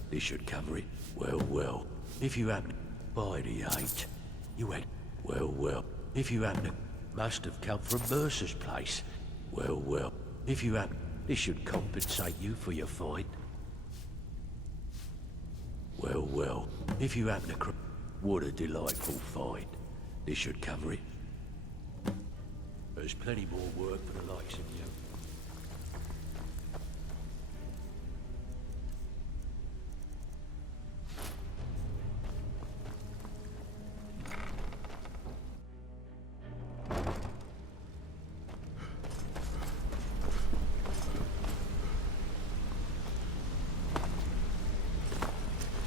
This should cover it. Well, well. If you happen to... By the 8. You ain't... Well, well. If you happen to... Must have come from Mercer's place. Well, well. If you happen... This should compensate you for your fight. Well, well. If you happen to... What a delightful fight. This should cover it. There's plenty more work for the likes of you.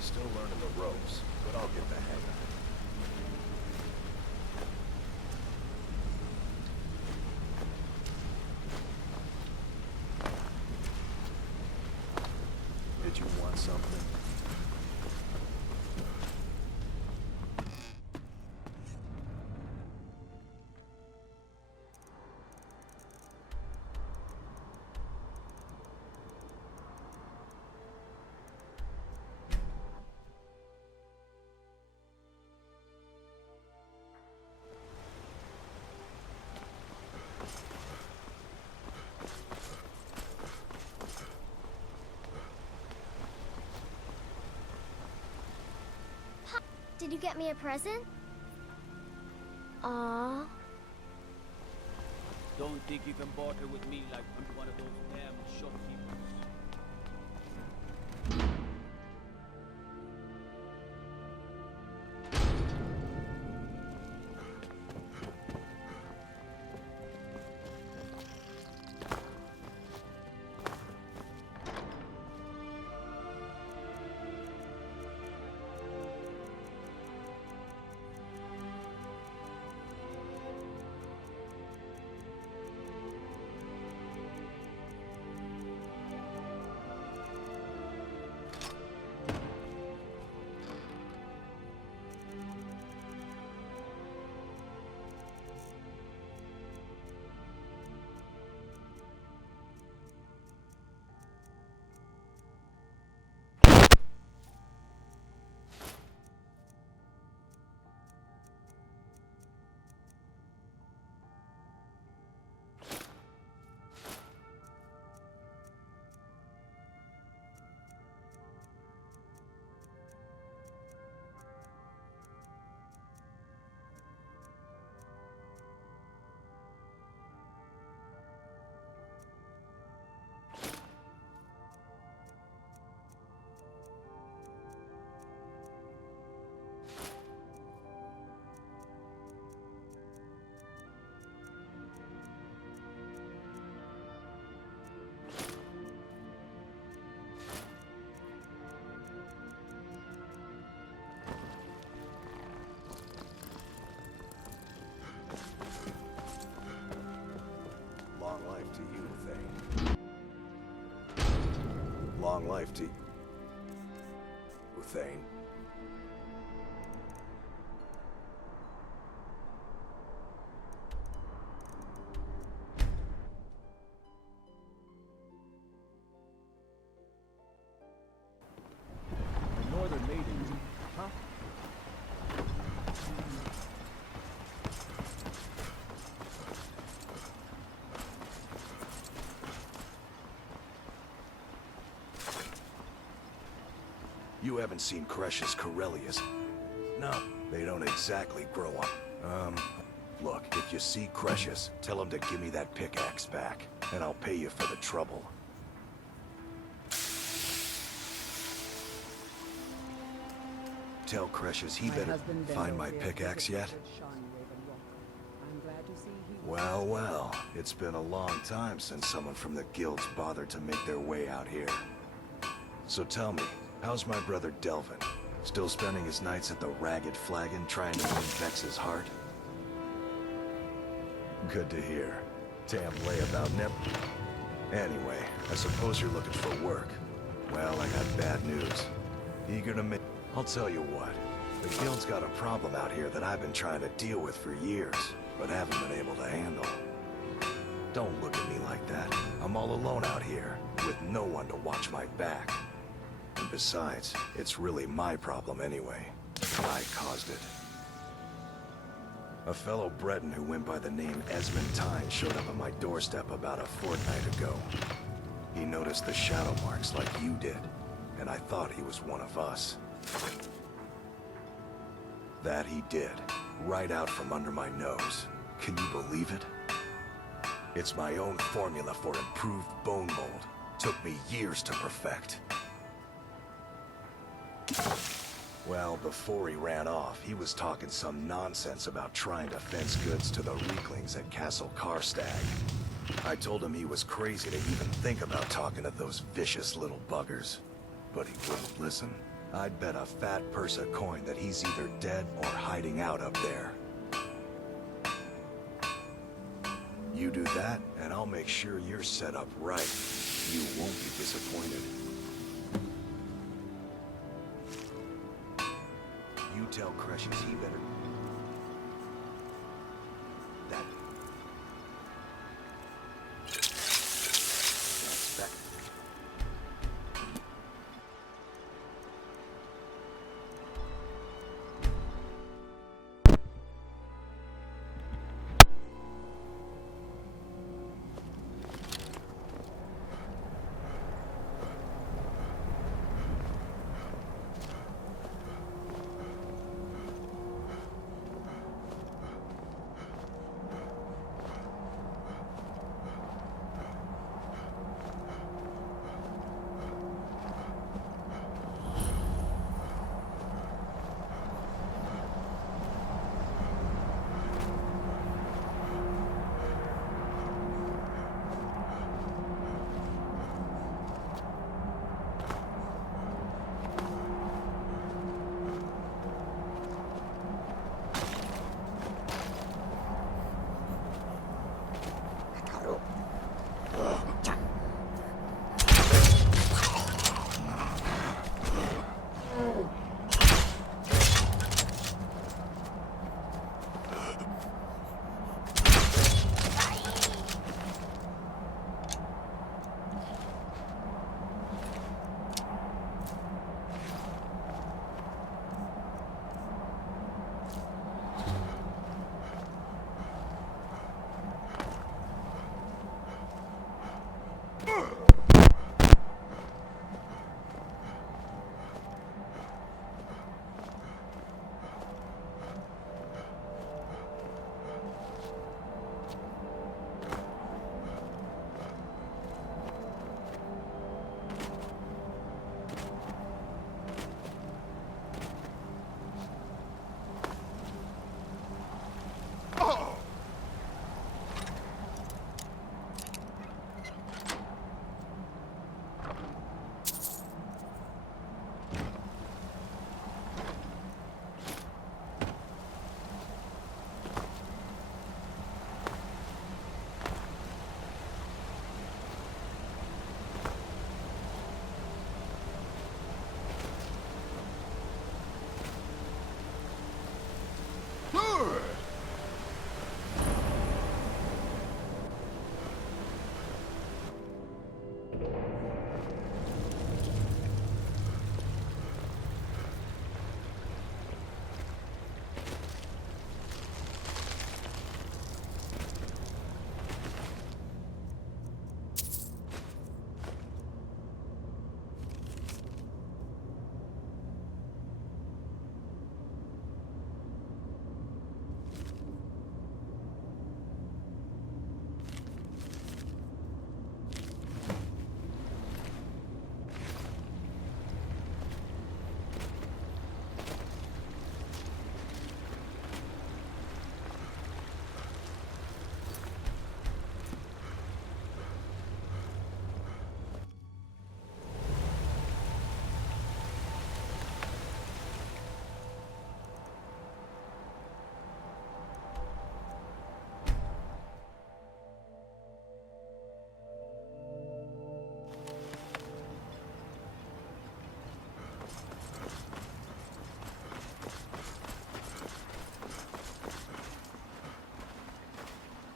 Still learning the ropes, but I'll get the hang of it. Did you want something? Did you get me a present? Aww. Don't think you can barter with me like I'm one of those damn shopkeepers. long life to you, Thane. The northern maidens, huh? You haven't seen Cresh's Corellius. No, they don't exactly grow up. Look, if you see Creshus, tell him to give me that pickaxe back, and I'll pay you for the trouble. Tell Creshus he better find my pickaxe yet. Well, well, it's been a long time since someone from the guilds bothered to make their way out here. So tell me, how's my brother Delvin? Still spending his nights at the Ragged Flagon trying to win Vex's heart? Good to hear. Damn lay about Nip. Anyway, I suppose you're looking for work. Well, I got bad news. Eager to make... I'll tell you what. The guild's got a problem out here that I've been trying to deal with for years, but haven't been able to handle. Don't look at me like that. I'm all alone out here, with no one to watch my back. And besides, it's really my problem anyway. I caused it. A fellow Breton who went by the name Esmond Tyne showed up at my doorstep about a fortnight ago. He noticed the shadow marks like you did, and I thought he was one of us. That he did, right out from under my nose. Can you believe it? It's my own formula for improved bone mold. Took me years to perfect. Well, before he ran off, he was talking some nonsense about trying to fence goods to the Reeklings at Castle Karstag. I told him he was crazy to even think about talking to those vicious little buggers. But he wouldn't listen. I'd bet a fat purse of coin that he's either dead or hiding out up there. You do that, and I'll make sure you're set up right. You won't be disappointed. You tell Creshus he better... That...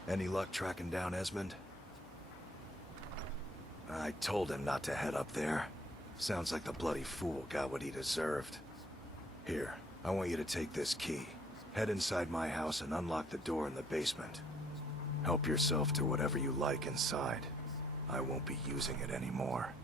Any luck tracking down Esmond? I told him not to head up there. Sounds like the bloody fool got what he deserved. Here, I want you to take this key. Head inside my house and unlock the door in the basement. Help yourself to whatever you like inside. I won't be using it anymore.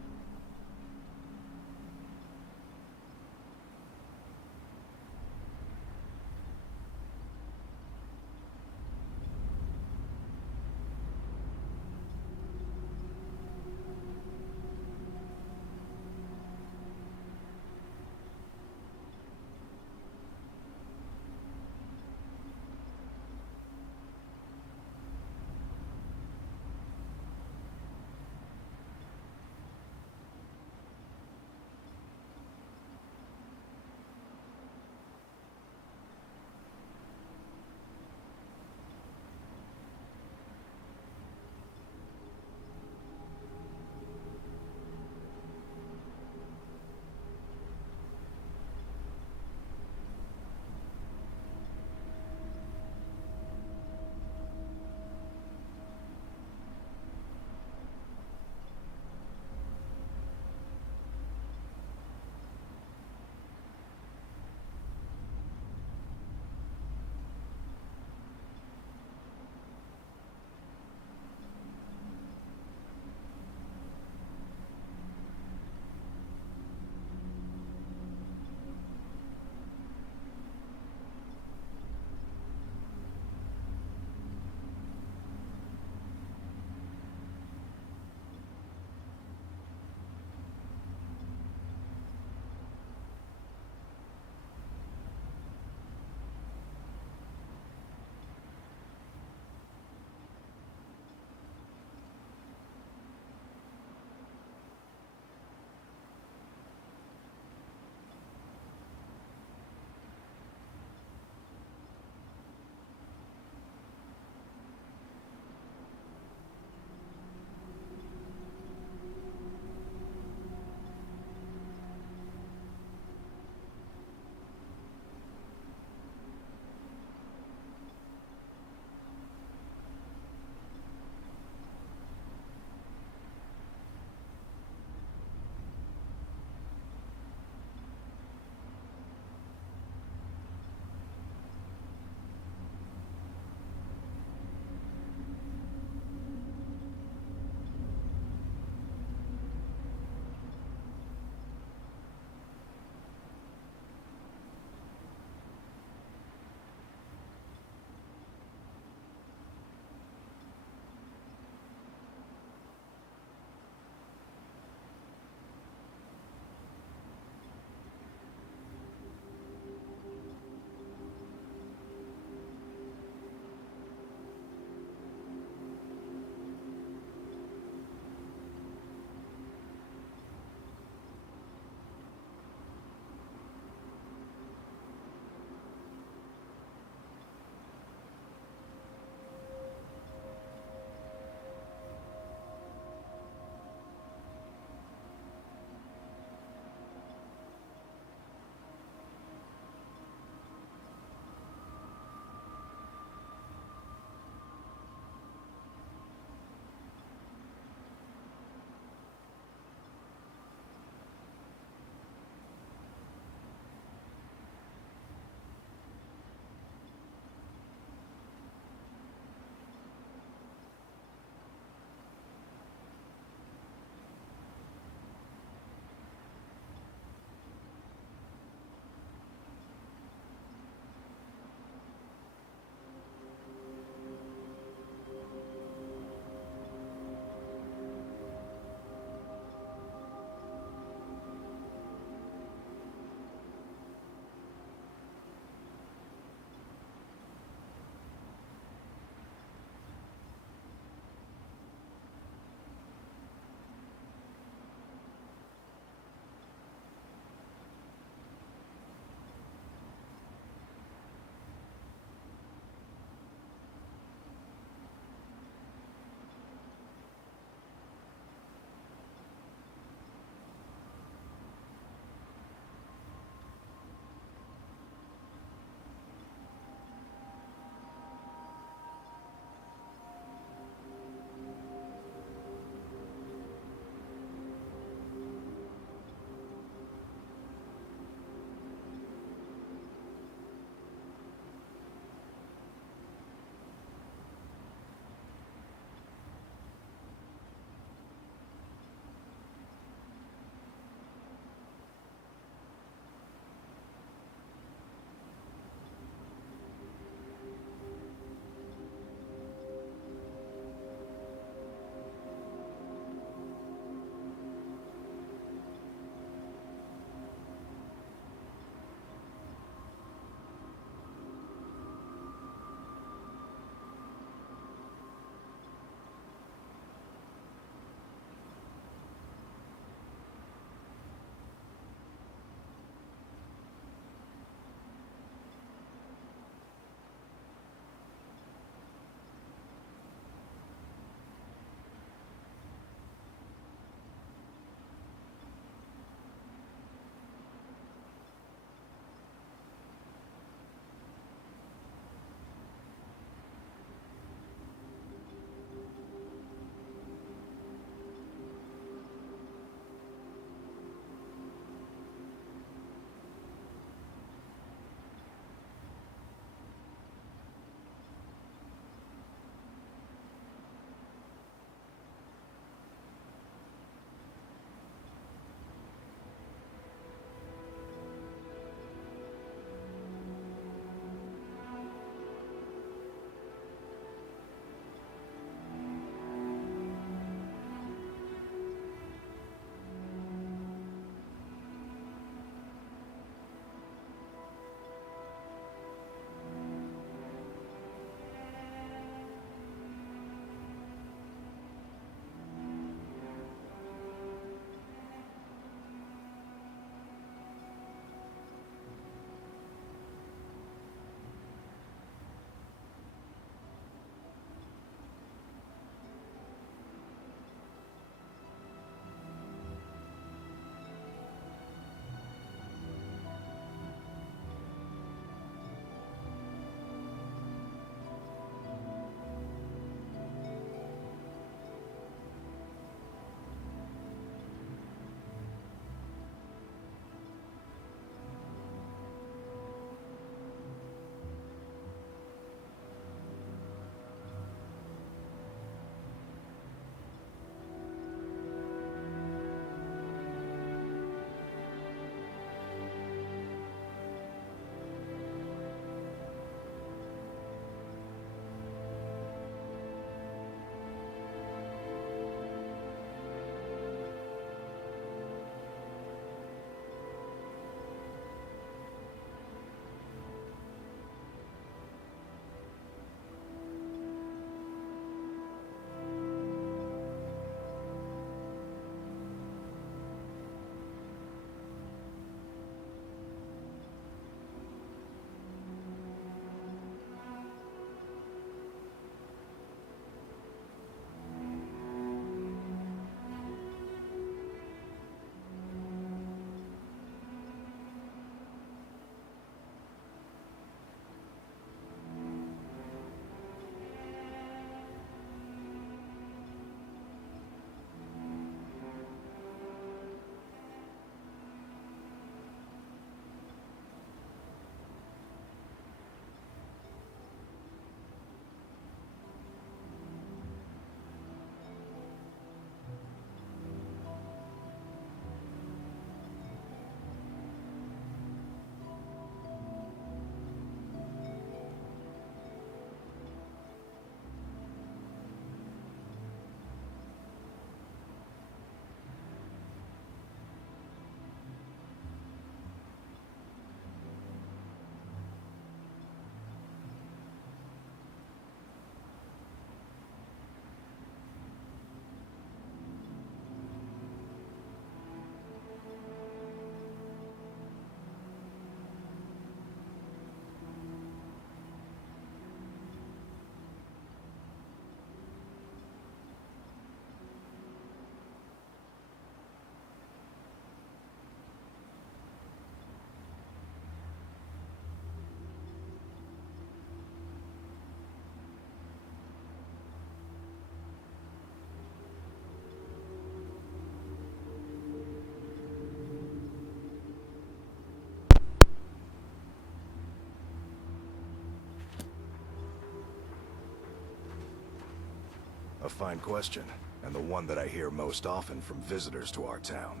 A fine question, and the one that I hear most often from visitors to our town.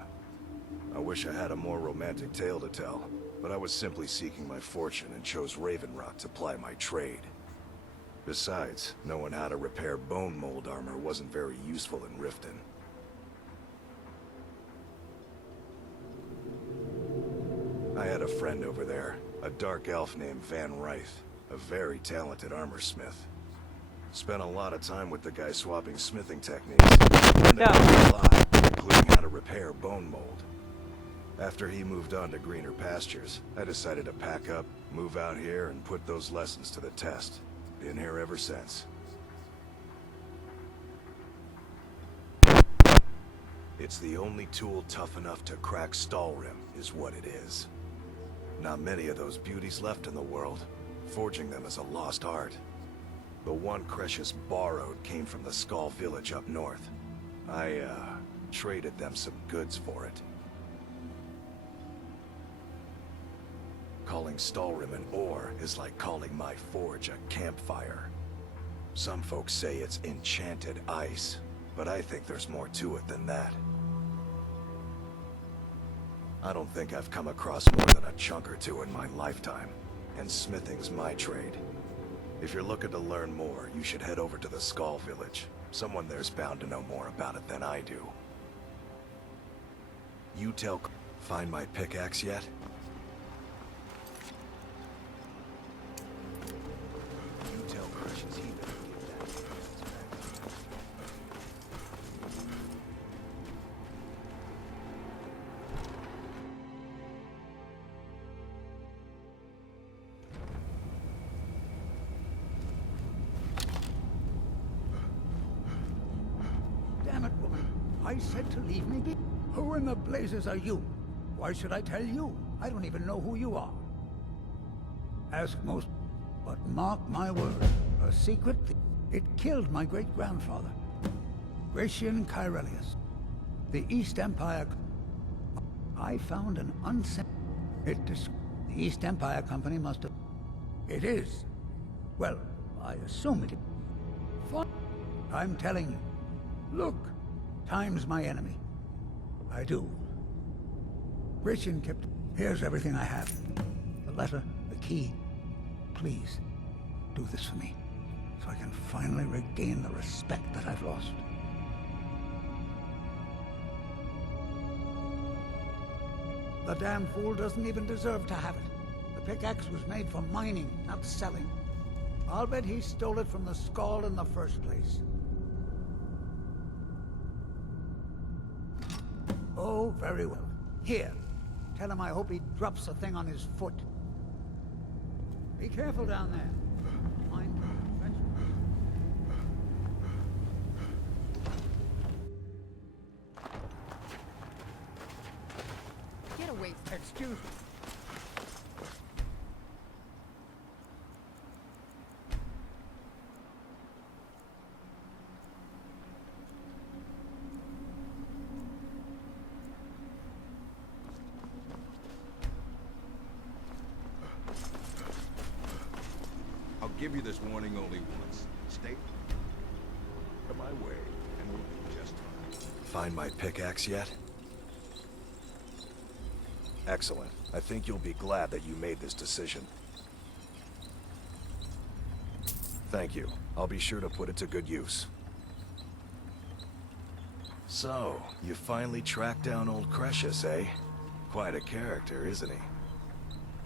I wish I had a more romantic tale to tell, but I was simply seeking my fortune and chose Raven Rock to ply my trade. Besides, knowing how to repair bone mold armor wasn't very useful in Riften. I had a friend over there, a dark elf named Van Ryth, a very talented armor smith. Spent a lot of time with the guy swapping smithing techniques, and a lot, including how to repair bone mold. After he moved on to greener pastures, I decided to pack up, move out here, and put those lessons to the test. Been here ever since. It's the only tool tough enough to crack Stalrim, is what it is. Not many of those beauties left in the world. Forging them is a lost art. The one Cresius borrowed came from the Skull village up north. I, traded them some goods for it. Calling Stalrim an ore is like calling my forge a campfire. Some folks say it's enchanted ice, but I think there's more to it than that. I don't think I've come across more than a chunk or two in my lifetime, and smithing's my trade. If you're looking to learn more, you should head over to the Skull village. Someone there's bound to know more about it than I do. You tell... Find my pickaxe yet? You tell Cresius he better get that pickaxe back. Damn it, woman. I said to leave me be. Who in the blazes are you? Why should I tell you? I don't even know who you are. Ask most, but mark my word. A secret, it killed my great-grandfather. Gratian Kyrelius. The East Empire... I found an unsent... The East Empire Company must have... It is. Well, I assume it... I'm telling you. Look, time's my enemy. I do. Gratian kept... Here's everything I have. The letter, the key. Please, do this for me, so I can finally regain the respect that I've lost. The damn fool doesn't even deserve to have it. The pickaxe was made for mining, not selling. I'll bet he stole it from the Skull in the first place. Oh, very well. Here. Tell him I hope he drops the thing on his foot. Be careful down there. Mind. Get away. Excuse me. Give you this warning only once. Stay to my way, and we'll be just fine. Find my pickaxe yet? Excellent. I think you'll be glad that you made this decision. Thank you. I'll be sure to put it to good use. So, you finally tracked down old Cresius, eh? Quite a character, isn't he?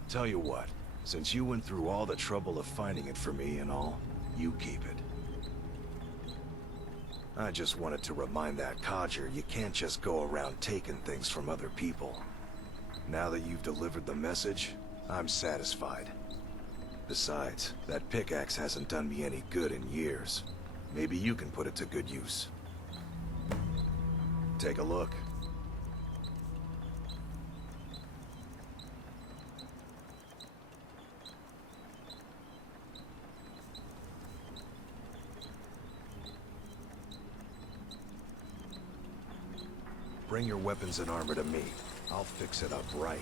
Tell you what. Since you went through all the trouble of finding it for me and all, you keep it. I just wanted to remind that codger you can't just go around taking things from other people. Now that you've delivered the message, I'm satisfied. Besides, that pickaxe hasn't done me any good in years. Maybe you can put it to good use. Take a look. Bring your weapons and armor to me. I'll fix it up right.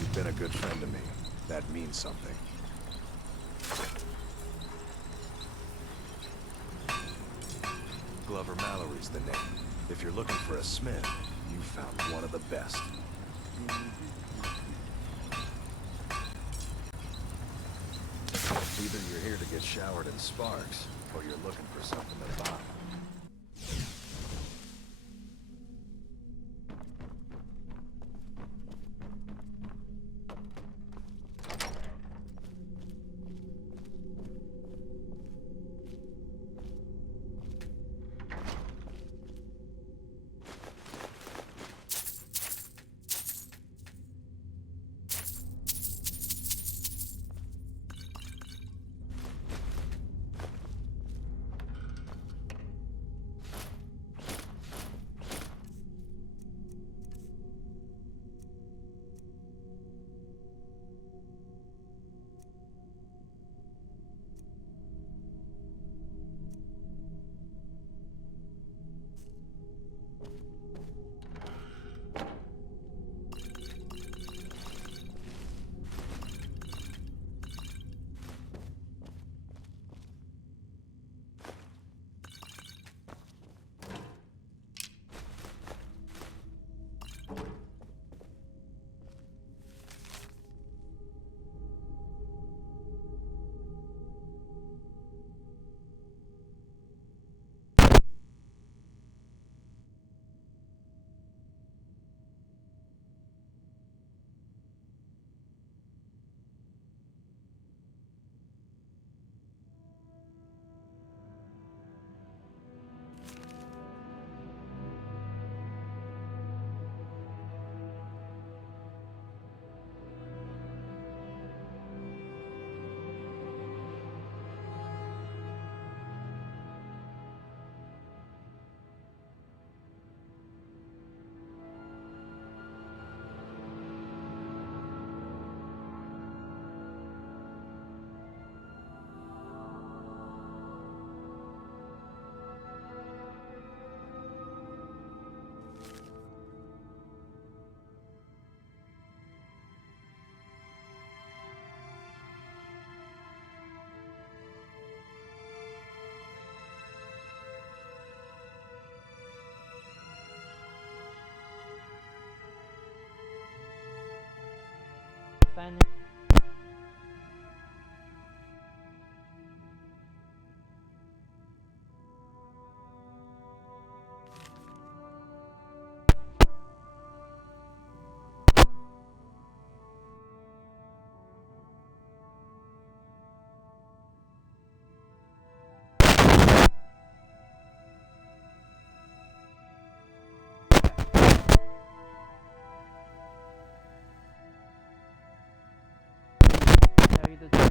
You've been a good friend to me. That means something. is the name. If you're looking for a smith, you found one of the best. Either you're here to get showered in sparks, or you're looking for something to buy. Fan. Tell you the truth.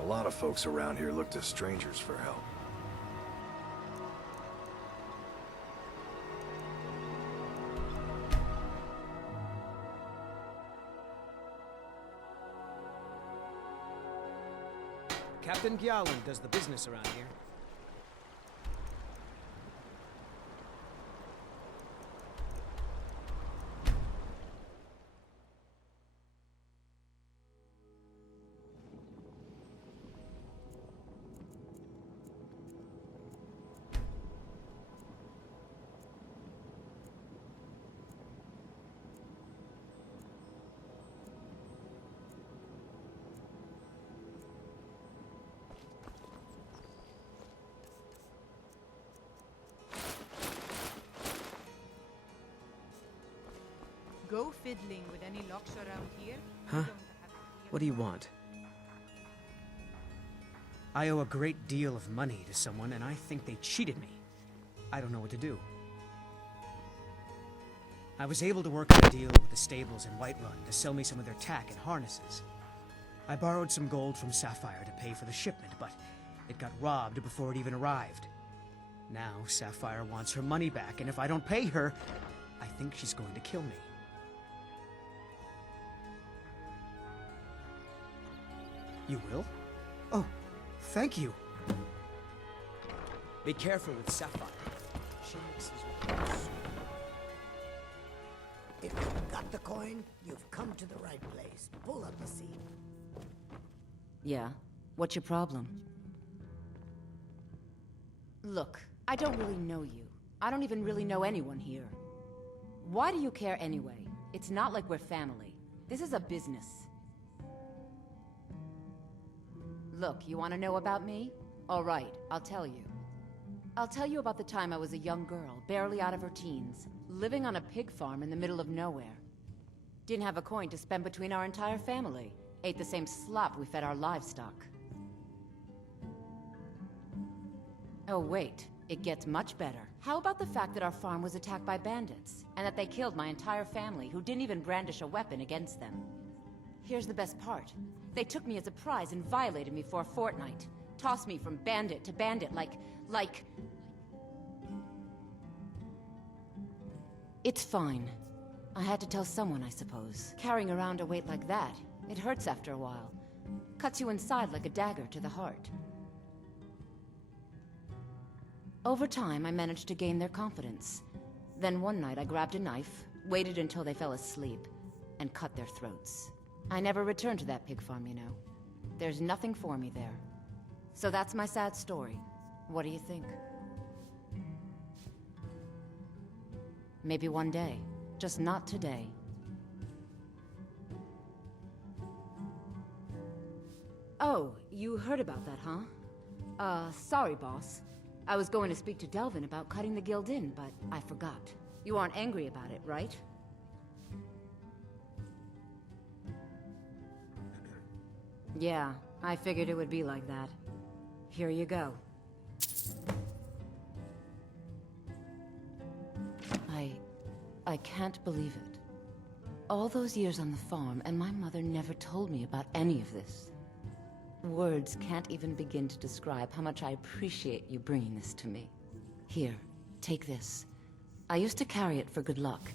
A lot of folks around here look to strangers for help. Captain Gyalan does the business around here. Go fiddling with any locks around here. Huh? What do you want? I owe a great deal of money to someone, and I think they cheated me. I don't know what to do. I was able to work out a deal with the stables in Whiterun to sell me some of their tack and harnesses. I borrowed some gold from Sapphire to pay for the shipment, but it got robbed before it even arrived. Now Sapphire wants her money back, and if I don't pay her, I think she's going to kill me. You will? Oh, thank you. Be careful with Sapphire. She mixes with... If you've got the coin, you've come to the right place. Pull up a seat. Yeah? What's your problem? Look, I don't really know you. I don't even really know anyone here. Why do you care anyway? It's not like we're family. This is a business. Look, you want to know about me? All right, I'll tell you. I'll tell you about the time I was a young girl, barely out of her teens, living on a pig farm in the middle of nowhere. Didn't have a coin to spend between our entire family. Ate the same slop we fed our livestock. Oh wait, it gets much better. How about the fact that our farm was attacked by bandits, and that they killed my entire family, who didn't even brandish a weapon against them? Here's the best part. They took me as a prize and violated me for a fortnight. Tossed me from bandit to bandit like... It's fine. I had to tell someone, I suppose. Carrying around a weight like that, it hurts after a while. Cuts you inside like a dagger to the heart. Over time, I managed to gain their confidence. Then one night I grabbed a knife, waited until they fell asleep, and cut their throats. I never returned to that pig farm, you know. There's nothing for me there. So that's my sad story. What do you think? Maybe one day. Just not today. Oh, you heard about that, huh? Sorry, boss. I was going to speak to Delvin about cutting the guild in, but I forgot. You aren't angry about it, right? Yeah, I figured it would be like that. Here you go. I can't believe it. All those years on the farm, and my mother never told me about any of this. Words can't even begin to describe how much I appreciate you bringing this to me. Here, take this. I used to carry it for good luck,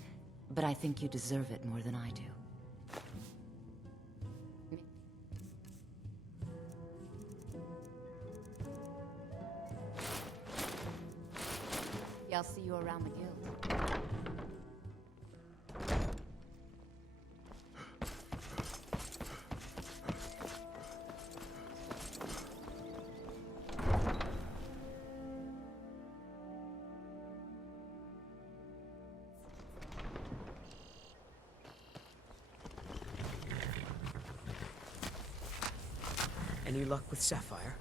but I think you deserve it more than I do. I'll see you around the guild. Any luck with Sapphire?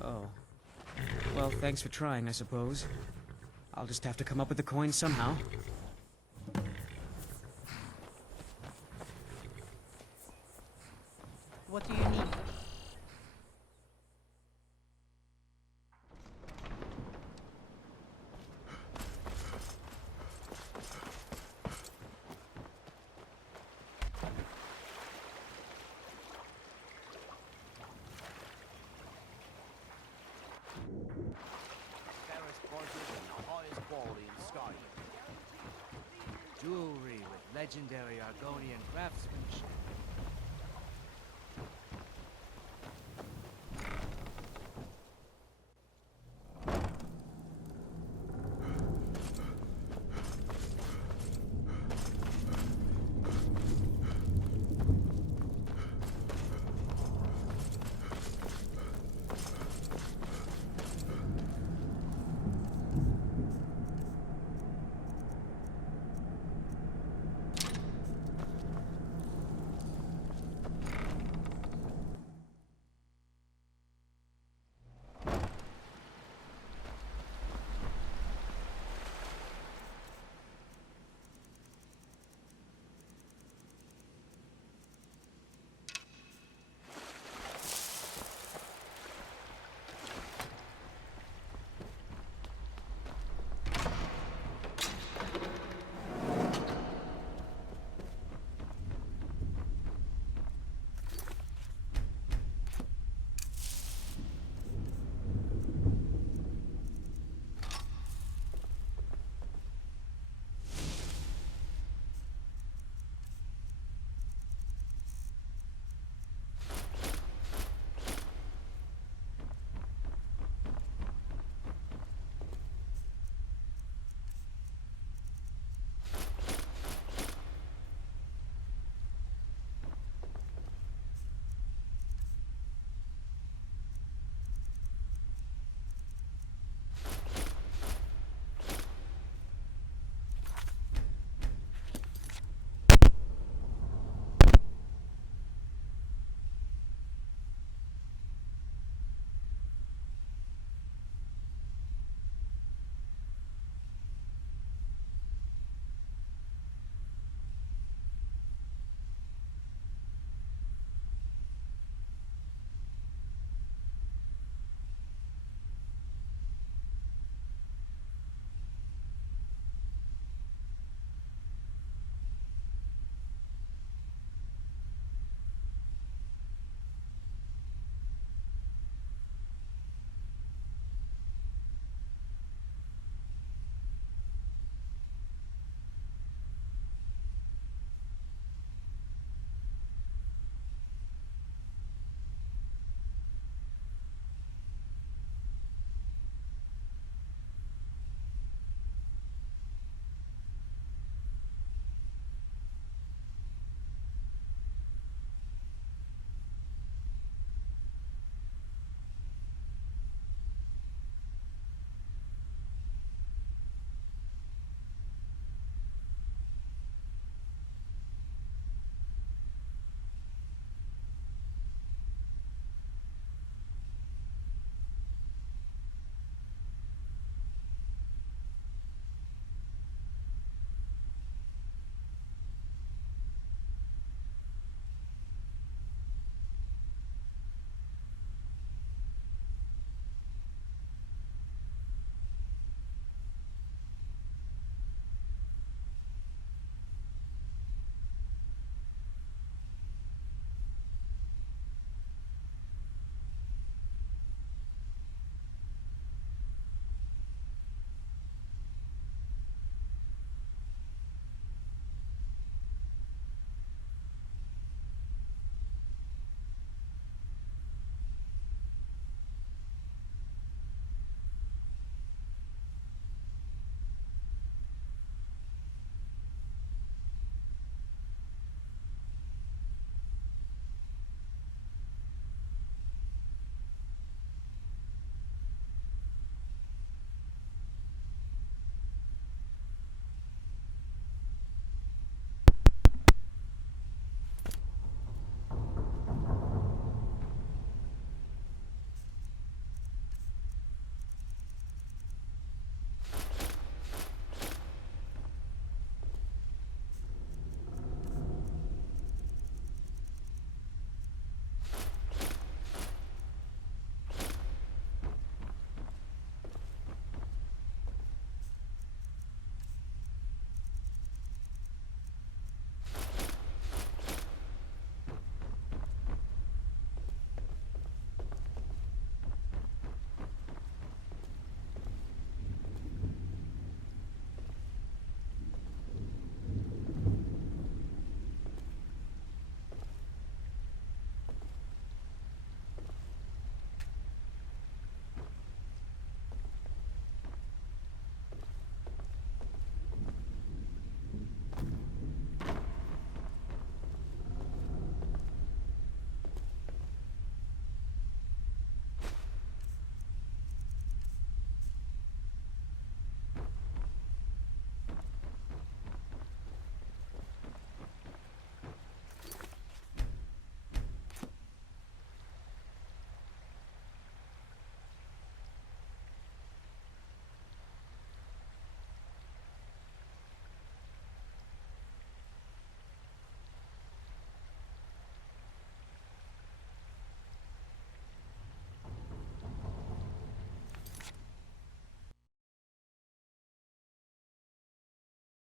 Oh. Well, thanks for trying, I suppose. I'll just have to come up with the coin somehow. What do you need? Jewelry with legendary Argonian craftsmanship.